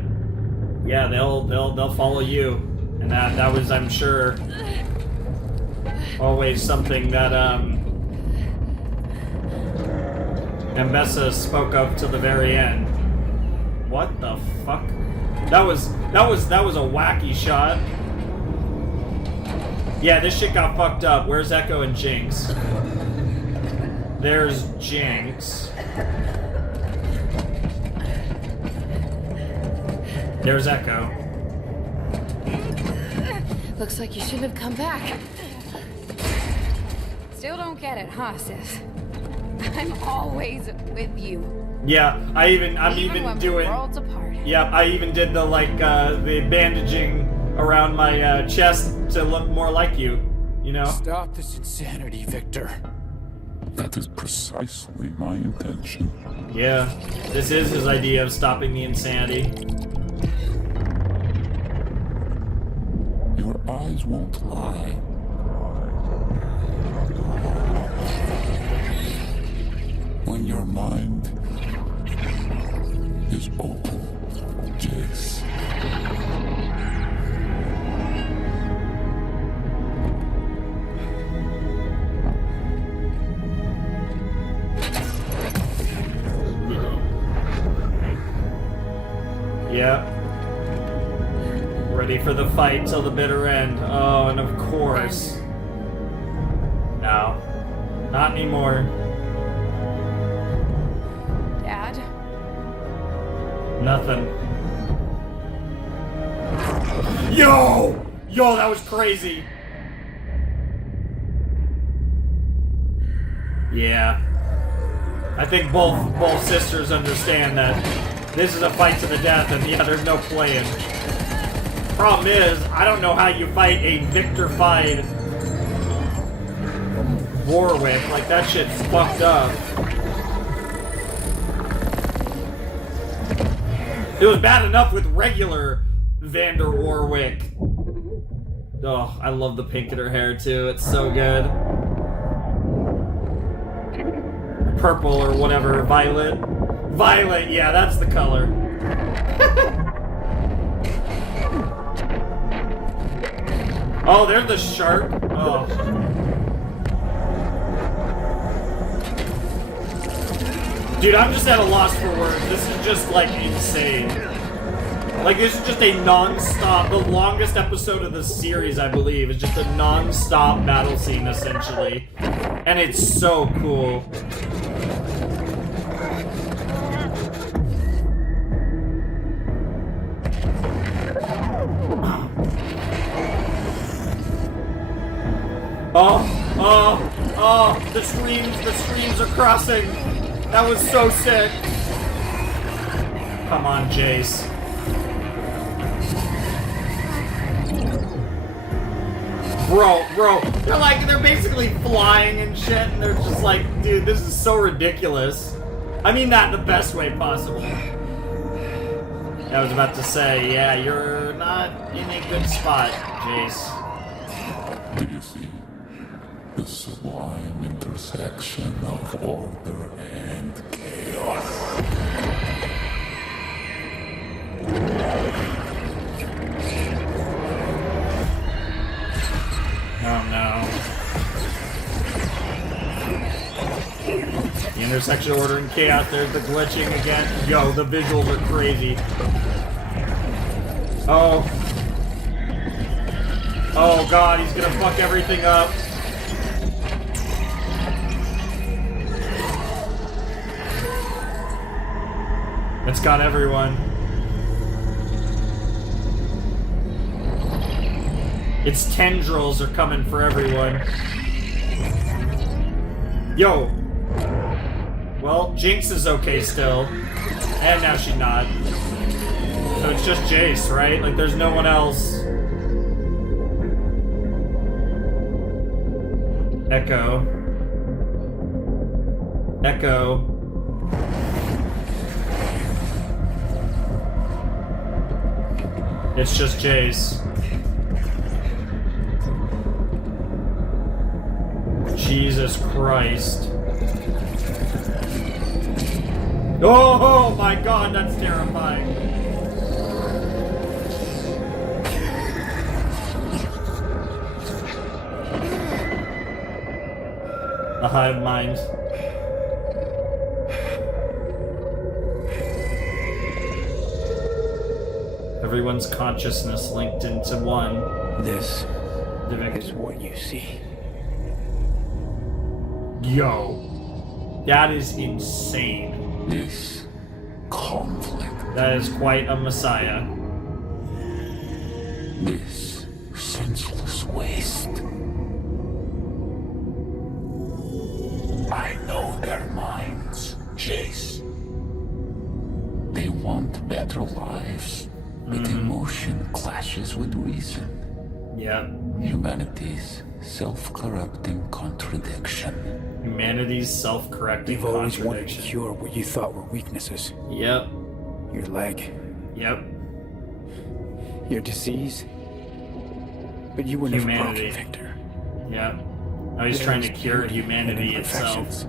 yeah, they'll follow you. And that was, I'm sure, always something that Ambessa spoke of to the very end. What the fuck? That was a wacky shot. Yeah, this shit got fucked up. Where's Echo and Jinx? There's Jinx. There's Echo. Looks like you shouldn't have come back. Still don't get it, huh, sis? I'm always with you. Yeah, I'm even when doing. We're worlds apart. Yeah, I even did the the bandaging around my chest to look more like you. You know. Stop this insanity, Victor. That is precisely my intention. Yeah, this is his idea of stopping the insanity. Your eyes won't lie. When your mind is open, Jace. Yep. Ready for the fight till the bitter end. Oh, and of course. No. Not anymore. Dad? Nothing. Yo! Yo, that was crazy. Yeah. I think both sisters understand that this is a fight to the death, and yeah, there's no playing. Problem is, I don't know how you fight a victor-fied Warwick. Like, that shit's fucked up. It was bad enough with regular Vander Warwick. Oh, I love the pink in her hair, too. It's so good. Purple or whatever, violet. Violet, yeah, that's the color. Oh, there's the shark. Oh. Dude, I'm just at a loss for words. This is just, like, insane. Like, this is just a non-stop, the longest episode of the series, I believe, is just a non-stop battle scene, essentially. And it's so cool. Oh, the streams are crossing. That was so sick. Come on, Jace. Bro, they're basically flying and shit, and they're just like, dude, this is so ridiculous. I mean that in the best way possible. I was about to say, yeah, you're not in a good spot, Jace. Do you see the sublime intersection of order and chaos? Oh no. The intersection of order and chaos, there's the glitching again. Yo, the visuals are crazy. Oh. Oh god, he's gonna fuck everything up. It's got everyone. Its tendrils are coming for everyone. Yo. Well, Jinx is okay still. And now she's not. So it's just Jace, right? Like, there's no one else. Echo. Echo. It's just Jace. Jesus Christ. Oh my god, that's terrifying. The hive mind. Everyone's consciousness linked into one. This is what you see. Yo. That is insane. This conflict. That is quite a messiah. This senseless waste. I know their minds, Jace. They want better lives, but emotion clashes with reason. Yeah. Humanity's self-corrupting contradiction. Humanity's self-correcting You've always wanted to contradiction. cure what you thought were weaknesses. Yep. Your leg. Yep. Your disease. But you were never Humanity. broken, Victor. Yep. Now he's trying to There's cure beauty in humanity itself. imperfections.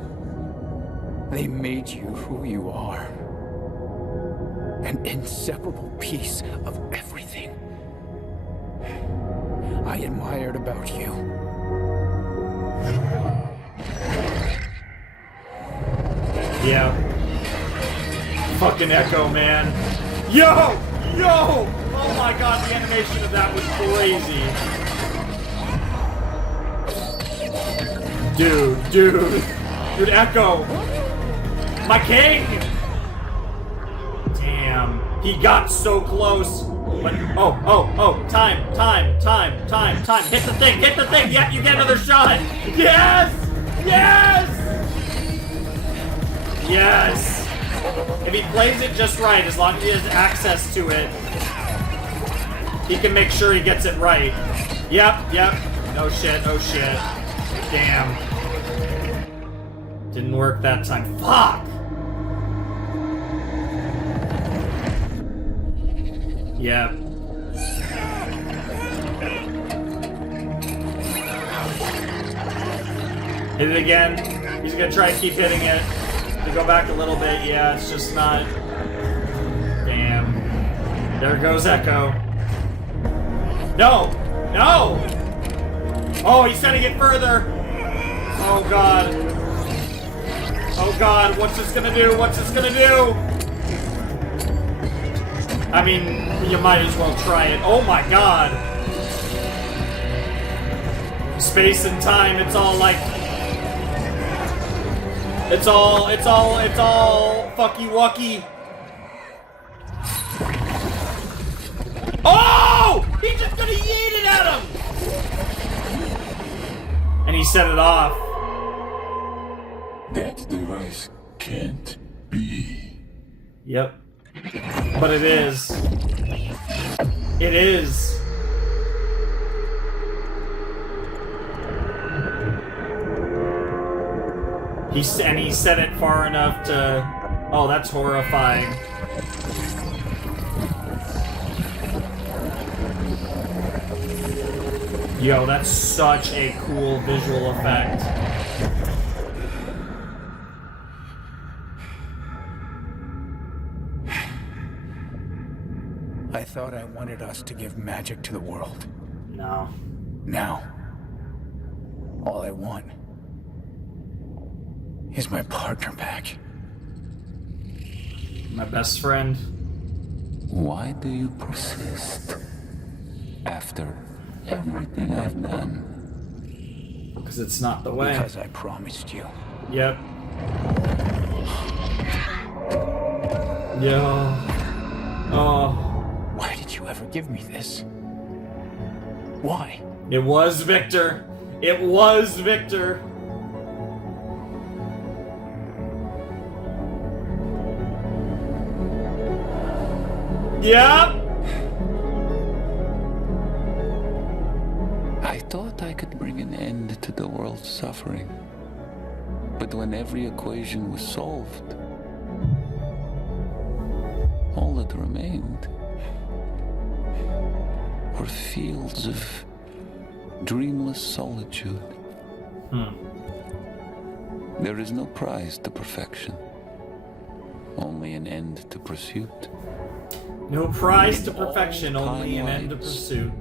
They made you who you are. An inseparable piece of everything I admired about you. Yeah. Fucking Echo, man. Yo! Yo! Oh my god, the animation of that was crazy. Dude, Echo! My king! Damn. He got so close. But, time. Hit the thing. Yep, you get another shot. Yes! If he plays it just right, as long as he has access to it, he can make sure he gets it right. Yep. Oh shit. Damn. Didn't work that time. Fuck! Yep. Hit it again. He's gonna try to keep hitting it. To go back a little bit, yeah, it's just not. Damn. There goes Echo. No! Oh, he's sending it further! Oh god. What's this gonna do? I mean, you might as well try it. Oh my god! Space and time, it's all like... It's all fucky-wucky. Oh! He's just gonna yeet it at him! And he set it off. That device can't be. Yep. But it is. It is. He set it far enough to... Oh, that's horrifying. Yo, that's such a cool visual effect. I thought I wanted us to give magic to the world. No. Now, all I want is my partner back. My best friend. Why do you persist? After everything I've done. Because it's not the way. Because I promised you. Yep. Yo. Oh. Why did you ever give me this? Why? It was Victor. Yep. I thought I could bring an end to the world's suffering. But when every equation was solved, all that remained were fields of dreamless solitude. There is no prize to perfection, only an end to pursuit. No prize to perfection, only an end to pursuit.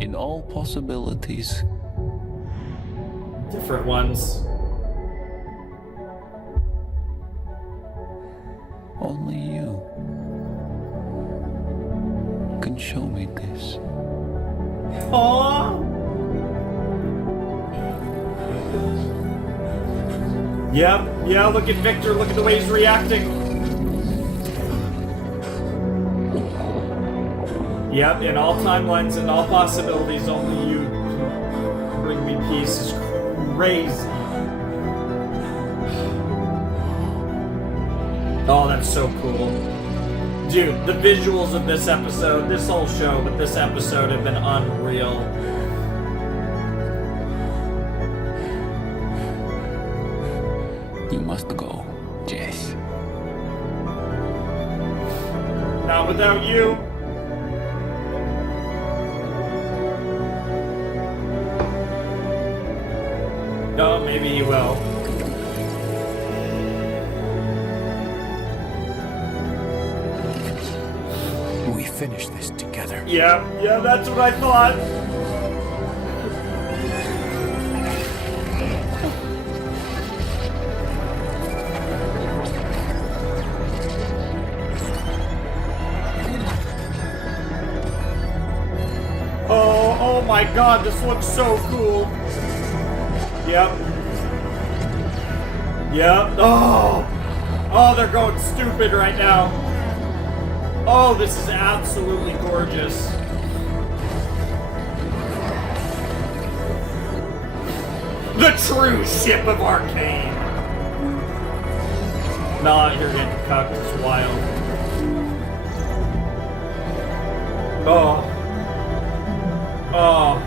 In all possibilities. Different ones. Only you can show me this. Aww. Yep, yeah, look at Victor, look at the way he's reacting. Yep, in all timelines and all possibilities, only you can bring me peace. Is crazy. Oh, that's so cool. Dude, the visuals of this episode, this whole show, but this episode have been unreal. You must go, Jace. Not without you. No, maybe he will. We finish this together. Yeah, that's what I thought. Oh my god, this looks so cool. Yep. Oh, they're going stupid right now. Oh, this is absolutely gorgeous. The true ship of Arcane. Nah, you're getting cucked. It's wild. Oh. Oh.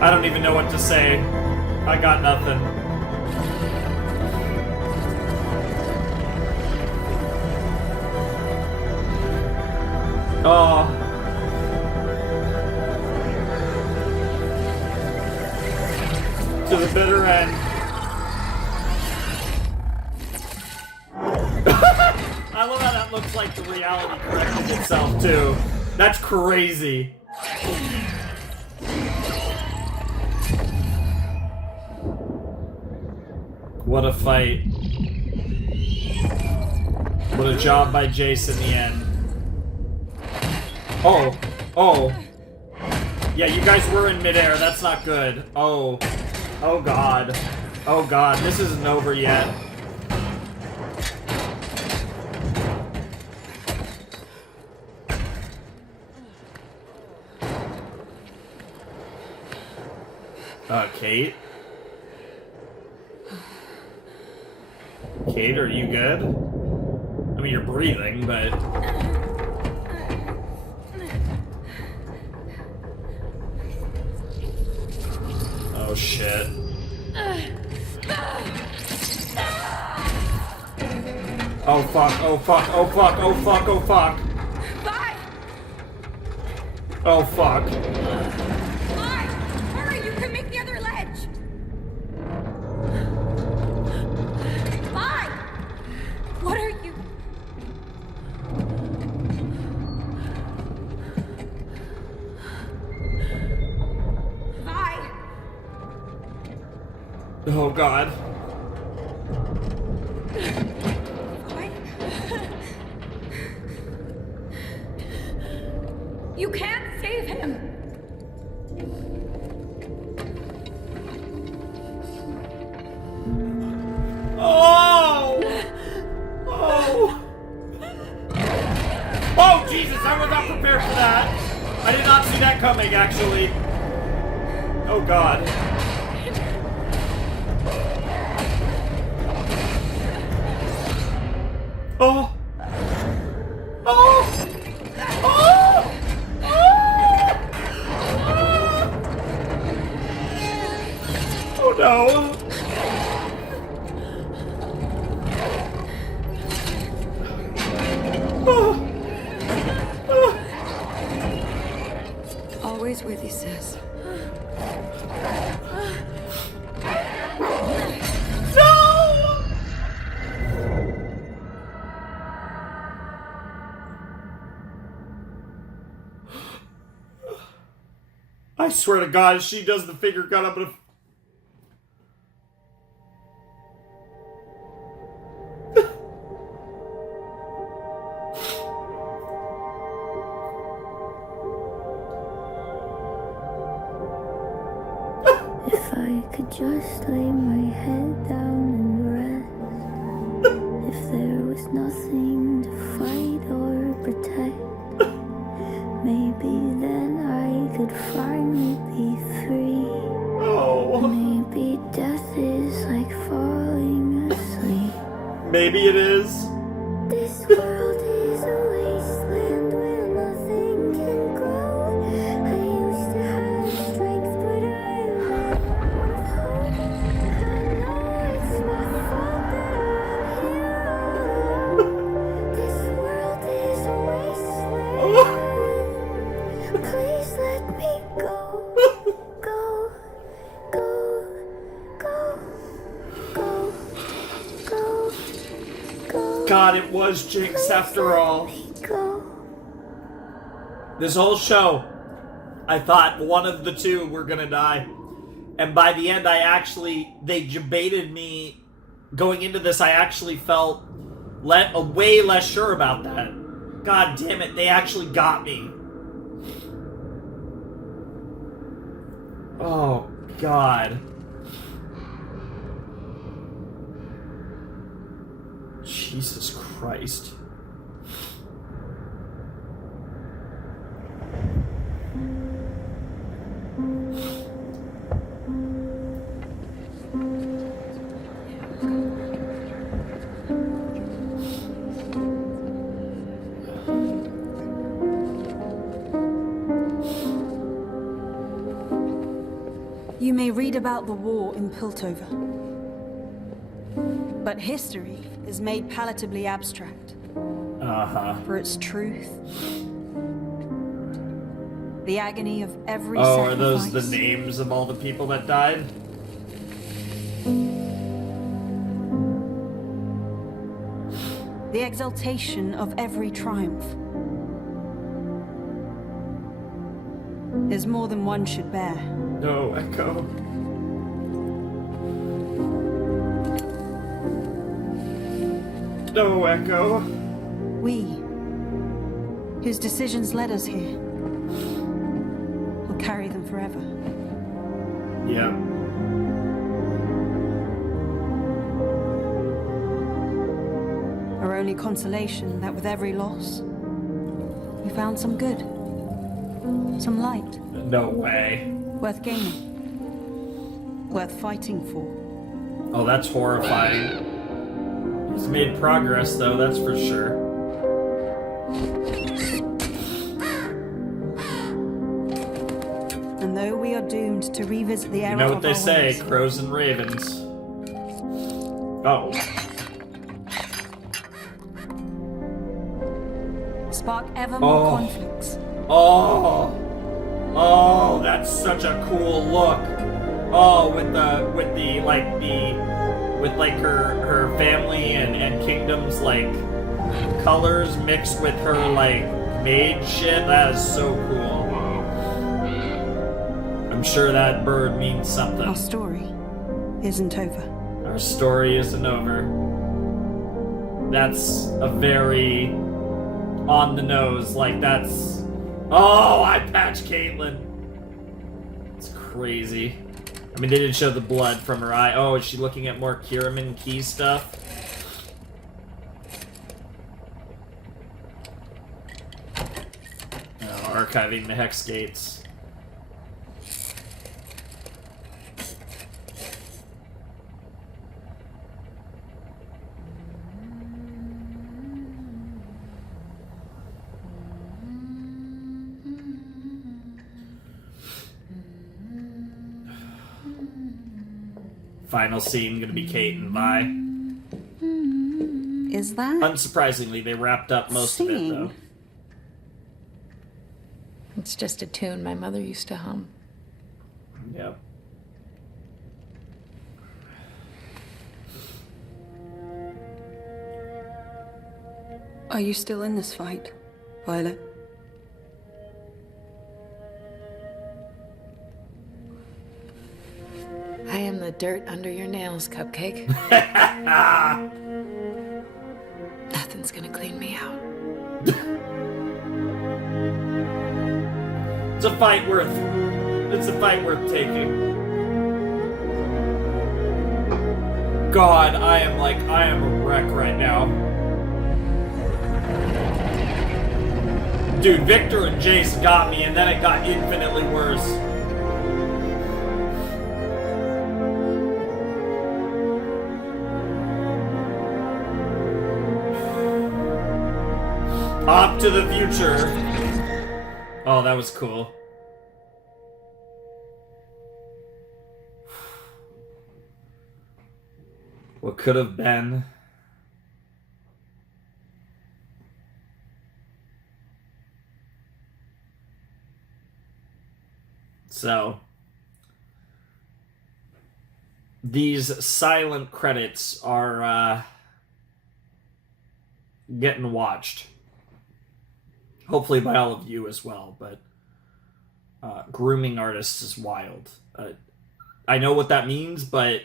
I don't even know what to say. I got nothing. Oh. To the bitter end. I love how that looks like the reality corrected itself, too. That's crazy. What a fight. What a job by Jace in the end. Oh. Oh. Yeah, you guys were in midair. That's not good. Oh. Oh, God. Oh, God. This isn't over yet. Kate? Kate, are you good? I mean, you're breathing, but... Oh, shit. Oh, fuck, oh, fuck, oh, fuck, oh, fuck, oh, fuck. Bye! Oh, fuck. Bye! Hurry, you can make the other ledge! Bye! What are you... Bye! Oh, God. You can't save him! Oh! Oh! Oh, Jesus, I was not prepared for that! I did not see that coming, actually. Oh, God. Oh! Oh! Oh! Oh no! Always with you, sis. No! I swear to God, if she does the finger cut, I'm gonna... If I could just lay my head down and rest. If there was nothing to fight or protect, maybe then I could finally be free. Oh. Maybe death is like falling asleep. Maybe it is. This world is a wasteland where nothing can grow. I used to have strength, but I ran out of hope. I know it's my fault that I'm here all alone. This world is a wasteland. Please let me go. Go, go, go, go, go, go. God, it was Jinx after all. Go. This whole show, I thought one of the two were gonna die. And by the end, they baited me. Going into this, I actually felt way less sure about that. God damn it, they actually got me. Oh, God. Jesus Christ. You may read about the war in Piltover, but history is made palatably abstract. For its truth, the agony of every sacrifice. Are those the names of all the people that died? The exaltation of every triumph. There's more than one should bear. No, Echo. No, Echo. We, whose decisions led us here, will carry them forever. Yeah. Our only consolation that with every loss, we found some good. Some light. No way. Worth gaining. Worth fighting for. Oh, that's horrifying. He's made progress, though, that's for sure. And though we are doomed to revisit the era of You know what they our say, ways, crows and ravens. Oh. spark ever more conflicts. Oh, that's such a cool look. Oh, with her family and kingdom's like colors mixed with her like maid shit. That is so cool. I'm sure that bird means something. Our story isn't over. Our story isn't over. That's a very on the nose, like that's... Oh, I patched Caitlyn. It's crazy. I mean, they did show the blood from her eye. Oh, is she looking at more Kiraman Key stuff? Oh, archiving the Hex Gates. Final scene gonna be Kate and Vi. Is that? Unsurprisingly, they wrapped up most of it, though. It's just a tune my mother used to hum. Yep. Are you still in this fight, Violet? I am the dirt under your nails, Cupcake. Nothing's gonna clean me out. It's a fight worth taking. God, I am a wreck right now. Dude, Victor and Jace got me, and then it got infinitely worse. Off to the future. Oh, that was cool. What could have been. So, these silent credits are getting watched. Hopefully by all of you as well, but grooming artists is wild. I know what that means, but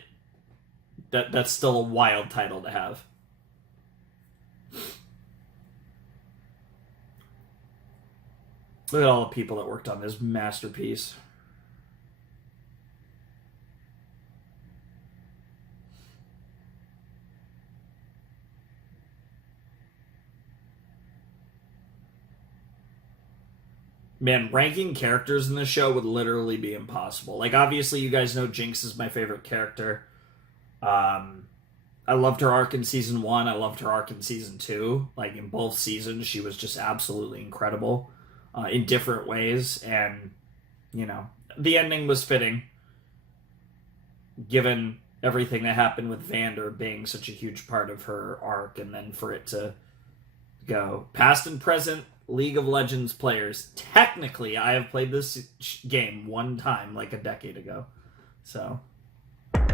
that's still a wild title to have. Look at all the people that worked on this masterpiece. Man, ranking characters in this show would literally be impossible. Like, obviously, you guys know Jinx is my favorite character. I loved her arc in Season 1. I loved her arc in Season 2. Like, in both seasons, she was just absolutely incredible in different ways. And, you know, the ending was fitting. given everything that happened with Vander being such a huge part of her arc, and then for it to go past and present League of Legends players. Technically, I have played this game one time, like a decade ago. So I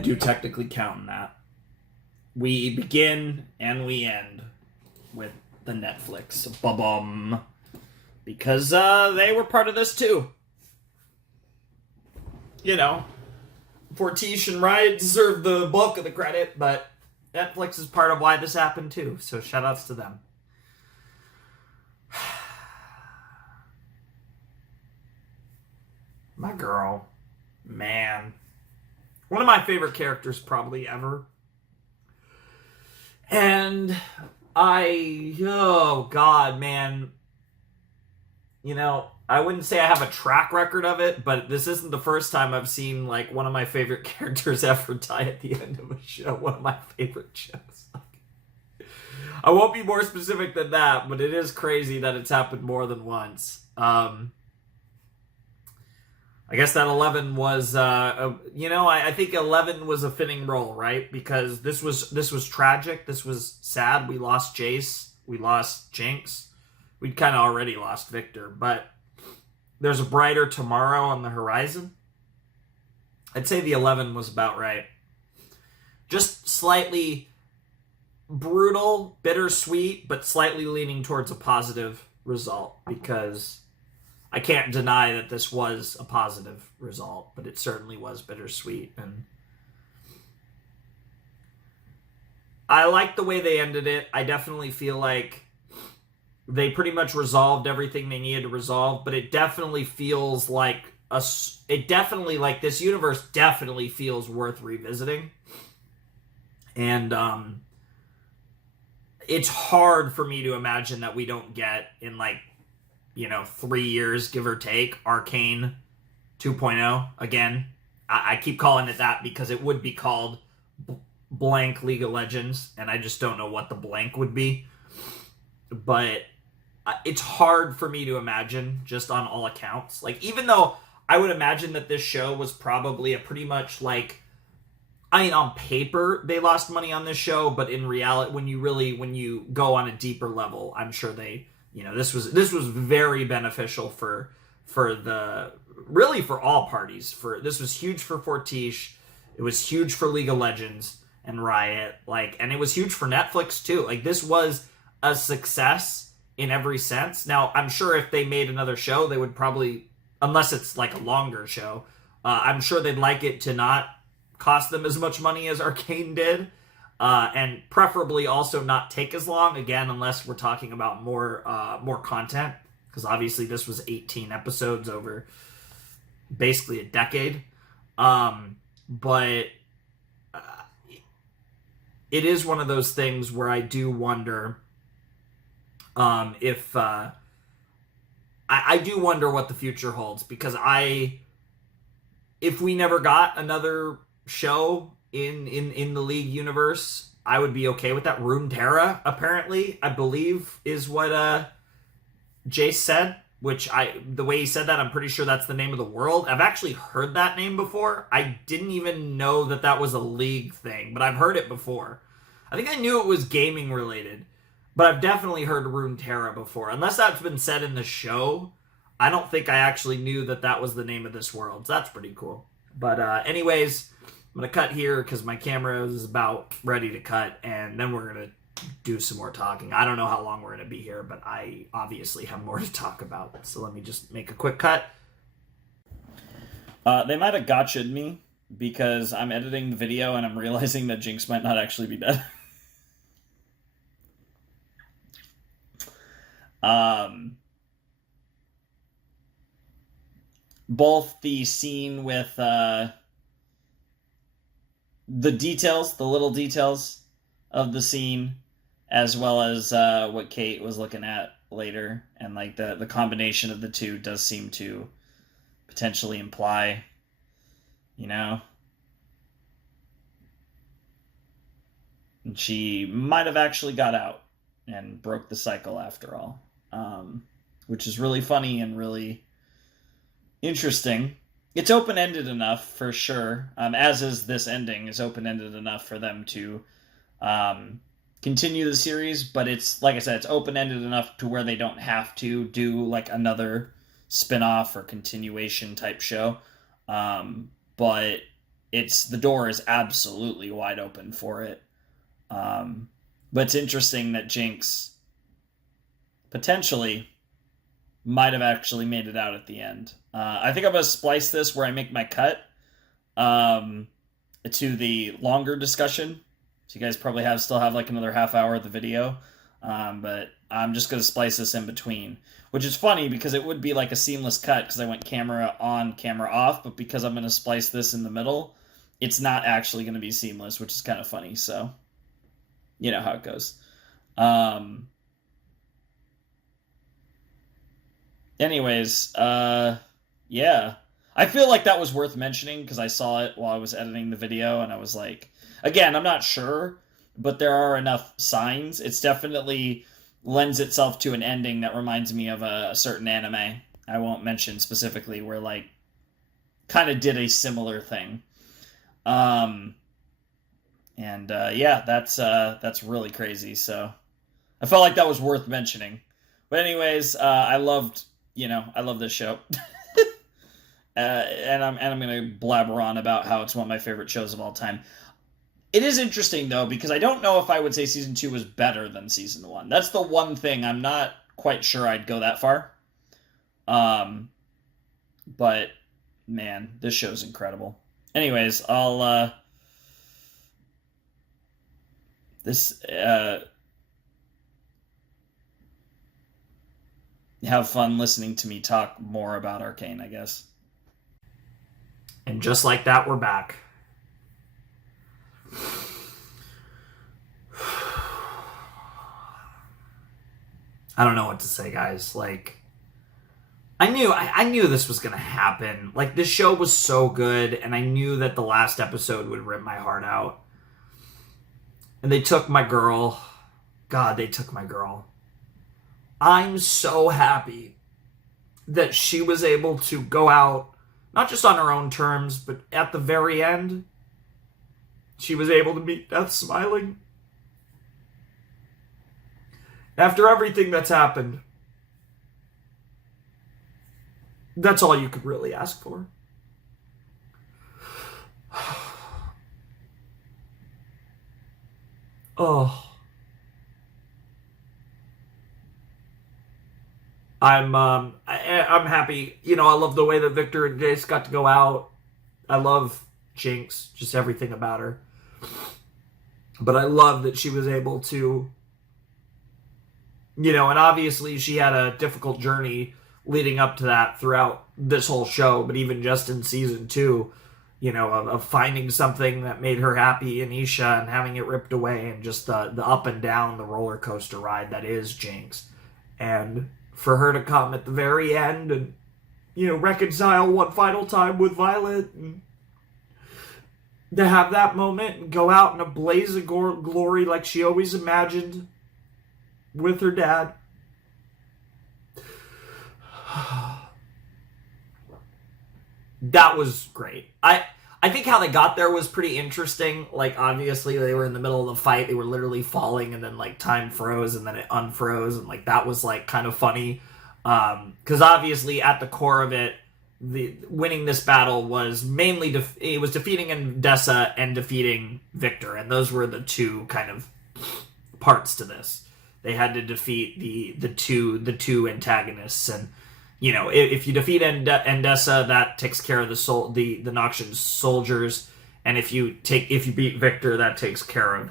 do technically count in that. We begin and we end with the Netflix. Ba-bum. Because they were part of this too. You know, Fortiche and Riot deserve the bulk of the credit, but Netflix is part of why this happened too. So shoutouts to them. My girl. Man. One of my favorite characters probably ever. And oh God, man. You know, I wouldn't say I have a track record of it, but this isn't the first time I've seen, like, one of my favorite characters ever die at the end of a show. One of my favorite shows. I won't be more specific than that, but it is crazy that it's happened more than once. I guess that 11 was, I think 11 was a fitting role, right? Because this was tragic. This was sad. We lost Jace. We lost Jinx. We'd kind of already lost Victor, but there's a brighter tomorrow on the horizon. I'd say the 11 was about right. Just slightly brutal, bittersweet, but slightly leaning towards a positive result, because I can't deny that this was a positive result, but it certainly was bittersweet. And I like the way they ended it. I definitely feel like they pretty much resolved everything they needed to resolve, but it definitely feels like this universe definitely feels worth revisiting. And it's hard for me to imagine that we don't get in 3 years, give or take, Arcane 2.0 again. I keep calling it that because it would be called blank League of Legends, and I just don't know what the blank would be. But it's hard for me to imagine, just on all accounts. Like, even though I would imagine that this show was probably a pretty much on paper they lost money on this show, but in reality, when you go on a deeper level, I'm sure they, this was very beneficial for all parties. This was huge for Fortiche. It was huge for League of Legends and Riot, and it was huge for Netflix too. This was a success in every sense. Now, I'm sure if they made another show, they would probably, unless it's a longer show, I'm sure they'd like it to not cost them as much money as Arcane did, and preferably also not take as long, again, unless we're talking about more content, because obviously this was 18 episodes over basically a decade. But it is one of those things where I do wonder if I do wonder what the future holds, because if we never got another show in the League universe, I would be okay with that. Runeterra, apparently, I believe, is what Jace said, which the way he said that, I'm pretty sure that's the name of the world. I've actually heard that name before. I didn't even know that was a League thing, but I've heard it before. I think I knew it was gaming related, but I've definitely heard Runeterra before. Unless that's been said in the show, I don't think I actually knew that was the name of this world. So that's pretty cool. But anyways, I'm going to cut here because my camera is about ready to cut, and then we're going to do some more talking. I don't know how long we're going to be here, but I obviously have more to talk about. So let me just make a quick cut. They might have gotcha'd me because I'm editing the video and I'm realizing that Jinx might not actually be dead. Both the scene with the details, the little details of the scene, as well as what Kate was looking at later, and the combination of the two does seem to potentially imply, and she might have actually got out and broke the cycle after all, which is really funny and really interesting, it's open-ended enough for sure, as is this ending is open-ended enough for them to continue the series, but it's, like I said, it's open-ended enough to where they don't have to do like another spin-off or continuation type show. But the door is absolutely wide open for it. But it's interesting that Jinx potentially might have actually made it out at the end. I think I'm going to splice this where I make my cut to the longer discussion. So you guys probably still have like another half hour of the video. But I'm just going to splice this in between. Which is funny because it would be like a seamless cut because I went camera on, camera off. But because I'm going to splice this in the middle, it's not actually going to be seamless, which is kind of funny. So, you know how it goes. Anyways, yeah. I feel like that was worth mentioning because I saw it while I was editing the video and I was like, again, I'm not sure, but there are enough signs. It's definitely lends itself to an ending that reminds me of a certain anime. I won't mention specifically where like kind of did a similar thing. Yeah, that's really crazy. So I felt like that was worth mentioning. But anyways, I love this show. And I'm going to blabber on about how it's one of my favorite shows of all time. It is interesting, though, because I don't know if I would say Season 2 was better than Season 1. That's the one thing. I'm not quite sure I'd go that far. But, man, this show's incredible. Anyways, I'll... have fun listening to me talk more about Arcane, I guess. And just like that, we're back. I don't know what to say, guys. Like, I knew this was gonna happen. Like, this show was so good, and I knew that the last episode would rip my heart out. And they took my girl. God, they took my girl. I'm so happy that she was able to go out, not just on her own terms, but at the very end, she was able to meet death smiling. After everything that's happened, that's all you could really ask for. Oh. I'm happy. You know, I love the way that Victor and Jace got to go out. I love Jinx, just everything about her. But I love that she was able to, you know, and obviously she had a difficult journey leading up to that throughout this whole show, but even just in Season 2, you know, of finding something that made her happy in Isha and having it ripped away, and just the up and down, the roller coaster ride that is Jinx. And for her to come at the very end and, you know, reconcile one final time with Violet, and to have that moment and go out in a blaze of glory like she always imagined with her dad. That was great. I think how they got there was pretty interesting. Like, obviously, they were in the middle of the fight. They were literally falling, and then, like, time froze, and then it unfroze, and, like, that was, like, kind of funny. Because, obviously, at the core of it, winning this battle was mainly... it was defeating Endesa and defeating Victor, and those were the two kind of parts to this. They had to defeat the two antagonists, and... You know, if you defeat Endesa, that takes care of the Noxian soldiers, and if you beat Victor, that takes care of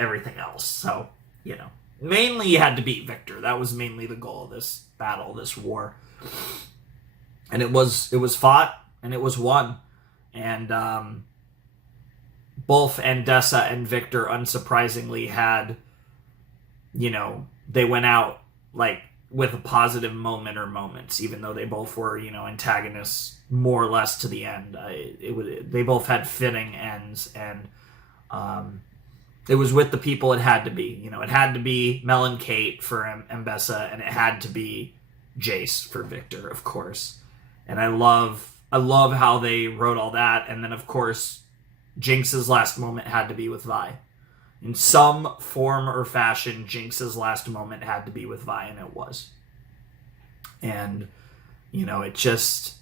everything else. So, you know, mainly you had to beat Victor. That was mainly the goal of this battle, this war. And it was fought, and it was won. And both Endesa and Victor, unsurprisingly, had, you know, they went out like with a positive moment or moments, even though they both were, you know, antagonists more or less to the end. They both had fitting ends, and it was with the people it had to be. You know, it had to be Mel and Kate for Mbessa, and it had to be Jace for Victor, of course. And I love I love how they wrote all that. And then, of course, Jinx's last moment had to be with Vi. In some form or fashion, Jinx's last moment had to be with Vi, and it was. And, you know, it just...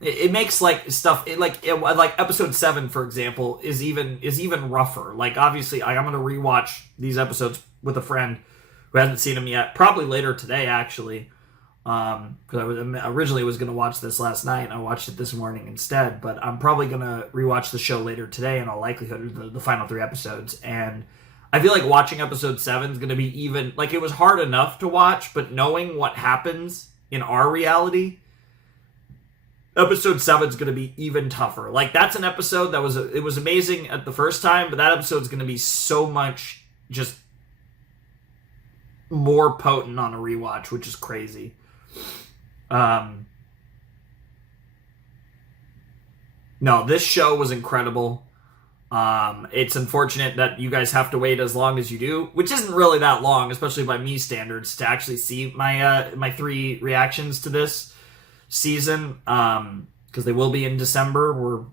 It makes, like, stuff... like episode 7, for example, is even rougher. Like, obviously, I'm going to rewatch these episodes with a friend who hasn't seen them yet. Probably later today, actually. Because I originally was going to watch this last night, and I watched it this morning instead. But I'm probably going to rewatch the show later today, in all likelihood, the final 3 episodes. And I feel like watching episode 7 is going to be even... Like, it was hard enough to watch, but knowing what happens in our reality, episode 7 is going to be even tougher. Like, that's an episode that was amazing at the first time, but that episode is going to be so much just more potent on a rewatch, which is crazy. No, this show was incredible. It's unfortunate that you guys have to wait as long as you do, which isn't really that long, especially by me standards, to actually see my 3 reactions to this season, because they will be in December. We're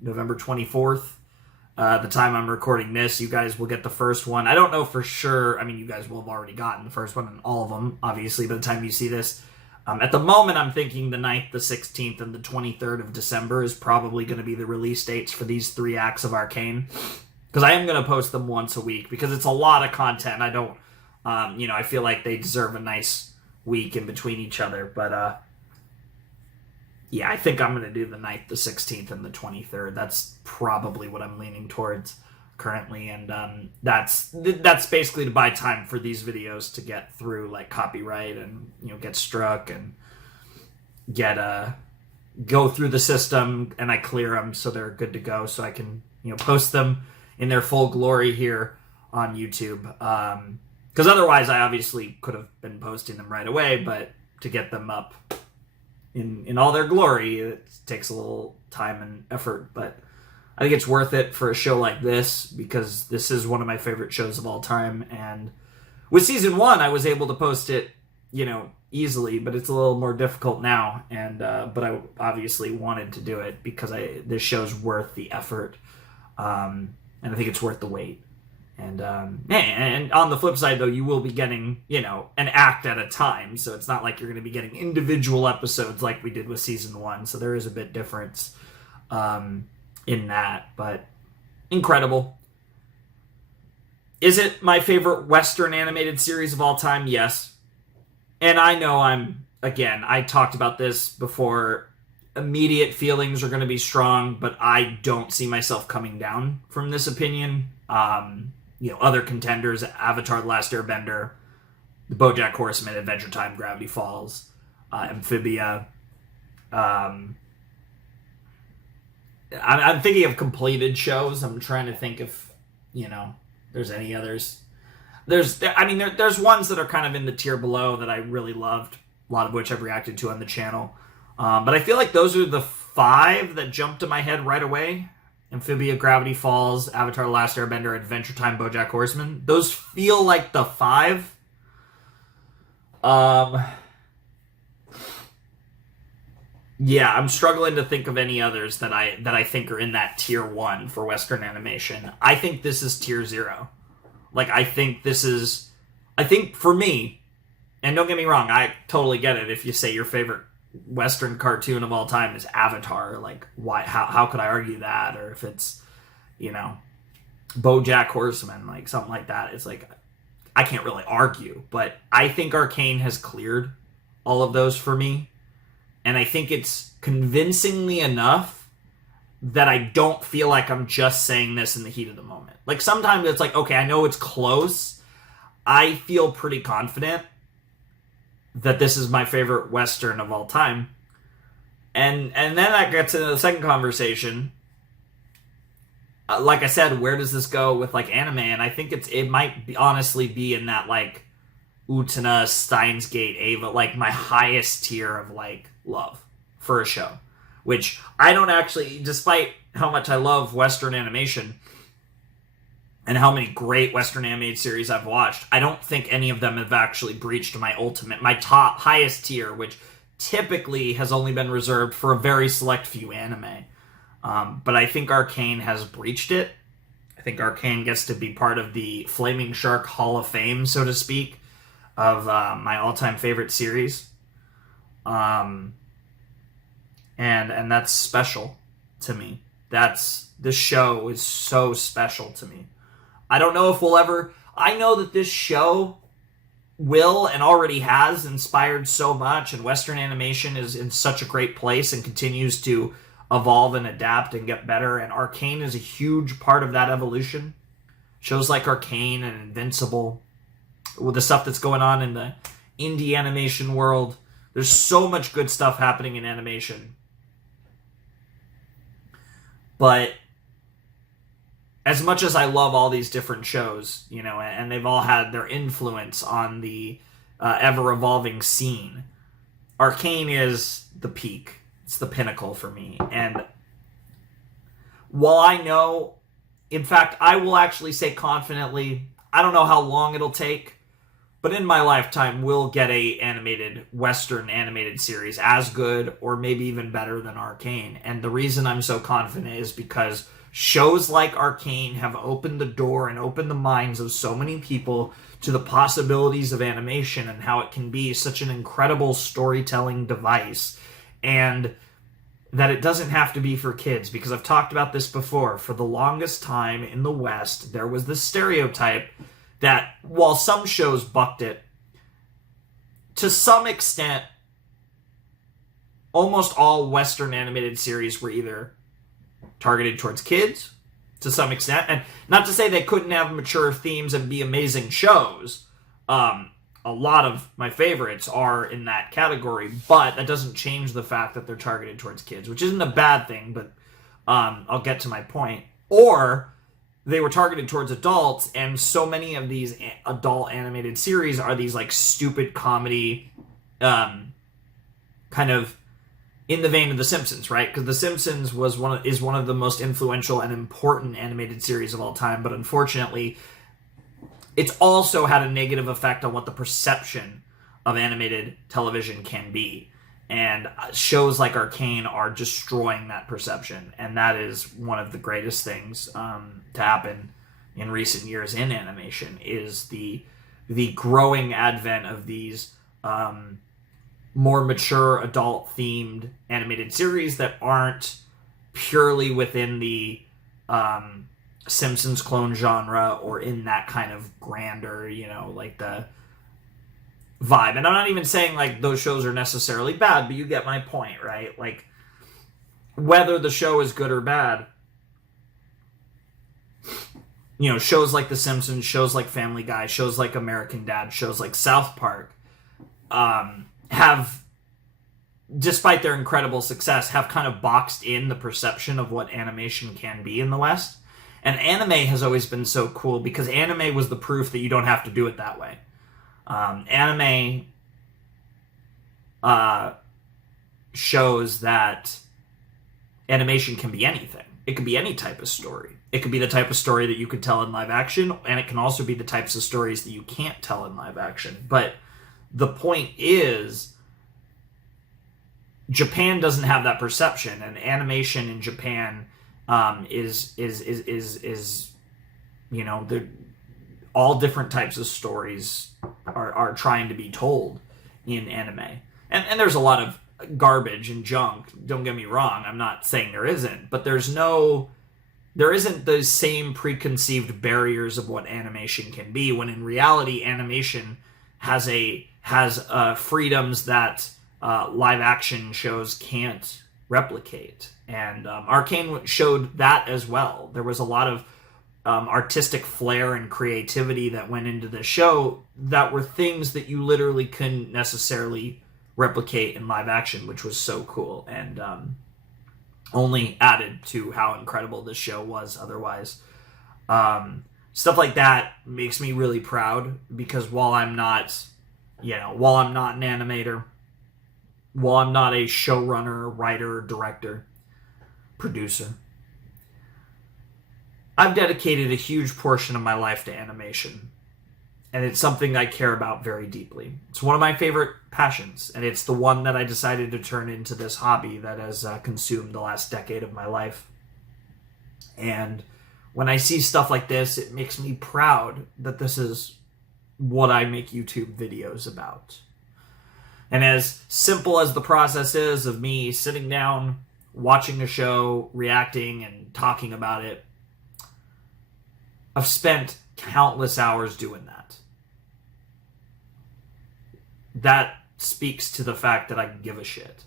November 24th. The time I'm recording this, you guys will get the first one. I don't know for sure. I mean, you guys will have already gotten the first one and all of them, obviously, by the time you see this. At the moment, I'm thinking the 9th, the 16th, and the 23rd of December is probably going to be the release dates for these 3 acts of Arcane. Because I am going to post them once a week, because it's a lot of content. I don't, I feel like they deserve a nice week in between each other. But, yeah, I think I'm going to do the 9th, the 16th, and the 23rd. That's probably what I'm leaning towards currently. And that's basically to buy time for these videos to get through, like, copyright and, get struck and go through the system, and I clear them so they're good to go, so I can, post them in their full glory here on YouTube. Because otherwise I obviously could have been posting them right away, but to get them up in all their glory, it takes a little time and effort, but I think it's worth it for a show like this, because this is one of my favorite shows of all time. And with season 1, I was able to post it, easily, but it's a little more difficult now. And but I obviously wanted to do it because this show's worth the effort, and I think it's worth the wait. And on the flip side, though, you will be getting, an act at a time. So it's not like you're going to be getting individual episodes like we did with season 1. So there is a bit difference in that, but incredible. Is it my favorite Western animated series of all time? Yes. And I know I talked about this before. Immediate feelings are going to be strong, but I don't see myself coming down from this opinion. Other contenders, Avatar: The Last Airbender, The BoJack Horseman, Adventure Time, Gravity Falls, Amphibia. I'm thinking of completed shows. I'm trying to think if, there's any others. There's ones that are kind of in the tier below that I really loved, a lot of which I've reacted to on the channel. But I feel like those are the 5 that jumped to my head right away. Amphibia, Gravity Falls, Avatar: The Last Airbender, Adventure Time, BoJack Horseman. Those feel like the 5. Yeah, I'm struggling to think of any others that I think are in that tier 1 for Western animation. I think this is tier 0. Like, I think for me, and don't get me wrong, I totally get it if you say your favorite Western cartoon of all time is Avatar. Like, why? How could I argue that? Or if it's, BoJack Horseman, like something like that, it's like I can't really argue. But I think Arcane has cleared all of those for me, and I think it's convincingly enough that I don't feel like I'm just saying this in the heat of the moment. Like, sometimes it's like, okay, I know it's close. I feel pretty confident that this is my favorite Western of all time. And then that gets into the second conversation. Like I said, where does this go with, like, anime? And I think it might honestly be in that, like, Utena, Steins Gate, Ava, like, my highest tier of, like, love for a show. Which I don't actually, despite how much I love Western animation and how many great Western animated series I've watched, I don't think any of them have actually breached my top highest tier, which typically has only been reserved for a very select few anime. But I think Arcane has breached it. I think Arcane gets to be part of the Flaming Shark Hall of Fame, so to speak, of my all-time favorite series. And that's special to me. This show is so special to me. I don't know if we'll ever... I know that this show will and already has inspired so much, and Western animation is in such a great place and continues to evolve and adapt and get better, and Arcane is a huge part of that evolution. Shows like Arcane and Invincible, with the stuff that's going on in the indie animation world. There's so much good stuff happening in animation. But as much as I love all these different shows, you know, and they've all had their influence on the ever-evolving scene, Arcane is the peak. It's the pinnacle for me. And while I know, in fact, I will actually say confidently, I don't know how long it'll take, but in my lifetime, we'll get a Western animated series as good or maybe even better than Arcane. And the reason I'm so confident is because shows like Arcane have opened the door and opened the minds of so many people to the possibilities of animation and how it can be such an incredible storytelling device. And that it doesn't have to be for kids, because I've talked about this before. For the longest time in the West, there was this stereotype that while some shows bucked it, to some extent, almost all Western animated series were either targeted towards kids, to some extent, and not to say they couldn't have mature themes and be amazing shows. A lot of my favorites are in that category, but that doesn't change the fact that they're targeted towards kids, which isn't a bad thing, but I'll get to my point. Or they were targeted towards adults, and so many of these adult animated series are these like stupid comedy, kind of in the vein of The Simpsons, right? Because The Simpsons is one of the most influential and important animated series of all time, but unfortunately, it's also had a negative effect on what the perception of animated television can be. And shows like Arcane are destroying that perception. And that is one of the greatest things to happen in recent years in animation, is the growing advent of these more mature, adult-themed animated series that aren't purely within the Simpsons clone genre or in that kind of grander, you know, like the vibe. And I'm not even saying like those shows are necessarily bad, but you get my point, right? Like, whether the show is good or bad, you know, shows like The Simpsons, shows like Family Guy, shows like American Dad, shows like South Park, have, despite their incredible success, have kind of boxed in the perception of what animation can be in the West. And anime has always been so cool because anime was the proof that you don't have to do it that way. Anime shows that animation can be anything. It can be any type of story. It could be the type of story that you could tell in live action, and it can also be the types of stories that you can't tell in live action. But the point is, Japan doesn't have that perception, and animation in Japan is you know, all different types of stories are trying to be told in anime. And there's a lot of garbage and junk, don't get me wrong, I'm not saying there isn't, but there isn't the same preconceived barriers of what animation can be, when in reality animation has freedoms that live action shows can't replicate. And Arcane showed that as well. There was a lot of artistic flair and creativity that went into the show that were things that you literally couldn't necessarily replicate in live action, which was so cool, and only added to how incredible this show was otherwise. Stuff like that makes me really proud, because while I'm not an animator, while I'm not a showrunner, writer, director, producer, I've dedicated a huge portion of my life to animation. And it's something I care about very deeply. It's one of my favorite passions, and it's the one that I decided to turn into this hobby that has consumed the last decade of my life. And when I see stuff like this, it makes me proud that this is what I make YouTube videos about. And as simple as the process is of me sitting down, watching a show, reacting, and talking about it, I've spent countless hours doing that. That speaks to the fact that I give a shit.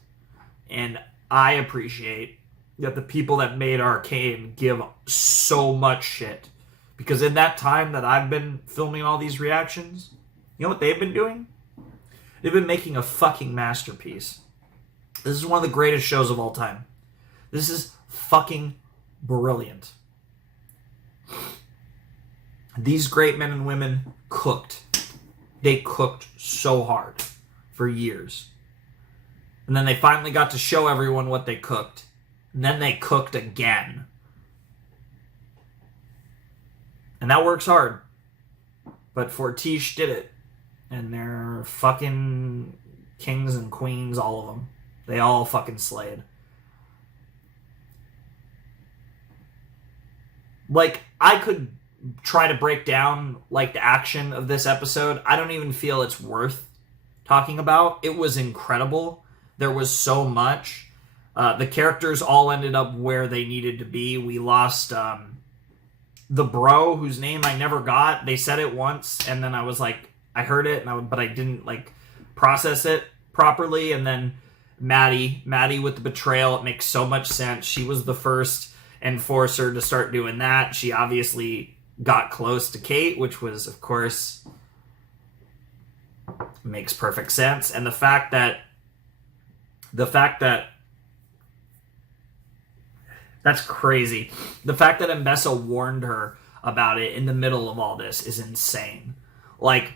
And I appreciate that the people that made Arcane give so much shit. Because in that time that I've been filming all these reactions, you know what they've been doing? They've been making a fucking masterpiece. This is one of the greatest shows of all time. This is fucking brilliant. These great men and women cooked. They cooked so hard for years. And then they finally got to show everyone what they cooked. And then they cooked again. And that works hard. But Fortiche did it. And they're fucking kings and queens, all of them. They all fucking slayed. Like, I could try to break down like the action of this episode. I don't even feel it's worth talking about. It was incredible. There was so much. The characters all ended up where they needed to be. We lost the bro whose name I never got. They said it once and then I was like, I heard it but I didn't like process it properly. And then Maddie with the betrayal, it makes so much sense. She was the first enforcer to start doing that. She obviously got close to Kate, which was, of course, makes perfect sense. And the fact that that's crazy. The fact that Mbessa warned her about it in the middle of all this is insane. Like,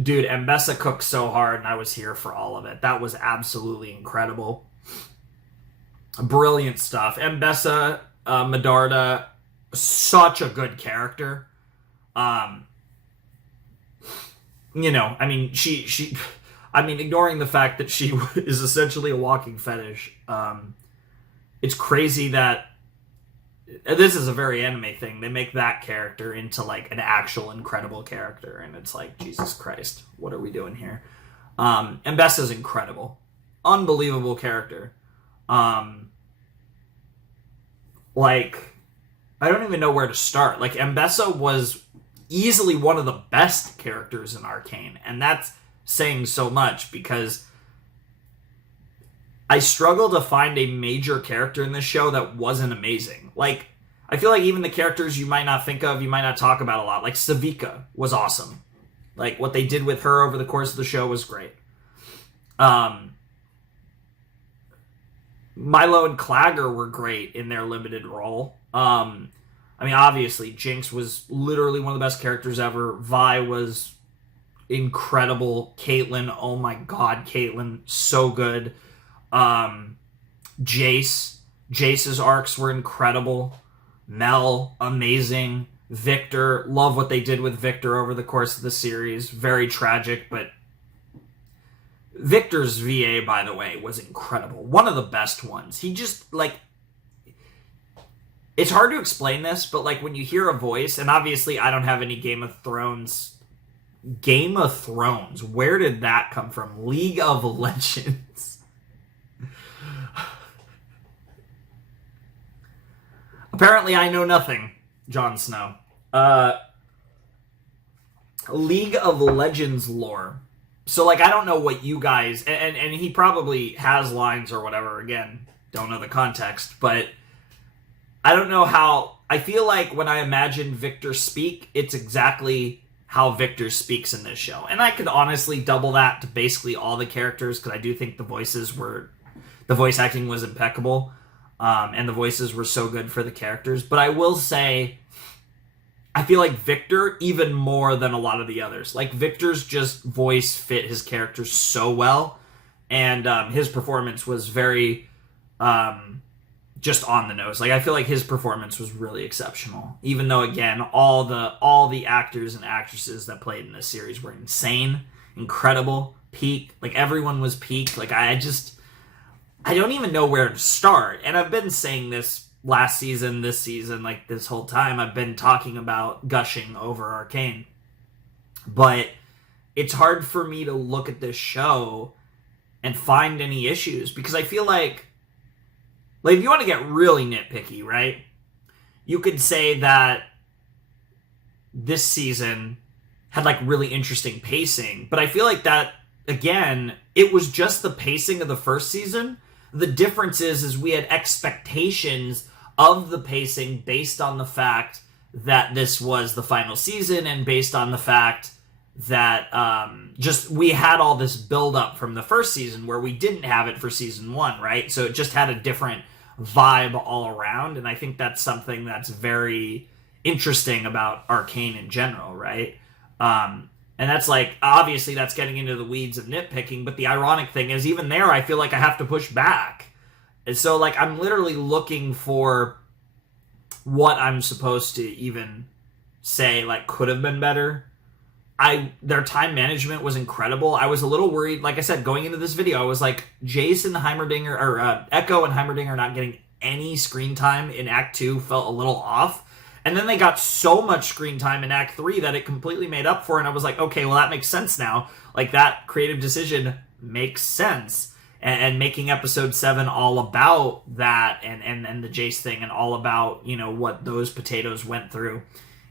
dude, Mbessa cooked so hard and I was here for all of it. That was absolutely incredible. Brilliant stuff. Mbessa, Medarda, such a good character. You know, I mean, ignoring the fact that she is essentially a walking fetish, it's crazy that this is a very anime thing. They make that character into like an actual incredible character, and it's like, Jesus Christ, what are we doing here? Mbessa's incredible. Unbelievable character. Like, I don't even know where to start. Like, Mbessa was easily one of the best characters in Arcane, and that's saying so much because I struggle to find a major character in this show that wasn't amazing. Like, I feel like even the characters you might not think of, you might not talk about a lot. Like, Savika was awesome. Like, what they did with her over the course of the show was great. Milo and Clagger were great in their limited role. I mean, obviously, Jinx was literally one of the best characters ever. Vi was incredible. Caitlyn, oh my god, Caitlyn, so good. Jace's arcs were incredible. Mel, amazing. Victor, love what they did with Victor over the course of the series. Very tragic, but Victor's VA, by the way, was incredible. One of the best ones. He just, like, it's hard to explain this, but, like, when you hear a voice, and obviously I don't have any Game of Thrones. Game of Thrones, where did that come from? League of Legends. Apparently I know nothing, Jon Snow. League of Legends lore. So, like, I don't know what you guys... And he probably has lines or whatever. Again, don't know the context. But I don't know how... I feel like when I imagine Victor speak, it's exactly how Victor speaks in this show. And I could honestly double that to basically all the characters, because I do think the voice acting was impeccable. And the voices were so good for the characters. But I will say, I feel like Victor even more than a lot of the others. Like, Victor's just voice fit his character so well. And his performance was very just on the nose. Like, I feel like his performance was really exceptional, even though, again, all the actors and actresses that played in this series were insane, incredible, peak. Like, everyone was peak. Like, I don't even know where to start. And I've been saying this last season, this season, like this whole time, I've been talking about gushing over Arcane. But it's hard for me to look at this show and find any issues, because I feel like if you want to get really nitpicky, right, you could say that this season had like really interesting pacing, but I feel like that, again, it was just the pacing of the first season. The difference is we had expectations of the pacing based on the fact that this was the final season, and based on the fact that just we had all this build up from the first season where we didn't have it for season 1, right? So it just had a different vibe all around, and I think that's something that's very interesting about Arcane in general, right? And that's like, obviously that's getting into the weeds of nitpicking, but the ironic thing is, even there, I feel like I have to push back. And so, like, I'm literally looking for what I'm supposed to even say, like, could have been better. Their time management was incredible. I was a little worried, like I said, going into this video, I was like, Jace and Heimerdinger, or Echo and Heimerdinger not getting any screen time in Act 2 felt a little off. And then they got so much screen time in Act 3 that it completely made up for it. And I was like, okay, well, that makes sense now. Like, that creative decision makes sense. And making episode 7 all about that and the Jace thing, and all about, you know, what those potatoes went through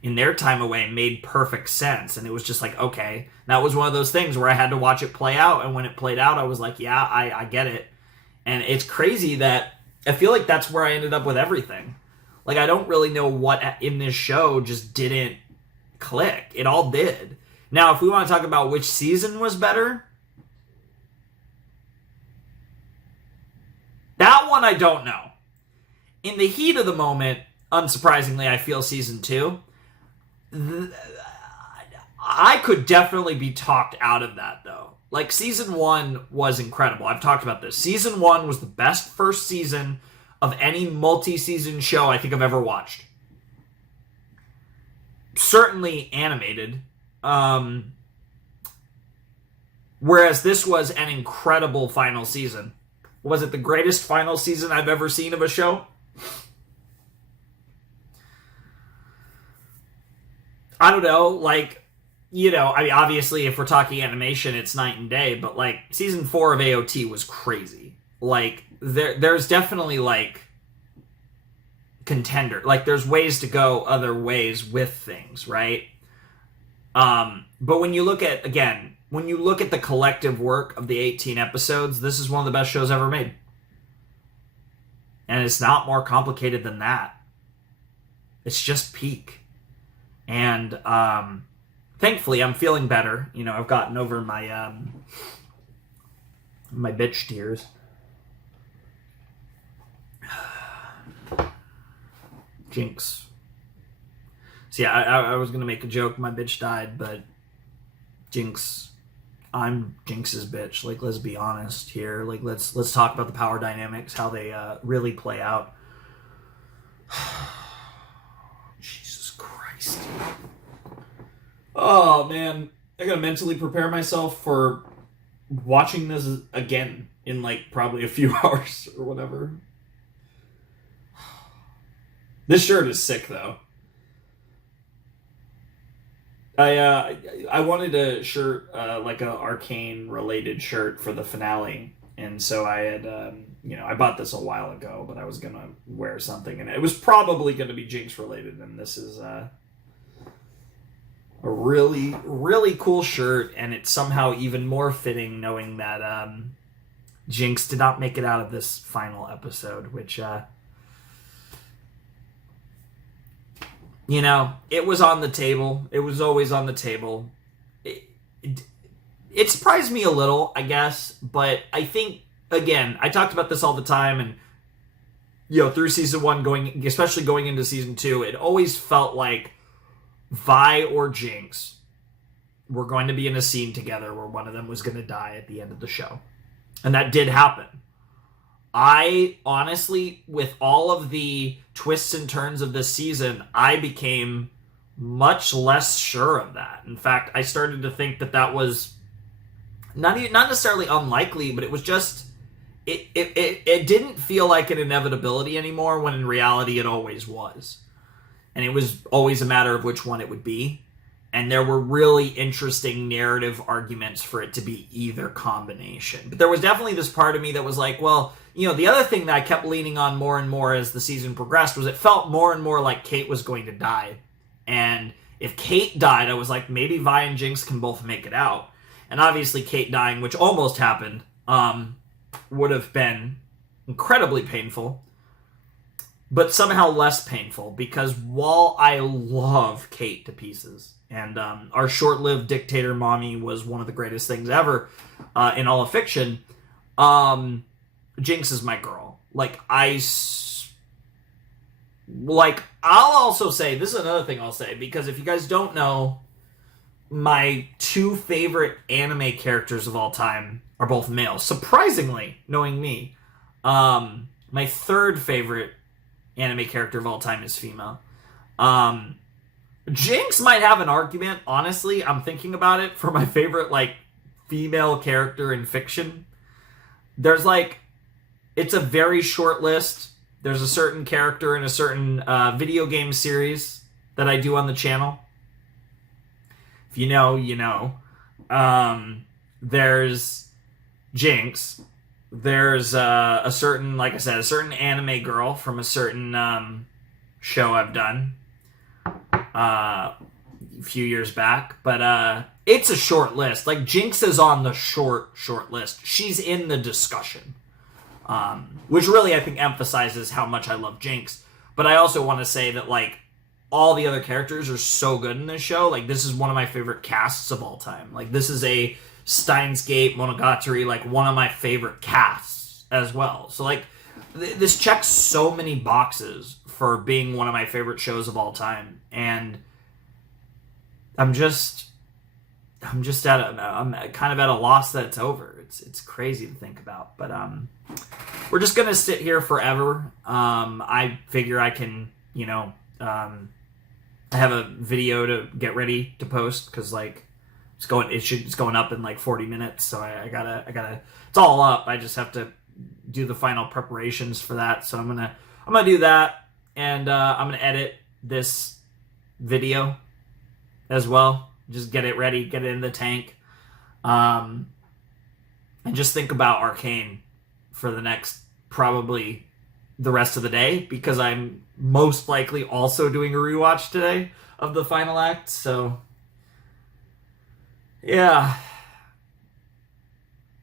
in their time away made perfect sense. And it was just like, okay, that was one of those things where I had to watch it play out. And when it played out, I was like, yeah, I get it. And it's crazy that I feel like that's where I ended up with everything. Like, I don't really know what in this show just didn't click. It all did. Now, if we want to talk about which season was better, that one I don't know. In the heat of the moment, unsurprisingly, I feel season 2. I could definitely be talked out of that, though. Like, season 1 was incredible. I've talked about this. Season 1 was the best first season of any multi-season show I think I've ever watched. Certainly animated. Whereas this was an incredible final season. Was it the greatest final season I've ever seen of a show? I don't know, like, you know, I mean, obviously, if we're talking animation, it's night and day, but, like, season 4 of AOT was crazy. Like, there's definitely, like, contender. Like, there's ways to go other ways with things, right? But when you look at, again, when you look at the collective work of the 18 episodes, this is one of the best shows ever made. And it's not more complicated than that. It's just peak. And thankfully, I'm feeling better. You know, I've gotten over my my bitch tears. Jinx. So yeah, I was gonna make a joke. My bitch died, but Jinx. I'm Jinx's bitch. Like, let's be honest here. Like, let's talk about the power dynamics, how they really play out. Jesus Christ. Oh, man. I gotta mentally prepare myself for watching this again in, like, probably a few hours or whatever. This shirt is sick, though. I wanted a shirt, like a Arcane related shirt for the finale, and so I had, you know, I bought this a while ago, but I was gonna wear something, and it was probably gonna be Jinx related, and this is a really, really cool shirt, and it's somehow even more fitting knowing that Jinx did not make it out of this final episode, which, you know, it was on the table. It was always on the table. It surprised me a little, I guess, but I think, again, I talked about this all the time, and, you know, through season 1, especially going into season 2, it always felt like Vi or Jinx were going to be in a scene together where one of them was going to die at the end of the show. And that did happen. I honestly, with all of the twists and turns of this season, I became much less sure of that. In fact, I started to think that was not necessarily unlikely, but it was just it didn't feel like an inevitability anymore, when in reality it always was. And it was always a matter of which one it would be. And there were really interesting narrative arguments for it to be either combination. But there was definitely this part of me that was like, well, you know, the other thing that I kept leaning on more and more as the season progressed was it felt more and more like Kate was going to die. And if Kate died, I was like, maybe Vi and Jinx can both make it out. And obviously Kate dying, which almost happened, would have been incredibly painful. But somehow less painful, because while I love Kate to pieces, and our short-lived dictator mommy was one of the greatest things ever in all of fiction, Jinx is my girl. I'll also say, this is another thing I'll say, because if you guys don't know, my two favorite anime characters of all time are both male. Surprisingly, knowing me. My third favorite anime character of all time is female. Jinx might have an argument, honestly. I'm thinking about it, for my favorite, female character in fiction. There's, it's a very short list. There's a certain character in a certain video game series that I do on the channel. If you know, you know. There's Jinx. There's a certain, like I said, a certain anime girl from a certain show I've done a few years back. But it's a short list. Jinx is on the short list. She's in the discussion. Which really, I think, emphasizes how much I love Jinx. But I also want to say that, all the other characters are so good in this show. This is one of my favorite casts of all time. This is a Steins Gate Monogatari, one of my favorite casts as well. So, this checks so many boxes for being one of my favorite shows of all time. And I'm kind of at a loss that it's over. It's crazy to think about. But we're just going to sit here forever. I figure I can, I have a video to get ready to post, because it's going up in 40 minutes, so I gotta it's all up. I just have to do the final preparations for that. So I'm gonna do that, and I'm gonna edit this video as well. Just get it ready, get it in the tank, and just think about Arcane for the next, probably the rest of the day, because I'm most likely also doing a rewatch today of the final act. So yeah,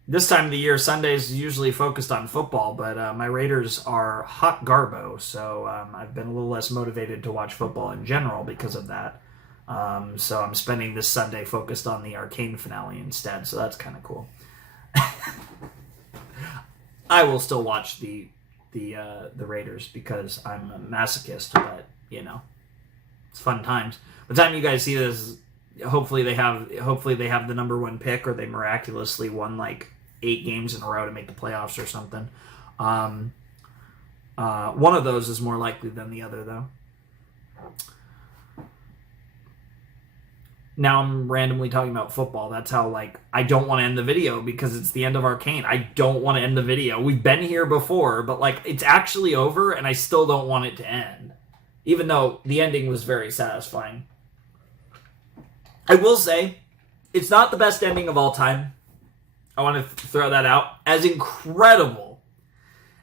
this time of the year, Sunday's usually focused on football, but my Raiders are hot garbo, so I've been a little less motivated to watch football in general because of that. So I'm spending this Sunday focused on the Arcane finale instead, so that's kind of cool. I will still watch the Raiders because I'm a masochist, but it's fun times. By the time you guys see this, hopefully they have the number one pick, or they miraculously won 8 games in a row to make the playoffs or something. One of those is more likely than the other, though. Now I'm randomly talking about football. That's how, I don't want to end the video, because it's the end of Arcane. I don't want to end the video. We've been here before, but, it's actually over, and I still don't want it to end. Even though the ending was very satisfying. I will say, it's not the best ending of all time. I want to throw that out. As incredible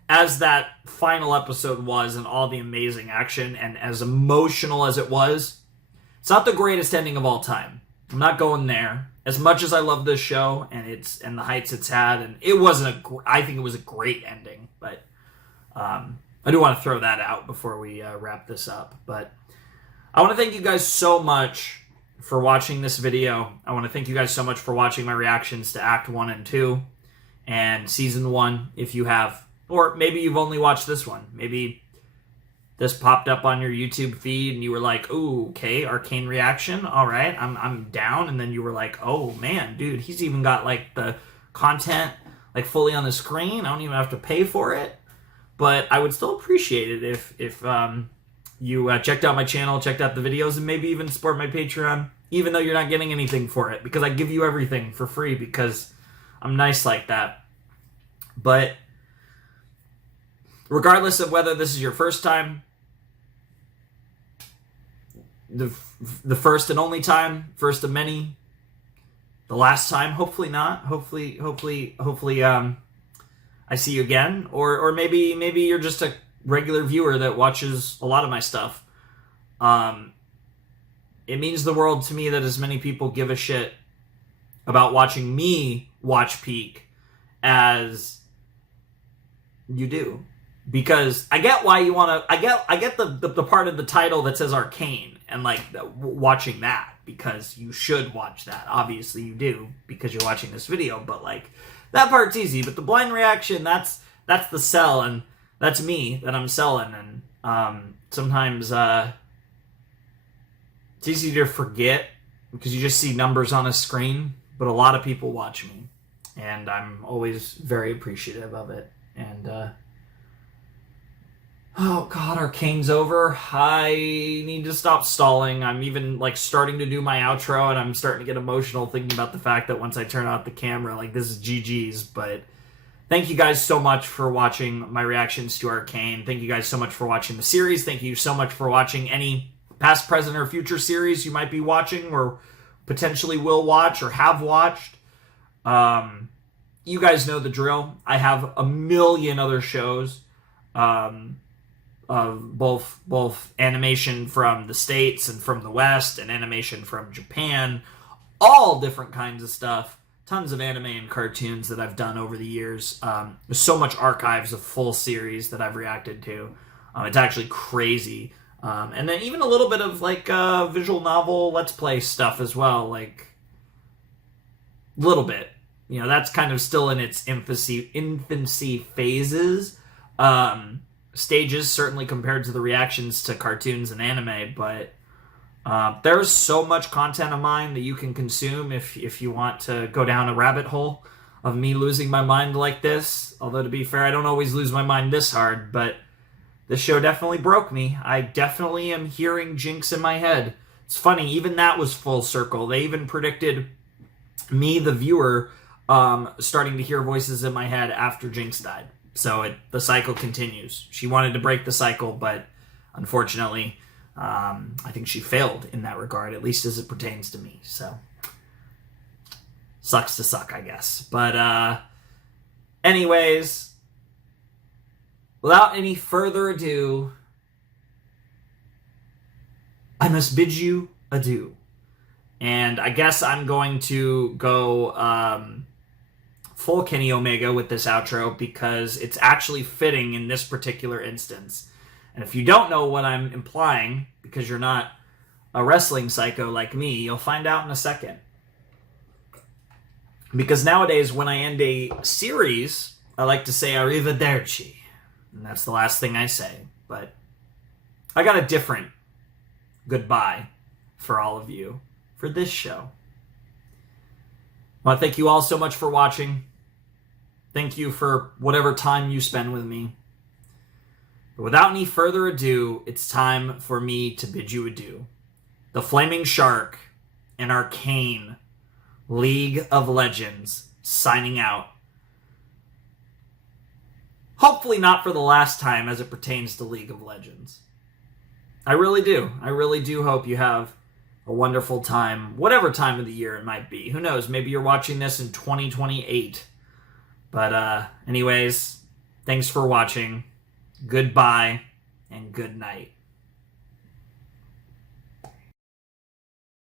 as that final episode was, and all the amazing action, and as emotional as it was, it's not the greatest ending of all time. I'm not going there. As much as I love this show and the heights it's had, and I think it was a great ending, but I do want to throw that out before we wrap this up. But I want to thank you guys so much for watching this video. I want to thank you guys so much for watching my reactions to Act 1 and 2 and Season 1, if you have. Or maybe you've only watched this one. Maybe this popped up on your YouTube feed and you were like, ooh, okay, Arcane reaction, all right, I'm down. And then you were like, oh man, dude, he's even got the content. like fully on the screen. I don't even have to pay for it, but I would still appreciate it if you checked out my channel, checked out the videos, and maybe even support my Patreon, even though you're not getting anything for it, because I give you everything for free because I'm nice like that. But regardless of whether this is your first time, the first and only time, first of many, the last time, hopefully not. Hopefully, I see you again, or maybe you're just a regular viewer that watches a lot of my stuff. It means the world to me that as many people give a shit about watching me watch Peak as you do. Because I get why you want to... I get the part of the title that says Arcane, and like watching that, because you should watch that. Obviously you do, because you're watching this video, but like that part's easy. But the blind reaction, that's the sell, and that's me that I'm selling. And sometimes it's easy to forget because you just see numbers on a screen, but a lot of people watch me, and I'm always very appreciative of it. And oh god, Arcane's over. I need to stop stalling. I'm even like starting to do my outro, and I'm starting to get emotional thinking about the fact that once I turn out the camera, like, this is GG's. But thank you guys so much for watching my reactions to Arcane. Thank you guys so much for watching the series. Thank you so much for watching any past, present, or future series you might be watching or potentially will watch or have watched. You guys know the drill. I have a million other shows. Of both animation from the States and from the West, and animation from Japan, all different kinds of stuff, tons of anime and cartoons that I've done over the years. There's so much archives of full series that I've reacted to. It's actually crazy. And then even a little bit of like visual novel Let's Play stuff as well, like a little bit. You know, that's kind of still in its infancy phases. Stages, certainly compared to the reactions to cartoons and anime, but there's so much content of mine that you can consume if you want to go down a rabbit hole of me losing my mind like this. Although, to be fair, I don't always lose my mind this hard, but this show definitely broke me. I definitely am hearing Jinx in my head. It's funny, even that was full circle. They even predicted me, the viewer, starting to hear voices in my head after Jinx died. So the cycle continues. She wanted to break the cycle, but unfortunately, I think she failed in that regard, at least as it pertains to me. So, sucks to suck, I guess. But anyways, without any further ado, I must bid you adieu. And I guess I'm going to go... full Kenny Omega with this outro because it's actually fitting in this particular instance. And if you don't know what I'm implying, because you're not a wrestling psycho like me, you'll find out in a second. Because nowadays, when I end a series, I like to say arrivederci. And that's the last thing I say. But I got a different goodbye for all of you for this show. I want to thank you all so much for watching. Thank you for whatever time you spend with me. But without any further ado, it's time for me to bid you adieu. The Flaming Shark and Arcane League of Legends signing out. Hopefully not for the last time as it pertains to League of Legends. I really do. I really do hope you have a wonderful time, whatever time of the year it might be. Who knows? Maybe you're watching this in 2028. But anyways, thanks for watching. Goodbye and good night.